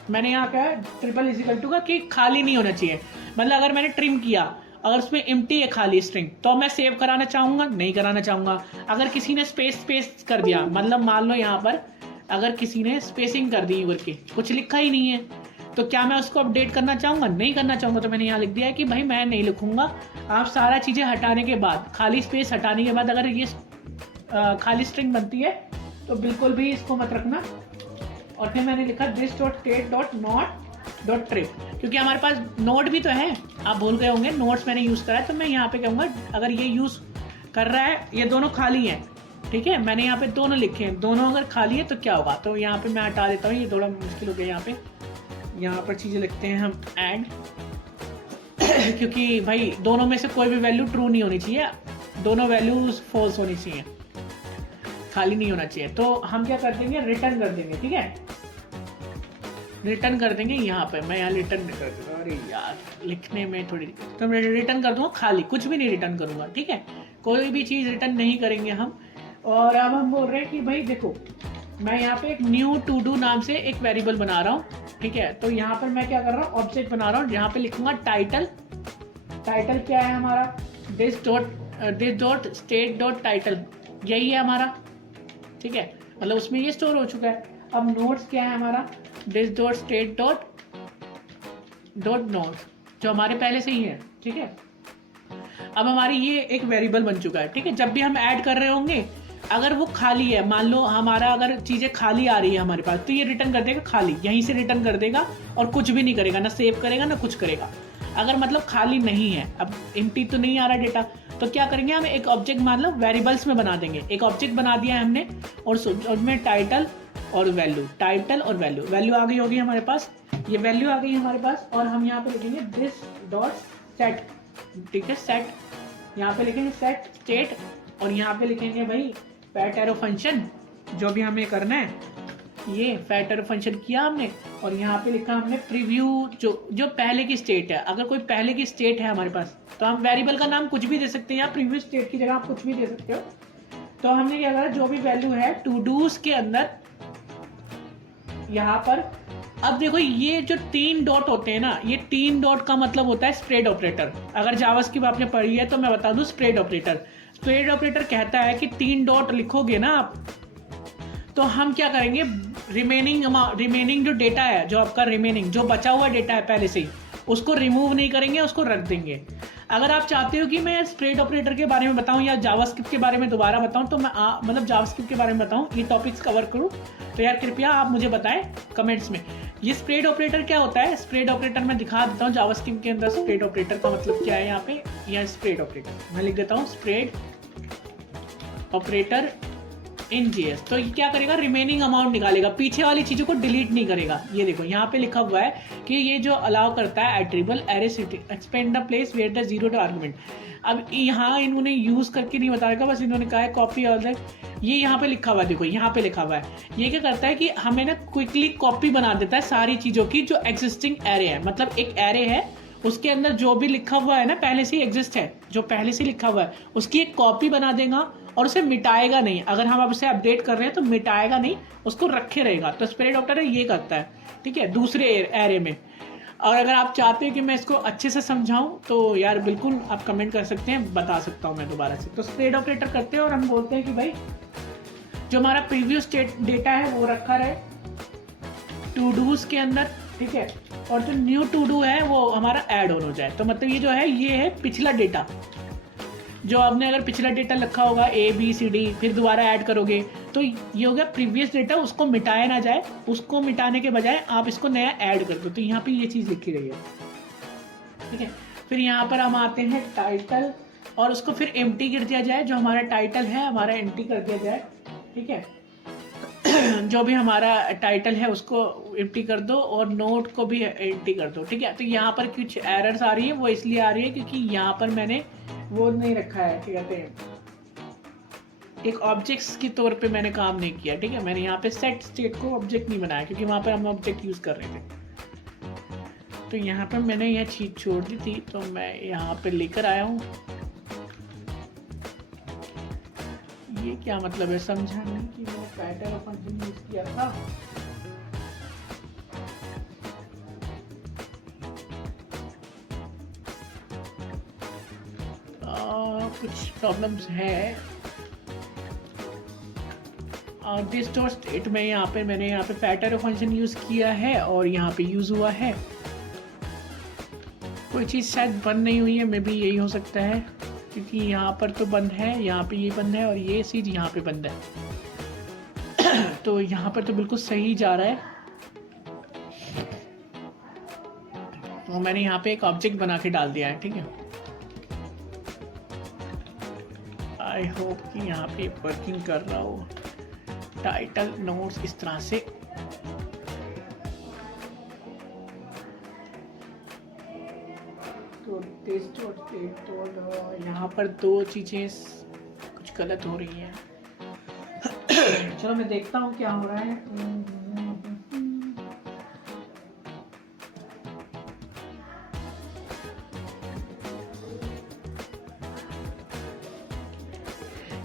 मैंने यहाँ क्या है, ट्रिपल इजिकल टू का कि खाली नहीं होना चाहिए, मतलब अगर मैंने ट्रिम किया, अगर उसमें एम्प्टी है खाली स्ट्रिंग, तो मैं सेव कराना चाहूँगा, नहीं कराना चाहूँगा। अगर किसी ने स्पेस कर दिया, मतलब मान लो यहाँ पर अगर किसी ने स्पेसिंग कर दी ऊपर के, कुछ लिखा ही नहीं है, तो क्या मैं उसको अपडेट करना चाहूँगा, नहीं करना चाहूँगा। तो मैंने यहाँ लिख दिया है कि भाई मैं नहीं लिखूँगा। आप सारा चीज़ें हटाने के बाद, खाली स्पेस हटाने के बाद अगर ये खाली स्ट्रिंग बनती है तो बिल्कुल भी इसको मत रखना। और फिर मैंने लिखा this dot state dot not dot trip, क्योंकि हमारे पास नोट भी तो है, आप भूल गए होंगे नोट्स मैंने यूज़ करा है। तो मैं यहाँ पे कहूँगा अगर ये यूज़ कर रहा है, ये दोनों खाली हैं, ठीक है, मैंने यहाँ पे दोनों लिखे हैं, दोनों अगर खाली है तो क्या होगा। तो यहाँ पे मैं हटा देता हूँ, ये थोड़ा मुश्किल हो गया। यहाँ पर चीज़ें लिखते हैं हम एंड क्योंकि भाई दोनों में से कोई भी वैल्यू ट्रू नहीं होनी चाहिए, दोनों वैल्यूज फॉल्स होनी चाहिए, खाली नहीं होना चाहिए। तो हम क्या कर देंगे, रिटर्न कर देंगे, ठीक है, रिटर्न कर देंगे। यहाँ पे मैं यहाँ रिटर्न कर दूंगा, अरे यार लिखने में थोड़ी, तो मैं रिटर्न कर दूंगा खाली, कुछ भी नहीं रिटर्न करूंगा, ठीक है, कोई भी चीज़ रिटर्न नहीं करेंगे हम। और अब हम बोल रहे हैं कि भाई देखो, मैं यहाँ पे एक न्यू टू डू नाम से एक वेरिएबल बना रहा हूँ, ठीक है। तो यहाँ पर मैं क्या कर रहा हूँ, ऑब्जेक्ट बना रहा हूँ, यहाँ पे लिखूंगा टाइटल। टाइटल क्या है हमारा, this dot state dot title, यही है हमारा, ठीक है, मतलब उसमें ये स्टोर हो चुका है। अब नोट्स क्या है हमारा, this dot state dot dot note जो हमारे पहले से ही है, ठीक है। अब हमारी ये एक वेरिएबल बन चुका है, ठीक है। जब भी हम ऐड कर रहे होंगे, अगर वो खाली है, मान लो हमारा अगर चीज़ें खाली आ रही है हमारे पास, तो ये रिटर्न कर देगा खाली, यहीं से रिटर्न कर देगा और कुछ भी नहीं करेगा, ना सेव करेगा ना कुछ करेगा। अगर मतलब खाली नहीं है, अब एम्प्टी तो नहीं आ रहा डेटा, तो क्या करेंगे हम एक ऑब्जेक्ट मान लो वेरिएबल्स में बना देंगे। एक ऑब्जेक्ट बना दिया है हमने और उसमें टाइटल और वैल्यू, टाइटल और वैल्यू, वैल्यू आ गई होगी हमारे पास, ये वैल्यू आ गई हमारे पास। और हम यहाँ पे लिखेंगे दिस डॉट सेट, ठीक है, सेट, यहाँ पे लिखेंगे सेट स्टेट, और यहाँ पे लिखेंगे भाई फैट एरो फंक्शन, जो भी हमें करना है ये फैट एरो फंक्शन किया हमने। और यहाँ पे लिखा हमने प्रीव्यू, जो पहले की स्टेट है। अगर कोई पहले की स्टेट है हमारे पास, तो हम वेरिएबल का नाम कुछ भी दे सकते हैं, या प्रीव्यू स्टेट की जगह आप कुछ भी दे सकते हो। तो हमने क्या करा, जो भी वैल्यू है टू डूज के अंदर यहाँ पर, अब देखो ये जो 3 डॉट होते हैं ना, ये 3 डॉट का मतलब होता है स्प्रेड ऑपरेटर। अगर जावास्क्रिप्ट आपने पढ़ी है तो मैं बता दूं, स्प्रेड ऑपरेटर, स्प्रेड ऑपरेटर कहता है कि 3 डॉट लिखोगे ना आप, तो हम क्या करेंगे, रिमेनिंग जो डेटा है, जो आपका रिमेनिंग जो बचा हुआ डेटा है पहले से ही, उसको रिमूव नहीं करेंगे, उसको रख देंगे। अगर आप चाहते हो कि मैं स्प्रेड ऑपरेटर के बारे में बताऊं या जावास्क्रिप्ट के बारे में दोबारा बताऊं, तो मैं मतलब जावास्क्रिप्ट के बारे में बताऊं, ये टॉपिक्स कवर करूं, तो यार कृपया आप मुझे बताएं कमेंट्स में। ये स्प्रेड ऑपरेटर क्या होता है, स्प्रेड ऑपरेटर मैं दिखा देता हूँ जावास्क्रिप्ट के अंदर स्प्रेड ऑपरेटर का मतलब क्या है। यहाँ पे यह स्प्रेड ऑपरेटर मैं लिख देता हूँ, स्प्रेड ऑपरेटर इन जीएस। तो ये क्या करेगा, रिमेनिंग अमाउंट निकालेगा, पीछे वाली चीजों को डिलीट नहीं करेगा। ये देखो यहाँ पे लिखा हुआ है कि ये जो अलाउ करता है iterable array city expand the place where the zero argument. अब यहाँ इन्होंने यूज करके नहीं बताएगा, बस इन्होंने कहा है कॉपी ऑल दैट। ये यहाँ पे लिखा हुआ है, देखो यहाँ पे लिखा हुआ है। ये क्या करता है कि हमें ना क्विकली कॉपी बना देता है सारी चीजों की जो एग्जिस्टिंग एरे है। मतलब एक एरे है, उसके अंदर जो भी लिखा हुआ है ना पहले से ही एग्जिस्ट है, जो पहले से लिखा हुआ है उसकी एक कॉपी बना देगा और उसे मिटाएगा नहीं। अगर हम अब उसे अपडेट कर रहे हैं तो मिटाएगा नहीं, उसको रखे रहेगा। तो स्प्रेड ऑपरेटर ये करता है, ठीक है, दूसरे एरे में। और अगर आप चाहते हैं कि मैं इसको अच्छे से समझाऊं तो यार बिल्कुल आप कमेंट कर सकते हैं, बता सकता हूं मैं दोबारा से। तो स्प्रेड ऑपरेटर करते हैं और हम बोलते हैं कि भाई जो हमारा प्रीवियस डेटा है वो रखा रहे टू डूज के अंदर, ठीक है, और जो न्यू टू डू है वो हमारा ऐड ऑन हो जाए। तो मतलब ये जो है ये है पिछला डेटा, जो आपने अगर पिछला डेटा रखा होगा ABCD, फिर दोबारा ऐड करोगे तो ये हो गया प्रीवियस डेटा, उसको मिटाया ना जाए। उसको मिटाने के बजाय आप इसको नया ऐड कर दो। तो यहाँ पे ये चीज़ लिखी गई है, ठीक है। फिर यहाँ पर हम आते हैं टाइटल, और उसको फिर एम्प्टी कर दिया जाए। जो हमारा टाइटल है हमारा एम्प्टी कर दिया जाए, ठीक है। जो भी हमारा टाइटल है उसको एम्प्टी कर दो और नोट को भी एम्प्टी कर दो, ठीक है। तो यहाँ पर कुछ एरर्स आ रही है, वो इसलिए आ रही है क्योंकि यहाँ पर मैंने वो नहीं रखा है, क्या कहते हैं, एक ऑब्जेक्ट्स के तौर पे मैंने काम नहीं किया, ठीक है। मैंने यहाँ पे सेट स्टेट को ऑब्जेक्ट नहीं बनाया क्योंकि वहाँ पर हम ऑब्जेक्ट यूज कर रहे थे। तो यहाँ पर मैंने यह चीज छोड़ दी थी, तो मैं यहाँ पे लेकर आया हूँ। ये क्या मतलब है, समझा नहीं कि मैं पैटर्न फंक्शन यूज किया था। कुछ प्रॉब्लम्स है दिस डॉट स्टेट में। यहाँ पे मैंने यहाँ पे पैटर्न फंक्शन यूज किया है और यहाँ पे यूज हुआ है। कोई चीज़ शायद बंद नहीं हुई है, मे बी यही हो सकता है क्योंकि यहाँ पर तो बंद है, यहाँ पे ये बंद है और ये चीज़ यहाँ पे बंद है। तो यहाँ पर तो बिल्कुल सही जा रहा है। तो मैंने यहाँ पे एक ऑब्जेक्ट बना के डाल दिया है, ठीक है। आई होप कि यहाँ पे वर्किंग कर रहा हो। टाइटल नोट्स इस तरह से, तो यहाँ पर दो चीजें कुछ गलत हो रही हैं। चलो मैं देखता हूँ क्या हो रहा है।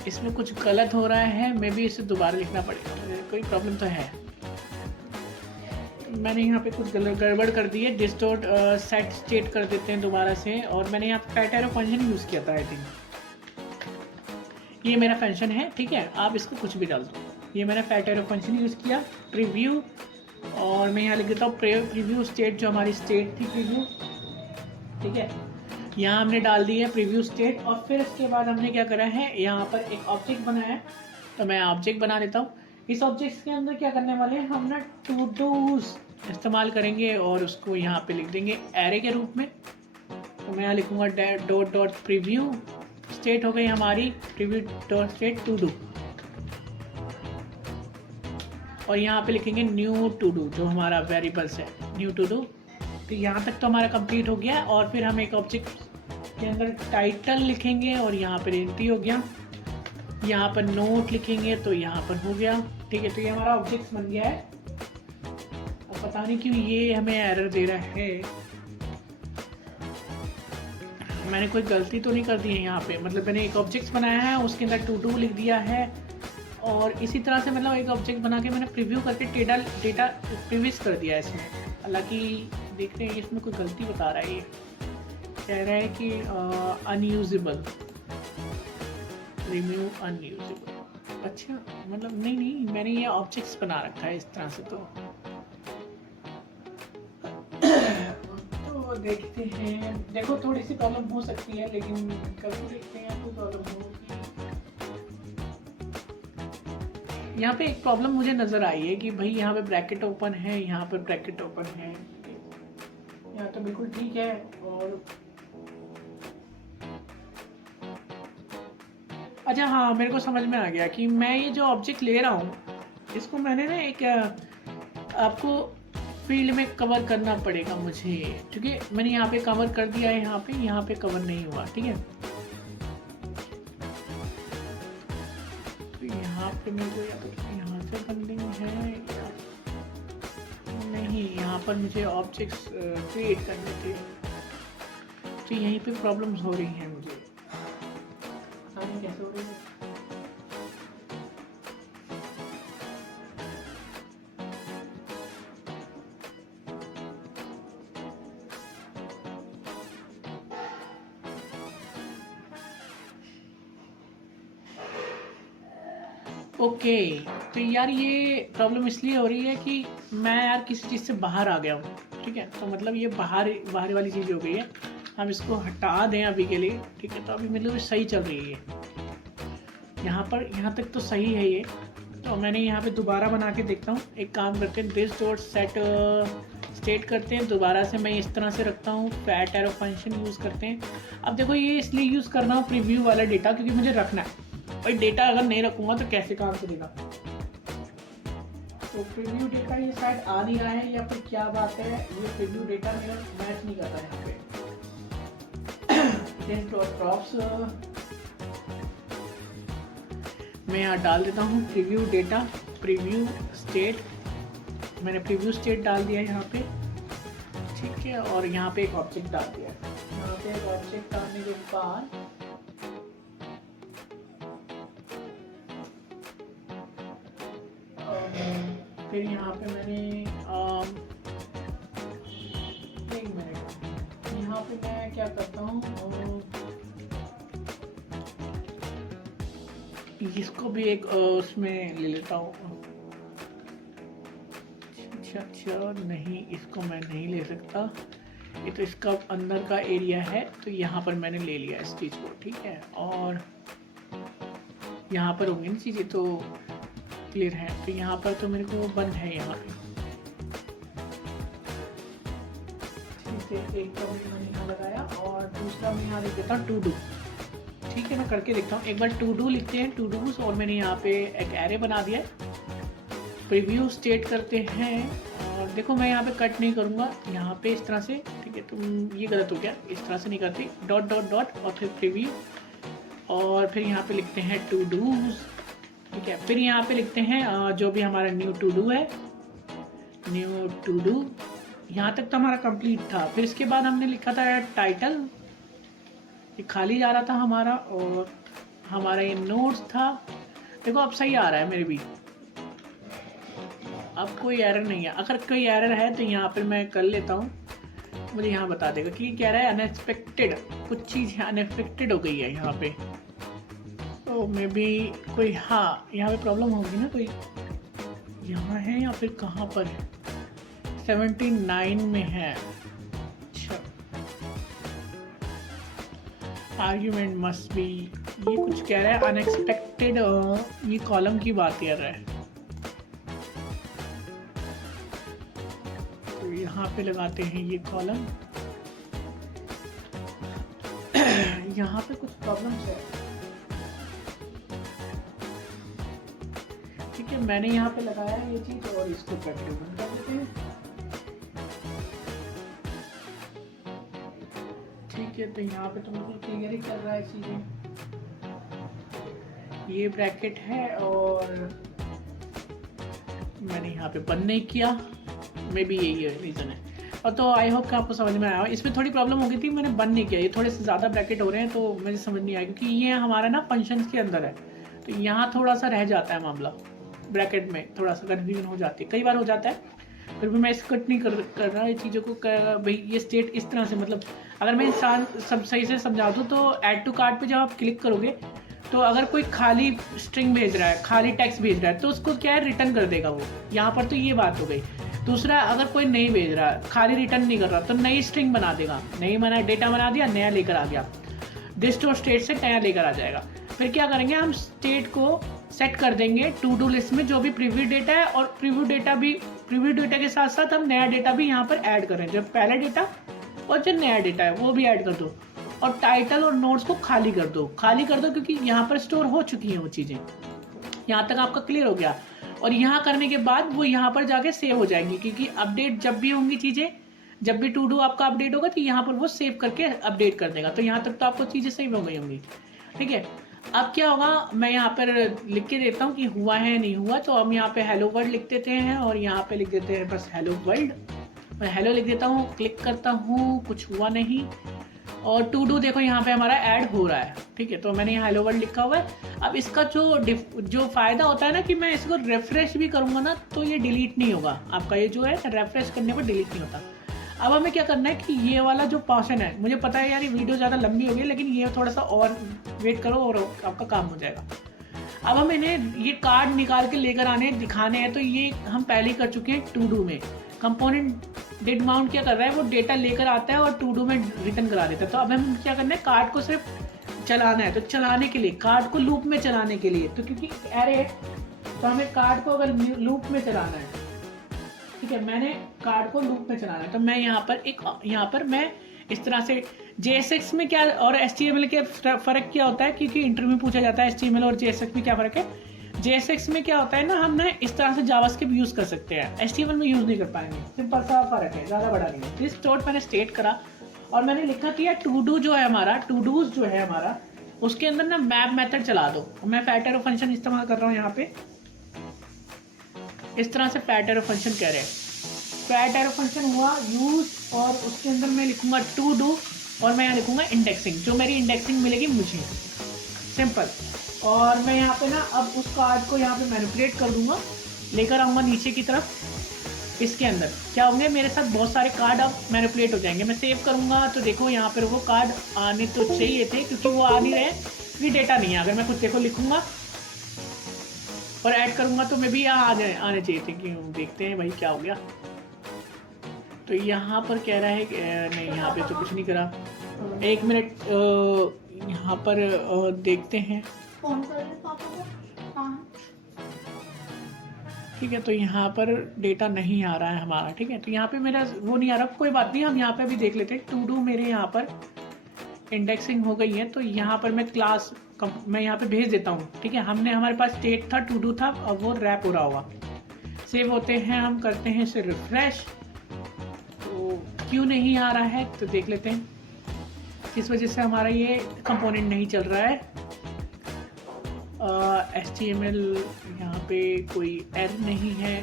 इसमें कुछ गलत हो रहा है, मे बी इसे दोबारा लिखना पड़ेगा, कोई प्रॉब्लम तो है। मैंने यहाँ पे कुछ गड़बड़ कर दी है। दिस डॉट सेट स्टेट कर देते हैं दोबारा से, और मैंने यहाँ पे फैट एरो फंक्शन यूज़ किया था। आई थिंक ये मेरा फंक्शन है, ठीक है। आप इसको कुछ भी डाल दो। ये मैंने फैट एरो फंक्शन यूज़ किया, प्रीव्यू और मैं यहाँ लिख देता हूँ प्रीव्यू स्टेट, जो हमारी स्टेट थी प्रीव्यू, ठीक है। यहाँ हमने डाल दी है प्रीव्यू स्टेट, और फिर इसके बाद हमने क्या करा है, यहाँ पर एक ऑब्जेक्ट बनाया है, तो मैं ऑब्जेक्ट बना देता हूँ। इस ऑब्जेक्ट के अंदर क्या करने वाले हैं, हम ना टू डूज इस्तेमाल करेंगे और उसको यहाँ पे लिख देंगे एरे के रूप में। तो मैं यहाँ लिखूँगा डॉट डॉट प्रीव्यू स्टेट, हो गई हमारी preview dot state todo, और यहाँ पे लिखेंगे न्यू टू डू, जो हमारा वेरिएबल्स है न्यू टू डू। तो यहाँ तक तो हमारा कंप्लीट हो गया, और फिर हम एक ऑब्जेक्ट के अंदर टाइटल लिखेंगे और यहाँ पर एंट्री हो गया, यहाँ पर नोट लिखेंगे तो यहाँ पर हो गया, ठीक है। तो ये हमारा ऑब्जेक्ट बन गया है। अब पता नहीं क्यों ये हमें एरर दे रहा है, मैंने कोई गलती तो नहीं कर दी है यहाँ पे, मतलब मैंने एक ऑब्जेक्ट बनाया है, उसके अंदर टू डू लिख दिया है, और इसी तरह से मतलब एक ऑब्जेक्ट बना के मैंने प्रीव्यू करके डेटा प्रीव्यूज कर दिया है इसमें। हालांकि देखते हैं इसमें कोई गलती बता रहा है, ये कह रहा है कि अनयूजेबल, रिमूव अनयूजेबल। अच्छा, मतलब नहीं मैंने ये ऑब्जेक्ट्स बना रखा है इस तरह से। तो देखते हैं, देखो थोड़ी सी प्रॉब्लम हो सकती है, लेकिन कभी देखते हैं तो प्रॉब्लम होगी। यहाँ पे एक प्रॉब्लम मुझे नज़र आई है कि भाई यहाँ पे ब्रैकेट ओपन है, यहाँ पर ब्रैकेट ओपन है, यहाँ तो बिल्कुल ठीक है। और अच्छा हाँ, मेरे को समझ में आ गया कि मैं ये जो ऑब्जेक्ट ले रहा हूँ, इसको मैंने ना एक आपको फील्ड में कवर करना पड़ेगा मुझे, क्योंकि मैंने यहाँ पे कवर कर दिया है, यहाँ पे कवर नहीं हुआ, ठीक है। तो यहाँ पे मेरे को या तो यहाँ से बंदिंग है या नहीं, यहाँ पर मुझे ऑब्जेक्ट्स क्रिएट करने थे, तो यहीं पे प्रॉब्लम्स हो रही हैं मुझे, पता नहीं कैसे हो रही है। ओके तो यार ये प्रॉब्लम इसलिए हो रही है कि मैं यार किसी चीज़ से बाहर आ गया हूँ, ठीक है। तो मतलब ये बाहर वाली चीज़ हो गई है, हम इसको हटा दें अभी के लिए, ठीक है। तो अभी मतलब सही चल रही है, यहाँ तक तो सही है ये। तो मैंने यहाँ पे दोबारा बना के देखता हूँ, एक काम करते हैं, दिस डॉट सेट स्टेट करते हैं, दोबारा से मैं इस तरह से रखता हूँ, फैट एरो फंक्शन यूज़ करते हैं। अब देखो ये इसलिए यूज़ करना हूँ प्रीव्यू वाला डेटा, क्योंकि मुझे रखना है भाई, डेटा अगर नहीं रखूँगा तो कैसे काम करेगा। तो प्रीव्यू डेटा ये शायद आ नहीं रहा है या फिर क्या बात है, ये प्रीव्यू डेटा मेरा मैच नहीं करता है यहाँ पे। props मैं यहाँ डाल देता हूँ प्रीव्यू डेटा, प्रीव्यू स्टेट, मैंने प्रीव्यू स्टेट डाल दिया है यहाँ पे, ठीक है। और यहाँ पे एक ऑब्जेक्ट डाल दिया है, यहाँ पे एक ऑब्जेक्ट डालने के बाद फिर यहाँ पे मैंने एक मिनट, यहाँ पे मैं क्या करता हूँ, इसको भी एक उसमें ले लेता हूँ। अच्छा नहीं, इसको मैं नहीं ले सकता, ये तो इसका अंदर का एरिया है, तो यहाँ पर मैंने ले लिया इस चीज़ को, ठीक है। और यहाँ पर होंगी ना चीज़ें तो क्लियर है, तो यहाँ पर तो मेरे को बंद है यहाँ पे, ठीक है। एक तो मैंने यहाँ लगाया और दूसरा मैं यहाँ लिख देता हूँ टू डू, ठीक है। मैं करके देखता हूँ एक बार, टू डू लिखते हैं, टू डूज, और मैंने यहाँ पे एक एरे बना दिया है। प्रीव्यू स्टेट करते हैं, और देखो मैं यहाँ पे कट नहीं करूँगा, यहाँ पे इस तरह से, ठीक है। तुम ये गलत हो गया, इस तरह से नहीं करती, डॉट डॉट डॉट और फिर प्रीव्यू, और फिर यहाँ पे लिखते हैं टू डूज, ठीक है। फिर यहाँ पे लिखते हैं जो भी हमारा न्यू टू डू है, न्यू टू डू, यहाँ तक तो हमारा कंप्लीट था। फिर इसके बाद हमने लिखा था टाइटल, ये खाली जा रहा था हमारा, और हमारा ये नोट्स था। देखो अब सही आ रहा है मेरे भी, अब कोई एरर नहीं है। अगर कोई एरर है तो यहाँ पर मैं कर लेता हूँ, मुझे यहाँ बता देगा कि कह रहा है अनएक्सपेक्टेड, कुछ चीज़ अनएक्सपेक्टेड हो गई है यहाँ पे। तो मे बी कोई, हाँ यहाँ पे प्रॉब्लम होगी ना, कोई यहाँ है या फिर कहाँ पर है। 79 में है। अच्छा, आर्ग्यूमेंट मस्ट बी, ये कुछ कह रहा है अनएक्सपेक्टेड, ये कॉलम की बात कर रहा है। तो यहाँ पे लगाते हैं ये कॉलम। यहाँ पे कुछ प्रॉब्लम्स है। ठीक है, मैंने यहाँ पे लगाया है ये चीज और इसको करके बंद कर देते हैं। ठीक है, तो यहाँ पे तो बिल्कुल क्लियर ही कर रहा है चीजें। ये ब्रैकेट है और मैंने यहाँ पे बंद नहीं किया, मे बी यही रीज़न है। और तो आई होप कि आपको समझ में आया। इसमें थोड़ी प्रॉब्लम हो गई थी, मैंने बंद नहीं किया, ये थोड़े से ज़्यादा ब्रैकेट हो रहे हैं तो मुझे समझ नहीं आया, क्योंकि ये हमारा ना फंक्शंस के अंदर है तो यहाँ थोड़ा सा रह जाता है मामला, ब्रैकेट में थोड़ा सा कन्फ्यूजन हो जाती है, कई बार हो जाता है। फिर भी मैं इसको कट नहीं कर रहा ये चीज़ों को, भाई ये स्टेट इस तरह से, मतलब अगर मैं इंसान सब सही से समझा दूँ तो ऐड टू कार्ट पे जब आप क्लिक करोगे तो अगर कोई खाली स्ट्रिंग भेज रहा है, खाली टेक्स्ट भेज रहा है, तो उसको क्या है रिटर्न कर देगा वो। यहाँ पर तो ये बात हो गई। दूसरा, अगर कोई नहीं भेज रहा है, खाली रिटर्न नहीं कर रहा, तो नई स्ट्रिंग बना देगा, नई बना डेटा बना दिया, नया लेकर आ गया, दिस टू स्टेट से नया लेकर आ जाएगा। फिर क्या करेंगे, हम स्टेट को सेट कर देंगे टू डू लिस्ट में जो भी प्रीव्यू डेटा है, और प्रीव्यू डेटा के साथ साथ हम नया डेटा भी यहाँ पर ऐड करें, जो पहला डेटा और जो नया डेटा है वो भी ऐड कर दो। और टाइटल और नोट्स को खाली कर दो क्योंकि यहाँ पर स्टोर हो चुकी हैं वो चीज़ें। यहाँ तक आपका क्लियर हो गया। और यहाँ करने के बाद वो यहाँ पर जाके सेव हो जाएंगी, क्योंकि अपडेट जब भी होंगी चीज़ें, जब भी टू डू आपका अपडेट होगा तो यहाँ पर वो सेव करके अपडेट कर देगा। तो यहाँ तक तो आपको चीज़ें सेव हो गई होंगी। ठीक है, अब क्या होगा, मैं यहाँ पर लिख के देता हूँ कि हुआ है नहीं हुआ। तो हम यहाँ पे हेलो वर्ल्ड लिख देते हैं और यहाँ पे लिख देते हैं बस हेलो वर्ल्ड। मैं हेलो लिख देता हूँ, क्लिक करता हूँ, कुछ हुआ नहीं। और टू डू देखो यहाँ पे हमारा ऐड हो रहा है। ठीक है, तो मैंने यहाँ हेलो वर्ल्ड लिखा हुआ है। अब इसका जो फायदा होता है ना कि मैं इसको रिफ्रेश भी करूँगा ना तो ये डिलीट नहीं होगा आपका, ये जो है रिफ्रेश करने पर डिलीट नहीं होता। अब हमें क्या करना है कि ये वाला जो पोर्शन है, मुझे पता है यार ये वीडियो ज़्यादा लंबी हो गई, लेकिन ये थोड़ा सा और वेट करो और आपका काम हो जाएगा। अब हम इन्हें ये कार्ड निकाल के लेकर आने दिखाने हैं, तो ये हम पहले ही कर चुके हैं टू डू में। कंपोनेंट डिड माउंट क्या कर रहा है, वो डेटा लेकर आता है और टू डू में रिटर्न करा देता है। तो अब हम क्या करना है, कार्ड को सिर्फ चलाना है। तो चलाने के लिए, कार्ड को लूप में चलाने के लिए, तो क्योंकि एरे है तो हमें कार्ड को अगर लूप में चलाना है, ठीक है, मैंने कार्ड को लूप में चलाना है, तो मैं यहाँ पर मैं इस तरह से JSX में क्या और HTML के फ़र्क क्या होता है, क्योंकि इंटरव्यू में पूछा जाता है HTML और JSX में क्या फ़र्क है। JSX में क्या होता है ना, हम ना इस तरह से जावास्क्रिप्ट यूज़ कर सकते हैं, HTML में यूज़ नहीं कर पाएंगे। सिंपल सा फ़र्क है, ज़्यादा बड़ा नहीं है। दिस डॉट मैंने स्टेट करा और मैंने लिखा कि टू डू जो है हमारा, टू डूज जो है हमारा, उसके अंदर ना मैप मेथड चला दो। मैं फैट एरो फंक्शन इस्तेमाल कर रहा हूँ यहाँ पे, इस तरह से फैट एरो फंक्शन कह रहे हैं। फैट एरो फंक्शन हुआ यूज और उसके अंदर मैं लिखूंगा टू डू और मैं यहाँ लिखूंगा इंडेक्सिंग, जो मेरी इंडेक्सिंग मिलेगी मुझे, सिंपल। और मैं यहाँ पे ना अब उस कार्ड को यहाँ पे मैनिपुलेट कर दूंगा, लेकर आऊँगा नीचे की तरफ। इसके अंदर क्या होंगे, मेरे साथ बहुत सारे कार्ड अब मैनिपुलेट हो जाएंगे। मैं सेव करूँगा तो देखो यहाँ पर वो कार्ड आने तो चाहिए थे, क्योंकि वो आ नहीं रहे, क्योंकि डेटा नहीं है। अगर मैं कुछ देखो लिखूँगा और ऐड करूँगा तो मैं भी यहाँ आने चाहिए थे, कि देखते हैं भाई क्या हो गया। तो यहाँ पर कह रहा है कि नहीं, यहाँ पे तो कुछ नहीं करा। एक मिनट, यहाँ पर देखते हैं। ठीक है, तो यहाँ पर डेटा नहीं आ रहा है हमारा। ठीक है, तो यहाँ पे मेरा वो नहीं आ रहा, कोई बात नहीं, हम यहाँ पे भी देख लेते हैं। टू डू मेरे यहाँ पर इंडेक्सिंग हो गई है, तो यहाँ पर मैं क्लास मैं यहाँ पे भेज देता हूँ। ठीक है, हमारे पास स्टेट था, टू डू था, अब वो रैप हो रहा होगा। सेव होते हैं, हम करते हैं इसे रिफ्रेश। तो क्यों नहीं आ रहा है तो देख लेते हैं किस वजह से हमारा ये कंपोनेंट नहीं चल रहा है। HTML यहाँ पे कोई एरर नहीं है,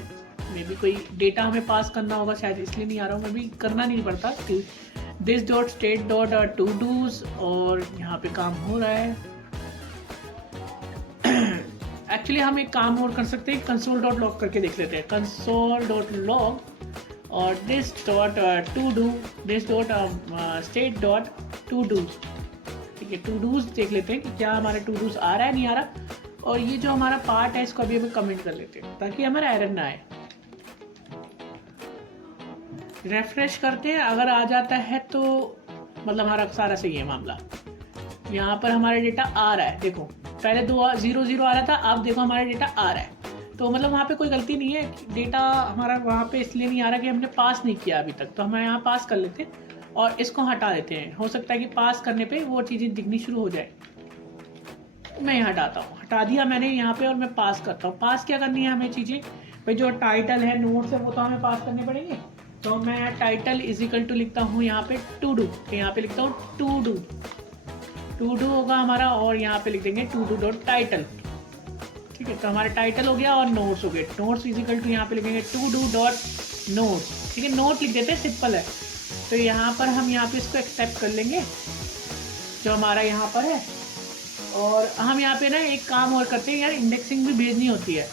मे बी कोई डेटा हमें पास करना होगा शायद, इसलिए नहीं आ रहा हूँ। मैं भी करना नहीं पड़ता, this dot state dot todos, और यहाँ पे काम हो रहा है। एक्चुअली हम एक काम और कर सकते हैं, कंसोल डॉट लॉग करके देख लेते हैं। कंसोल डॉट लॉग और this dot todo, this dot state dot todos. ठीक है, टू डूज देख लेते हैं कि क्या हमारा टू डूज आ रहा है नहीं आ रहा। और ये जो हमारा पार्ट है इसको अभी हमें कमेंट कर लेते हैं ताकि हमारा एरर ना आए। रिफ्रेश करते हैं, अगर आ जाता है तो मतलब हमारा सारा सही है मामला। यहाँ पर हमारा डेटा आ रहा है, देखो पहले 2 0 0 आ रहा था, अब देखो हमारा डेटा आ रहा है। तो मतलब वहाँ पे कोई गलती नहीं है, डेटा हमारा वहाँ पे इसलिए नहीं आ रहा कि हमने पास नहीं किया अभी तक। तो हम यहाँ पास कर लेते हैं और इसको हटा देते हैं। हो सकता है कि पास करने पे वो चीज़ें दिखनी शुरू हो जाए। मैं यहाँ हटाता हूँ, हटा दिया मैंने यहाँ पे, और मैं पास करता हूँ। पास क्या करनी है हमें चीज़ें भाई, जो टाइटल है, नोट्स है, वो तो हमें पास करने पड़ेंगे। तो मैं यहाँ टाइटल इज इक्वल टू लिखता हूँ यहाँ पे टू डू, तो यहाँ पे लिखता हूँ टू डू, टू डू होगा हमारा, और यहाँ पे लिख देंगे टू डू डॉट टाइटल। ठीक है, तो हमारा टाइटल हो गया और नोट्स हो गए। नोट्स इज इक्वल टू यहाँ पे लिखेंगे टू डू डॉट नोट्स। ठीक है, नोट लिख देते हैं, सिंपल है। तो यहाँ पर हम यहाँ पे इसको एक्सेप्ट कर लेंगे जो हमारा यहाँ पर है। और हम यहाँ पे ना एक काम और करते हैं यार, इंडेक्सिंग भी भेजनी होती है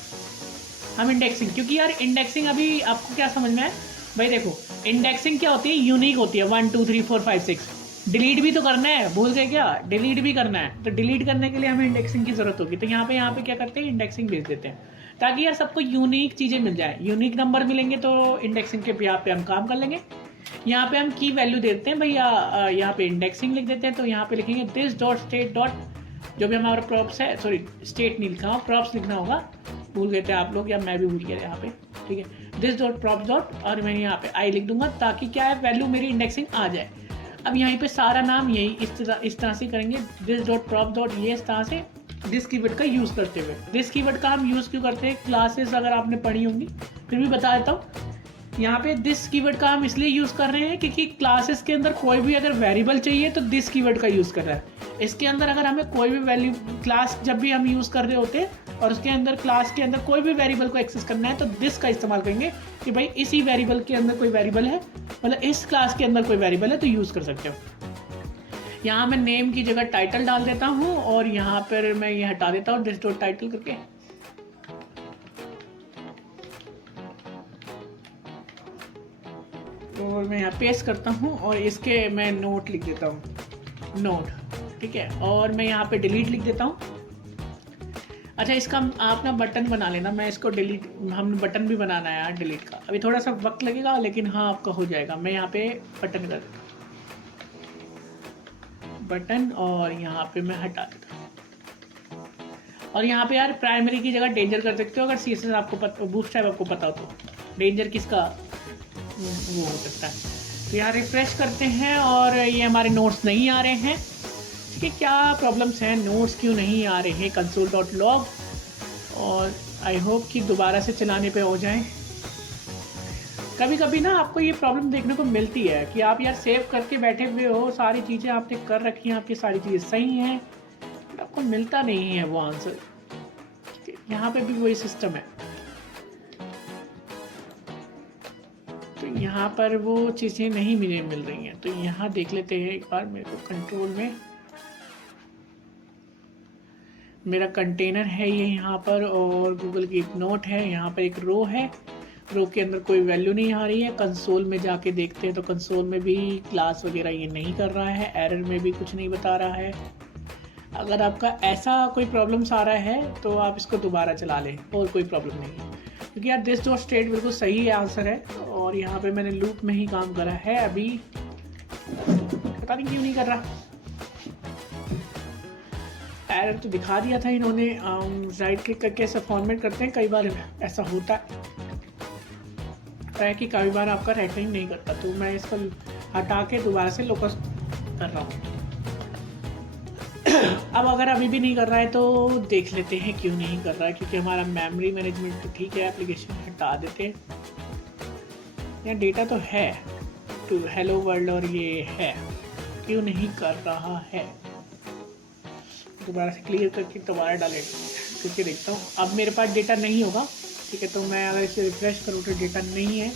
हम इंडेक्सिंग, क्योंकि यार इंडेक्सिंग अभी आपको क्या समझ में है भाई, देखो इंडेक्सिंग क्या होती है, यूनिक होती है 1 2 3 4 5 6। डिलीट भी तो करना है, भूल गए क्या, डिलीट भी करना है। तो डिलीट करने के लिए हमें इंडेक्सिंग की जरूरत होगी। तो यहाँ पे क्या करते हैं, इंडेक्सिंग भेज देते हैं, ताकि यार सबको यूनिक चीज़ें मिल जाए। यूनिक नंबर मिलेंगे तो इंडेक्सिंग के यहाँ पे हम काम कर लेंगे। यहाँ पे हम की वैल्यू देते हैं भैया, यहाँ पे इंडेक्सिंग लिख देते हैं। तो यहाँ पे लिखेंगे दिस डॉट स्टेट डॉट, जो भी हमारा प्रॉप्स है, सॉरी स्टेट नहीं लिखा, प्रॉप्स लिखना होगा, भूल गए थे आप लोग या मैं भी भूल गया यहाँ पे। ठीक है, दिस डॉट प्रॉप्स डॉट, और मैं यहाँ पे आई लिख दूंगा, ताकि क्या है वैल्यू मेरी इंडेक्सिंग आ जाए। अब यहाँ पे सारा नाम यही इस तरह से करेंगे, दिस डॉट प्रॉप डॉट, ये इस तरह से दिस कीवर्ड का यूज़ करते हुए। दिस कीवर्ड का हम यूज़ क्यों करते हैं, क्लासेस अगर आपने पढ़ी होंगी, फिर भी बता देता हूँ। यहाँ पे दिस कीवर्ड का हम इसलिए यूज़ कर रहे हैं क्योंकि क्लासेस के अंदर कोई भी अगर वेरिएबल चाहिए तो दिस कीवर्ड का यूज़ कर रहा है। इसके अंदर अगर हमें कोई भी वैल्यू, क्लास जब भी हम यूज़ कर रहे होते हैं और उसके अंदर क्लास के अंदर कोई भी वेरिएबल को एक्सेस करना है, तो दिस का इस्तेमाल करेंगे कि भाई इसी वेरिएबल के अंदर कोई वेरिएबल है, मतलब इस क्लास के अंदर कोई वेरिएबल है, तो यूज़ कर सकते हो। यहाँ मैं नेम की जगह टाइटल डाल देता हूँ, और यहाँ पर मैं ये हटा देता हूँ दिस डॉट टाइटल करके। और मैं यहाँ पेस्ट करता हूँ, और इसके मैं नोट लिख देता हूँ, नोट। ठीक है, और मैं यहाँ पे डिलीट लिख देता हूँ। अच्छा, इसका आप ना बटन बना लेना, मैं इसको डिलीट, हम बटन भी बनाना है यार डिलीट का, अभी थोड़ा सा वक्त लगेगा, लेकिन हाँ आपका हो जाएगा। मैं यहाँ पे बटन कर देता हूँ, बटन, और यहाँ पे मैं हटा देता हूँ। और यहाँ पे यार प्राइमरी की जगह डेंजर कर सकते हो, अगर CSS आपको पता, बूटस्ट्रैप आपको पता हो तो। डेंजर किसका वो हो सकता है। तो यहाँ रिफ्रेश करते हैं, और ये हमारे नोट्स नहीं आ रहे हैं। ठीक है, क्या प्रॉब्लम्स हैं, नोट्स क्यों नहीं आ रहे हैं, console.log, और आई होप कि दोबारा से चलाने पे हो जाए। कभी कभी ना आपको ये प्रॉब्लम देखने को मिलती है कि आप यार सेव करके बैठे हुए हो, सारी चीज़ें आपने कर रखी हैं, आपकी सारी चीज़ें सही हैं, आपको मिलता नहीं है वो आंसर। यहाँ पे भी वही सिस्टम है। तो यहाँ पर वो चीज़ें नहीं मुझे मिल रही हैं। तो यहाँ देख लेते हैं एक बार, मेरे को कंट्रोल में मेरा कंटेनर है ये यहाँ पर, और गूगल की नोट है, यहाँ पर एक रो है, रो के अंदर कोई वैल्यू नहीं आ रही है। कंसोल में जाके देखते हैं तो कंसोल में भी क्लास वगैरह ये नहीं कर रहा है, एरर में भी कुछ नहीं बता रहा है। अगर आपका ऐसा कोई प्रॉब्लम्स आ रहा है तो आप इसको दोबारा चला लें, और कोई प्रॉब्लम नहीं है, क्योंकि यार दिस डॉट स्टेट बिल्कुल सही आंसर है। और यहाँ पे मैंने लूप में ही काम करा है, अभी पता नहीं क्यों नहीं कर रहा। एरर तो दिखा दिया था इन्होंने, राइट क्लिक करके ऐसा फॉर्मेट करते हैं, कई बार ऐसा होता है कि कई बार आपका रेफरिंग नहीं करता। तो मैं इसको हटा के दोबारा से लोकस कर रहा हूँ। अब अगर अभी भी नहीं कर रहा है तो देख लेते हैं क्यों नहीं कर रहा है, क्योंकि हमारा मेमोरी मैनेजमेंट तो ठीक है, एप्लीकेशन हटा देते हैं। यहाँ डेटा तो है, टू हेलो वर्ल्ड, और ये है, क्यों नहीं कर रहा है। दोबारा से क्लियर करके दोबारा डाले क्योंकि देखता हूँ अब मेरे पास डेटा नहीं होगा। ठीक है, तो मैं अगर इसे रिफ्रेश करूँ तो डेटा नहीं है,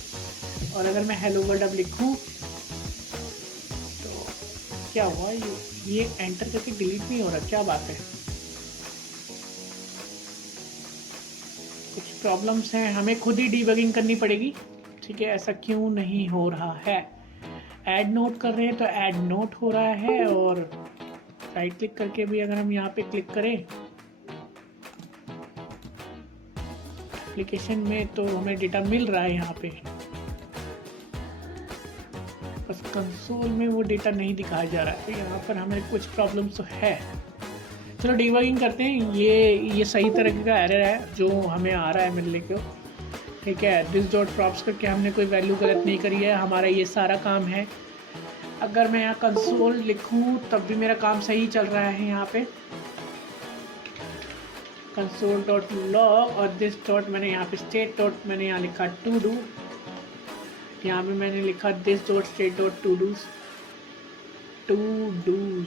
और अगर मैं हेलो वर्ल्ड अब लिखूँ तो क्या हुआ, ये एंटर करके डिलीट नहीं हो रहा, क्या बात है। कुछ प्रॉब्लम्स हैं, हमें खुद ही डीबगिंग करनी पड़ेगी। ठीक है, ऐसा क्यों नहीं हो रहा है। ऐड नोट कर रहे हैं तो ऐड नोट हो रहा है, और राइट क्लिक करके भी अगर हम यहाँ पे क्लिक करें एप्लीकेशन में तो हमें डेटा मिल रहा है यहाँ पे। बस कंसोल में वो डेटा नहीं दिखाया जा रहा है, तो यहाँ पर हमें कुछ प्रॉब्लम तो है। चलो डिबगिंग करते हैं। ये सही तरह का एरर है जो हमें आ रहा है मिलने को, ठीक है। दिस डॉट प्रॉप्स करके हमने कोई वैल्यू गलत नहीं करी है, हमारा ये सारा काम है। अगर मैं यहाँ कंसोल लिखूँ तब भी मेरा काम सही चल रहा है। यहाँ पे कंसोल डॉट लॉग और दिस डॉट मैंने यहाँ पे स्टेट डॉट मैंने यहाँ लिखा टू डू, यहाँ पे मैंने लिखा this dot state dot to do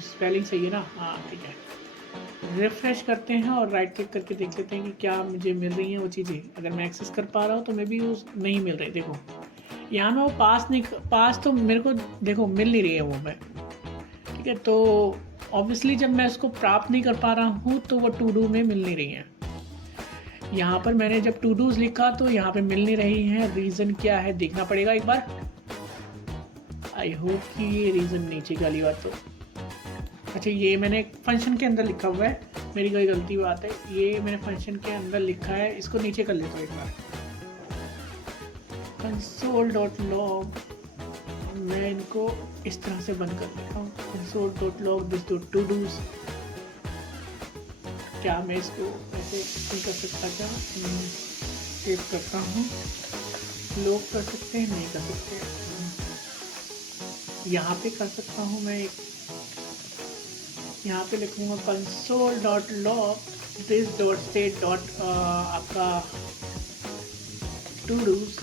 spelling सही है ना? हाँ ठीक है। रिफ्रेश करते हैं और राइट क्लिक करके देख लेते हैं कि क्या मुझे मिल रही हैं वो चीज़ें। अगर मैं एक्सेस कर पा रहा हूँ तो मे भी वो नहीं मिल रही। देखो यहाँ में वो पास तो मेरे को देखो मिल नहीं रही है वो मैं, ठीक है। तो ऑब्वियसली जब मैं उसको प्राप्त नहीं कर पा रहा हूँ तो वो टू डू में मिल नहीं रही है। यहाँ पर मैंने जब टू डूज लिखा तो यहाँ पे मिल नहीं रही है। रीज़न क्या है देखना पड़ेगा एक बार। आई होप कि ये रीज़न नीचे वाली बात तो अच्छा, ये मैंने फंक्शन के अंदर लिखा हुआ है, मेरी कोई गलती बात है। ये मैंने फंक्शन के अंदर लिखा है, इसको नीचे कर लेता हूँ एक बार। कंसोल डॉट लॉग मैं इनको इस तरह से बंद कर देता हूँ। Console dot log this dot todos. क्या मैं इसको ऐसे नहीं कर सकता? क्या सेव करता हूँ, लॉग कर सकते हैं? नहीं कर सकते। यहाँ पे कर सकता हूँ मैं एक, यहाँ पे लिखूँगा console dot log this dot state dot आपका टू डूज।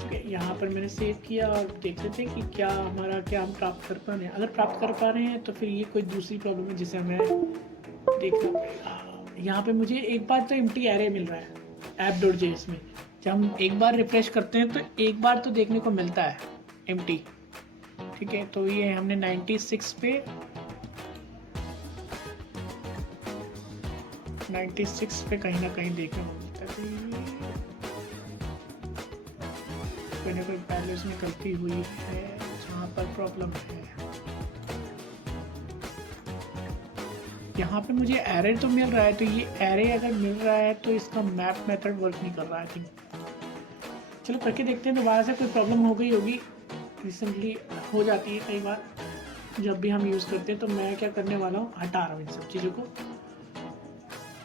ठीक है, यहाँ पर मैंने सेव किया और देख लेते हैं कि क्या हम प्राप्त कर पा रहे हैं। अगर प्राप्त कर पा रहे हैं तो फिर ये कोई दूसरी प्रॉब्लम है जिसे हमें देखना पड़ेगा। यहाँ पे मुझे एक बार तो एम्प्टी एरे मिल रहा है app.js में। जब हम एक बार रिफ्रेश करते हैं तो एक बार तो देखने को मिलता है एम्प्टी, ठीक है। तो ये हमने 96 पे कहीं ना कहीं देखने को मिलता है। कोई ना कोई वैल्यूज में गलती हुई है जहाँ पर प्रॉब्लम है। यहाँ पे मुझे एरे तो मिल रहा है, तो ये एरे अगर मिल रहा है तो इसका मैप मेथड वर्क नहीं कर रहा है। आई थिंक चलो करके देखते हैं दोबारा से। कोई प्रॉब्लम हो गई होगी, रिसेंटली हो जाती है कई बार जब भी हम यूज़ करते हैं। तो मैं क्या करने वाला हूँ, हटा रहा हूँ इन सब चीज़ों को।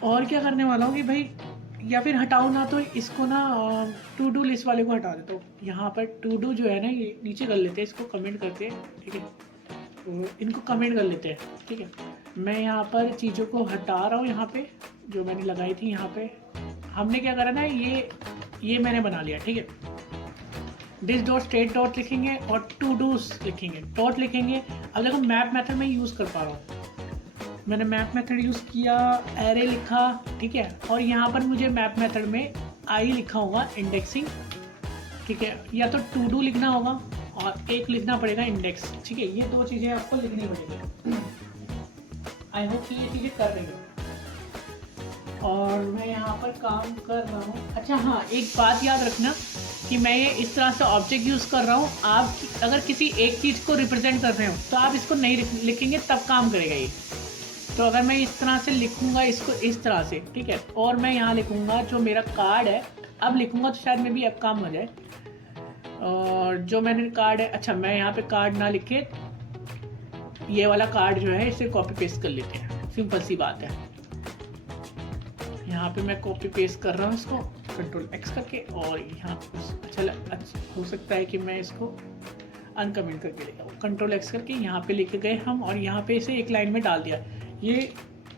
और क्या करने वाला हूँ कि भाई, या फिर हटाओ ना तो इसको ना टू डू लिस्ट वाले को हटा देता हूँ। यहाँ पर टू डू जो है ना ये नीचे कर लेते हैं, इसको कमेंट करते हैं, ठीक है। तो इनको कमेंट कर लेते हैं, ठीक है। मैं यहाँ पर चीज़ों को हटा रहा हूँ। यहाँ पे जो मैंने लगाई थी, यहाँ पे हमने क्या करा ना, ये मैंने बना लिया, ठीक है। दिस डॉट स्टेट डॉट लिखेंगे और टू डूज लिखेंगे, डॉट लिखेंगे। अब देखो मैप मेथड में यूज़ कर पा रहा हूँ, मैंने मैप मेथड यूज़ किया, एरे लिखा, ठीक है। और यहाँ पर मुझे मैप मेथड में आई लिखा होगा इंडेक्सिंग, ठीक है। या तो टू डू लिखना होगा और एक लिखना पड़ेगा इंडेक्स, ठीक है। ये दो चीज़ें आपको लिखनी पड़ेगी। आई होप कि ये चीज़ें कर रही हो। और मैं यहाँ पर काम कर रहा हूँ। अच्छा हाँ, एक बात याद रखना कि मैं ये इस तरह से ऑब्जेक्ट यूज़ कर रहा हूँ। आप अगर किसी एक चीज़ को रिप्रेजेंट कर रहे हो तो आप इसको नहीं लिखेंगे तब काम करेगा ये। तो अगर मैं इस तरह से लिखूँगा इसको इस तरह से, ठीक है। और मैं यहाँ लिखूँगा जो मेरा कार्ड है, अब लिखूँगा तो शायद में भी अब काम हो जाए। और जो मैंने कार्ड है, अच्छा मैं यहाँ पे कार्ड ना लिखे, ये वाला कार्ड जो है इसे कॉपी पेस्ट कर लेते हैं, सिंपल सी बात है। यहाँ पे मैं कॉपी पेस्ट कर रहा हूँ इसको कंट्रोल एक्स करके। और यहाँ अच्छा हो सकता है कि मैं इसको अनकमेंट करके ले जाऊँ, कंट्रोल एक्स करके यहाँ पे लेके गए हम और यहाँ पे इसे एक लाइन में डाल दिया। ये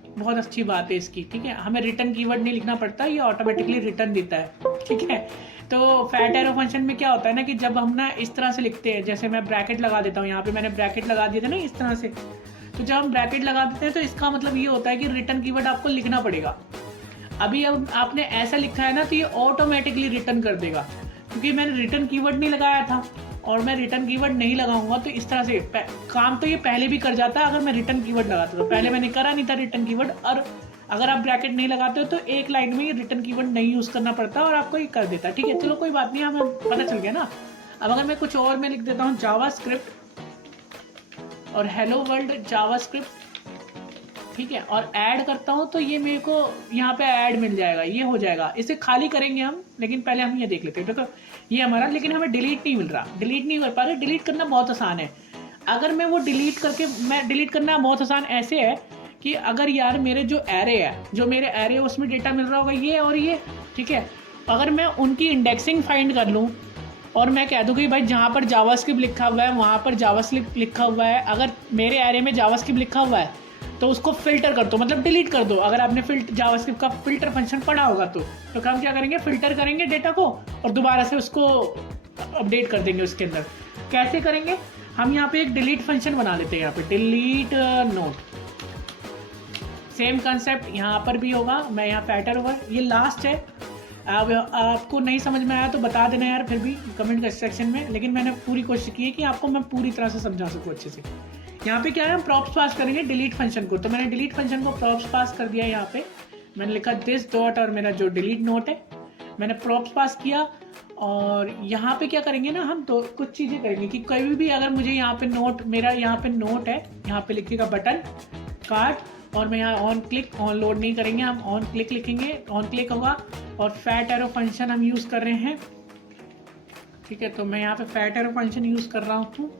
बहुत अच्छी बात है इसकी, ठीक है। हमें रिटर्न कीवर्ड नहीं लिखना पड़ता, ये ऑटोमेटिकली रिटर्न देता है, ठीक है। तो फैट एरो फंक्शन में क्या होता है ना कि जब हम ना इस तरह से लिखते हैं, जैसे मैं ब्रैकेट लगा देता हूँ, यहाँ पे मैंने ब्रैकेट लगा दिए थे ना इस तरह से। तो जब हम ब्रैकेट लगा देते हैं तो इसका मतलब ये होता है कि रिटर्न कीवर्ड आपको लिखना पड़ेगा। अभी अब आपने ऐसा लिखा है ना तो ये ऑटोमेटिकली रिटर्न कर देगा, क्योंकि मैंने रिटर्न कीवर्ड नहीं लगाया था। और मैं रिटर्न कीवर्ड नहीं लगाऊंगा तो इस तरह से काम तो ये पहले भी कर जाता है अगर मैं रिटर्न कीवर्ड लगाता। तो पहले मैंने करा नहीं था रिटर्न कीवर्ड, और अगर आप ब्रैकेट नहीं लगाते हो तो एक लाइन में ये रिटर्न कीवर्ड नहीं यूज़ करना पड़ता और आपको ये कर देता है, ठीक है। चलो कोई बात नहीं, हमें पता चल गया ना। अब अगर मैं कुछ और मैं लिख देता हूँ जावास्क्रिप्ट और हेलो वर्ल्ड जावास्क्रिप्ट, ठीक है, और ऐड करता हूँ तो ये मेरे को यहाँ पे ऐड मिल जाएगा, ये हो जाएगा। इसे खाली करेंगे हम, लेकिन पहले हम ये देख लेते हैं। देखो ये हमारा, लेकिन हमें डिलीट नहीं मिल रहा, डिलीट नहीं कर पा रहे। डिलीट करना बहुत आसान है। अगर मैं वो डिलीट करके, मैं डिलीट करना बहुत आसान ऐसे है कि अगर यार मेरे जो एरे है, जो मेरे एरे है उसमें डेटा मिल रहा होगा ये और ये, ठीक है, अगर मैं उनकी इंडेक्सिंग फाइंड कर लूँ और मैं कह दूँ कि भाई जहाँ पर जावास्क्रिप्ट लिखा हुआ है वहाँ पर जावास्क्रिप्ट लिखा हुआ है, अगर मेरे एरे में जावास्क्रिप्ट लिखा हुआ है तो उसको फिल्टर कर दो, मतलब डिलीट कर दो। अगर आपने जावास्क्रिप्ट का फिल्टर फंक्शन पढ़ा होगा तो हम क्या करेंगे, फिल्टर करेंगे डेटा को और दोबारा से उसको अपडेट कर देंगे उसके अंदर। कैसे करेंगे, हम यहाँ पे एक डिलीट फंक्शन बना लेते हैं, यहाँ पे डिलीट नोट। सेम कंसेप्ट यहाँ पर भी होगा। मैं यहाँ फैटर होगा, ये लास्ट है। अब आपको नहीं समझ में आया तो बता देना यार, फिर भी कमेंट सेक्शन में, लेकिन मैंने पूरी कोशिश की है कि आपको मैं पूरी तरह से समझा सकूँ अच्छे से। यहाँ पे क्या है, हम प्रॉप्स पास करेंगे डिलीट फंक्शन को। तो मैंने डिलीट फंक्शन को प्रॉप्स पास कर दिया। यहाँ पे मैंने लिखा दिस डॉट और मेरा जो डिलीट नोट है मैंने प्रॉप्स पास किया। और यहाँ पे क्या करेंगे ना, हम तो कुछ चीज़ें करेंगे कि कभी भी अगर मुझे यहाँ पे नोट, मेरा यहाँ पे नोट है, यहाँ पे लिखिएगा बटन कार्ड, और मैं यहाँ ऑन क्लिक, ऑन लोड नहीं करेंगे, हम ऑन क्लिक लिखेंगे, ऑन क्लिक होगा। और फैट एरो फंक्शन हम यूज़ कर रहे हैं, ठीक है। तो मैं यहाँ पे फैट एरो फंक्शन यूज़ कर रहा हूँ,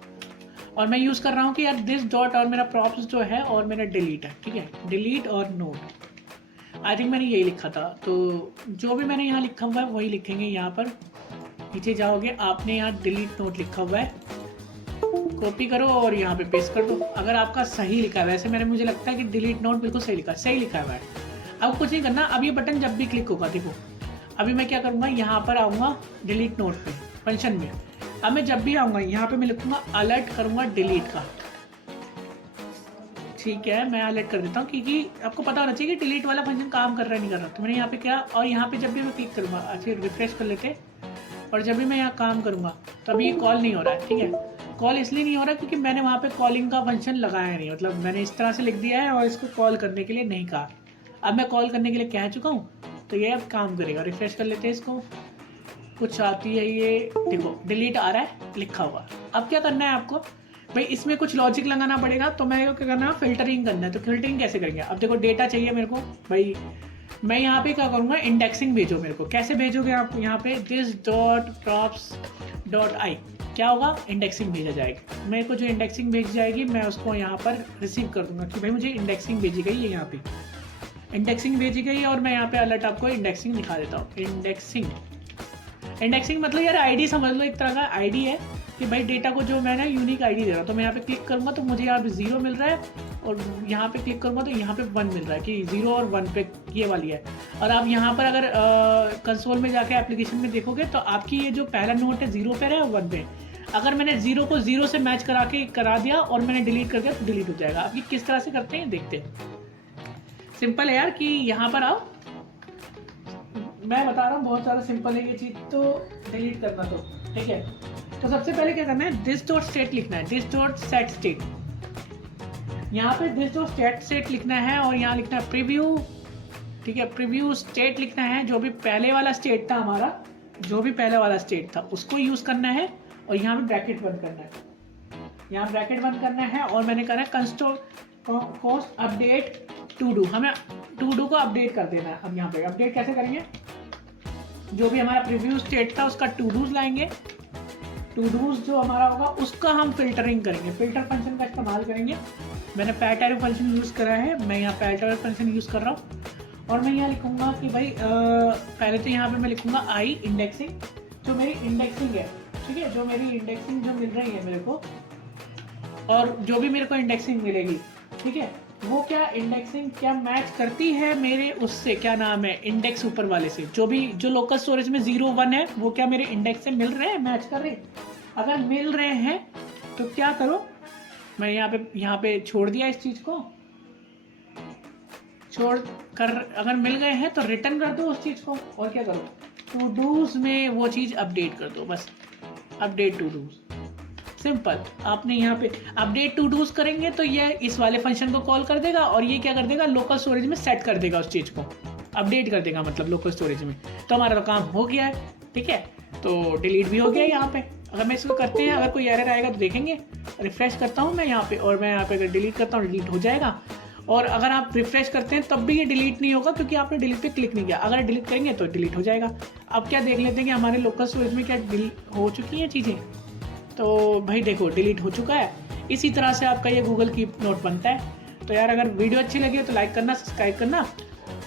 और मैं यूज़ कर रहा हूँ कि यार दिस डॉट और मेरा प्रॉप्स जो है और मेरा डिलीट है, ठीक है, डिलीट और नोट। आई थिंक मैंने यही लिखा था, तो जो भी मैंने यहाँ लिखा हुआ है वही लिखेंगे। यहाँ पर नीचे जाओगे, आपने यहाँ डिलीट नोट लिखा हुआ है, कॉपी करो और यहाँ पे पेस्ट कर दो। अगर आपका सही लिखा है, वैसे मुझे लगता है कि डिलीट नोट बिल्कुल सही लिखा हुआ है। अब कुछ नहीं करना, अब ये बटन जब भी क्लिक होगा, देखो अभी मैं क्या करूँगा, यहाँ पर आऊँगा डिलीट नोट पे फंक्शन में। अब मैं जब भी आऊँगा यहाँ पे मैं लिखूँगा अलर्ट करूँगा डिलीट का, ठीक है। मैं अलर्ट कर देता हूँ क्योंकि आपको पता होना चाहिए कि डिलीट वाला फंक्शन काम कर रहा है नहीं कर रहा। तो मैंने यहाँ पे क्या, और यहाँ पे जब भी मैं क्लिक करूँगा, अच्छा रिफ्रेश कर लेते, और जब भी मैं यहाँ काम करूँगा तो अभी ये कॉल नहीं हो रहा है, ठीक है। कॉल इसलिए नहीं हो रहा क्योंकि मैंने वहाँ पे कॉलिंग का फंक्शन लगाया नहीं, मतलब मैंने इस तरह से लिख दिया है और इसको कॉल करने के लिए नहीं कहा। अब मैं कॉल करने के लिए कह चुका हूँ, तो ये अब काम करेगा। रिफ्रेश कर लेते हैं इसको, कुछ आती है ये, देखो डिलीट आ रहा है लिखा हुआ। अब क्या करना है आपको भाई, इसमें कुछ लॉजिक लगाना पड़ेगा। तो मेरे को क्या करना है, फिल्टरिंग करना है। तो फिल्टरिंग कैसे करेंगे, अब देखो डेटा चाहिए मेरे को भाई, मैं यहाँ पे क्या करूँगा, इंडेक्सिंग भेजो मेरे को। कैसे भेजोगे आप, यहाँ पे this dot props dot I, क्या होगा, इंडेक्सिंग भेजा जाएगा। मेरे को जो इंडेक्सिंग भेजी जाएगी मैं उसको यहाँ पर रिसीव कर दूंगा कि भाई मुझे इंडेक्सिंग भेजी गई है, यहाँ पे इंडेक्सिंग भेजी गई है। और मैं यहाँ पे अलर्ट आपको इंडेक्सिंग दिखा देता हूँ। इंडेक्सिंग मतलब यार आईडी समझ लो, एक तरह का आईडी है कि भाई डेटा को जो मैं ना यूनिक आईडी दे रहा हूँ। तो मैं यहाँ पे क्लिक करूँगा तो मुझे यहाँ पे 0 मिल रहा है, और यहाँ पे क्लिक करूँगा तो यहाँ पे 1 मिल रहा है कि 0 और 1 पे ये वाली है। और आप यहाँ पर अगर कंसोल में जाके एप्लीकेशन में देखोगे तो आपकी ये जो पहला नोट है 0 पे है और 1 पे। अगर मैंने 0 को 0 से मैच करा दिया और मैंने डिलीट कर दिया तो डिलीट हो जाएगा। आप ये किस तरह से करते हैं देखते हैं। सिंपल है यार कि यहाँ पर आओ, मैं बता रहा हूँ बहुत ज़्यादा सिंपल है ये चीज़, तो डिलीट करना तो ठीक है। तो सबसे पहले क्या करना है, दिस डॉट स्टेट लिखना है, दिस डॉट सेट स्टेट। यहाँ पे दिस डॉट स्टेट लिखना है और यहाँ लिखना है प्रीव्यू, ठीक है। प्रीव्यू स्टेट लिखना है, जो भी पहले वाला स्टेट था हमारा, जो भी पहले वाला स्टेट था उसको यूज़ करना है। और यहाँ पे ब्रैकेट बंद करना है, यहाँ ब्रैकेट बंद करना है। और मैंने कहा है कंस्ट्रोल कोस्ट अपडेट टू डू, हमें टू डू को अपडेट कर देना है। अब यहाँ पे अपडेट कैसे करेंगे, जो भी हमारा प्रीव्यू स्टेट था उसका टू डूज लाएंगे। टू डूज जो हमारा होगा उसका हम फिल्टरिंग करेंगे, फिल्टर फंक्शन का इस्तेमाल करेंगे। मैंने फैट एरो फंक्शन यूज़ करा है, मैं यहाँ फैट एरो फंक्शन यूज़ कर रहा हूँ। और मैं यहाँ लिखूँगा कि भाई पहले तो यहाँ पे मैं लिखूँगा आई इंडेक्सिंग, जो मेरी इंडेक्सिंग है, ठीक है। जो मेरी इंडेक्सिंग जो मिल रही है मेरे को, और जो भी मेरे को इंडेक्सिंग मिलेगी, ठीक है, वो क्या इंडेक्सिंग क्या मैच करती है मेरे उससे, क्या नाम है, इंडेक्स ऊपर वाले से। जो लोकल स्टोरेज में 0 1 है वो क्या मेरे इंडेक्स से मिल रहे हैं, मैच कर रहे। अगर मिल रहे हैं तो क्या करो, मैं यहाँ पे छोड़ दिया इस चीज को, छोड़ कर अगर मिल गए हैं तो रिटर्न कर दो उस चीज को। और क्या करो, टू डूज में वो चीज अपडेट कर दो, बस अपडेट टू डूज, सिंपल। आपने यहाँ पे अपडेट टू डूज करेंगे तो ये इस वाले फंक्शन को कॉल कर देगा और ये क्या कर देगा, लोकल स्टोरेज में सेट कर देगा, उस चीज़ को अपडेट कर देगा, मतलब लोकल स्टोरेज में। तो हमारा तो काम हो गया है, ठीक है। तो डिलीट भी हो गया यहाँ पे। अगर मैं इसको करते हैं, अगर कोई एरर आएगा तो देखेंगे। रिफ्रेश करता हूँ मैं यहाँ पे, और मैं यहाँ पे अगर डिलीट करता हूँ डिलीट हो जाएगा। और अगर आप रिफ्रेश करते हैं तब भी ये डिलीट नहीं होगा, क्योंकि आपने डिलीट पे क्लिक नहीं किया। अगर डिलीट करेंगे तो डिलीट हो जाएगा। अब क्या देख लेते हैं कि हमारे लोकल स्टोरेज में क्या डिलीट हो चुकी हैं चीज़ें। तो भाई देखो डिलीट हो चुका है। इसी तरह से आपका ये गूगल कीप नोट बनता है। तो यार अगर वीडियो अच्छी लगी तो लाइक करना, सब्सक्राइब करना।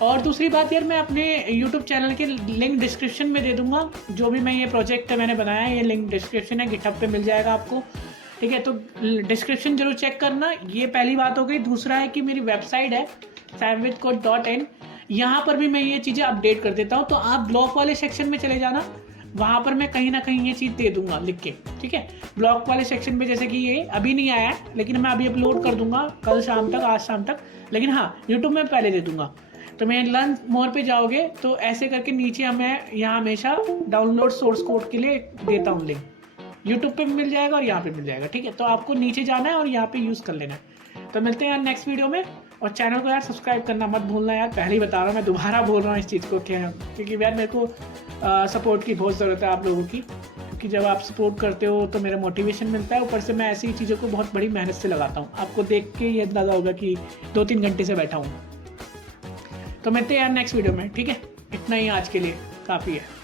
और दूसरी बात यार, मैं अपने यूट्यूब चैनल के लिंक डिस्क्रिप्शन में दे दूंगा। जो भी मैं ये प्रोजेक्ट मैंने बनाया है, ये लिंक डिस्क्रिप्शन है, गिटहब पे मिल जाएगा आपको, ठीक है। तो डिस्क्रिप्शन जरूर चेक करना। ये पहली बात हो गई। दूसरा है कि मेरी वेबसाइट है samvidcode.in, यहाँ पर भी मैं ये चीज़ें अपडेट कर देता हूँ। तो आप ब्लॉग वाले सेक्शन में चले जाना, वहाँ पर मैं कहीं ना कहीं ये चीज़ दे दूंगा लिख के, ठीक है। ब्लॉग वाले सेक्शन में जैसे कि ये अभी नहीं आया है, लेकिन मैं अभी अपलोड कर दूंगा कल शाम तक, आज शाम तक। लेकिन हाँ, यूट्यूब में पहले दे दूंगा। तो मैं लर्न मोर पे जाओगे तो ऐसे करके नीचे मैं यहाँ हमेशा डाउनलोड सोर्स कोड के लिए देता हूँ लिंक। यूट्यूब पे भी मिल जाएगा और यहाँ पे मिल जाएगा, ठीक है। तो आपको नीचे जाना है और यहाँ पे यूज़ कर लेना है। तो मिलते हैं यार नेक्स्ट वीडियो में। और चैनल को यार सब्सक्राइब करना मत भूलना यार, पहले ही बता रहा हूँ, मैं दोबारा बोल रहा हूँ इस चीज़ को, क्या क्योंकि यार मेरे को सपोर्ट की बहुत ज़रूरत है आप लोगों की। क्योंकि जब आप सपोर्ट करते हो तो मेरा मोटिवेशन मिलता है। ऊपर से मैं ऐसी चीज़ों को बहुत बड़ी मेहनत से लगाता हूँ। आपको देख के ये अंदाज़ा होगा कि 2-3 घंटे से बैठा हूँ। तो मिलते हैं यार नेक्स्ट वीडियो में, ठीक है। इतना ही आज के लिए काफ़ी है।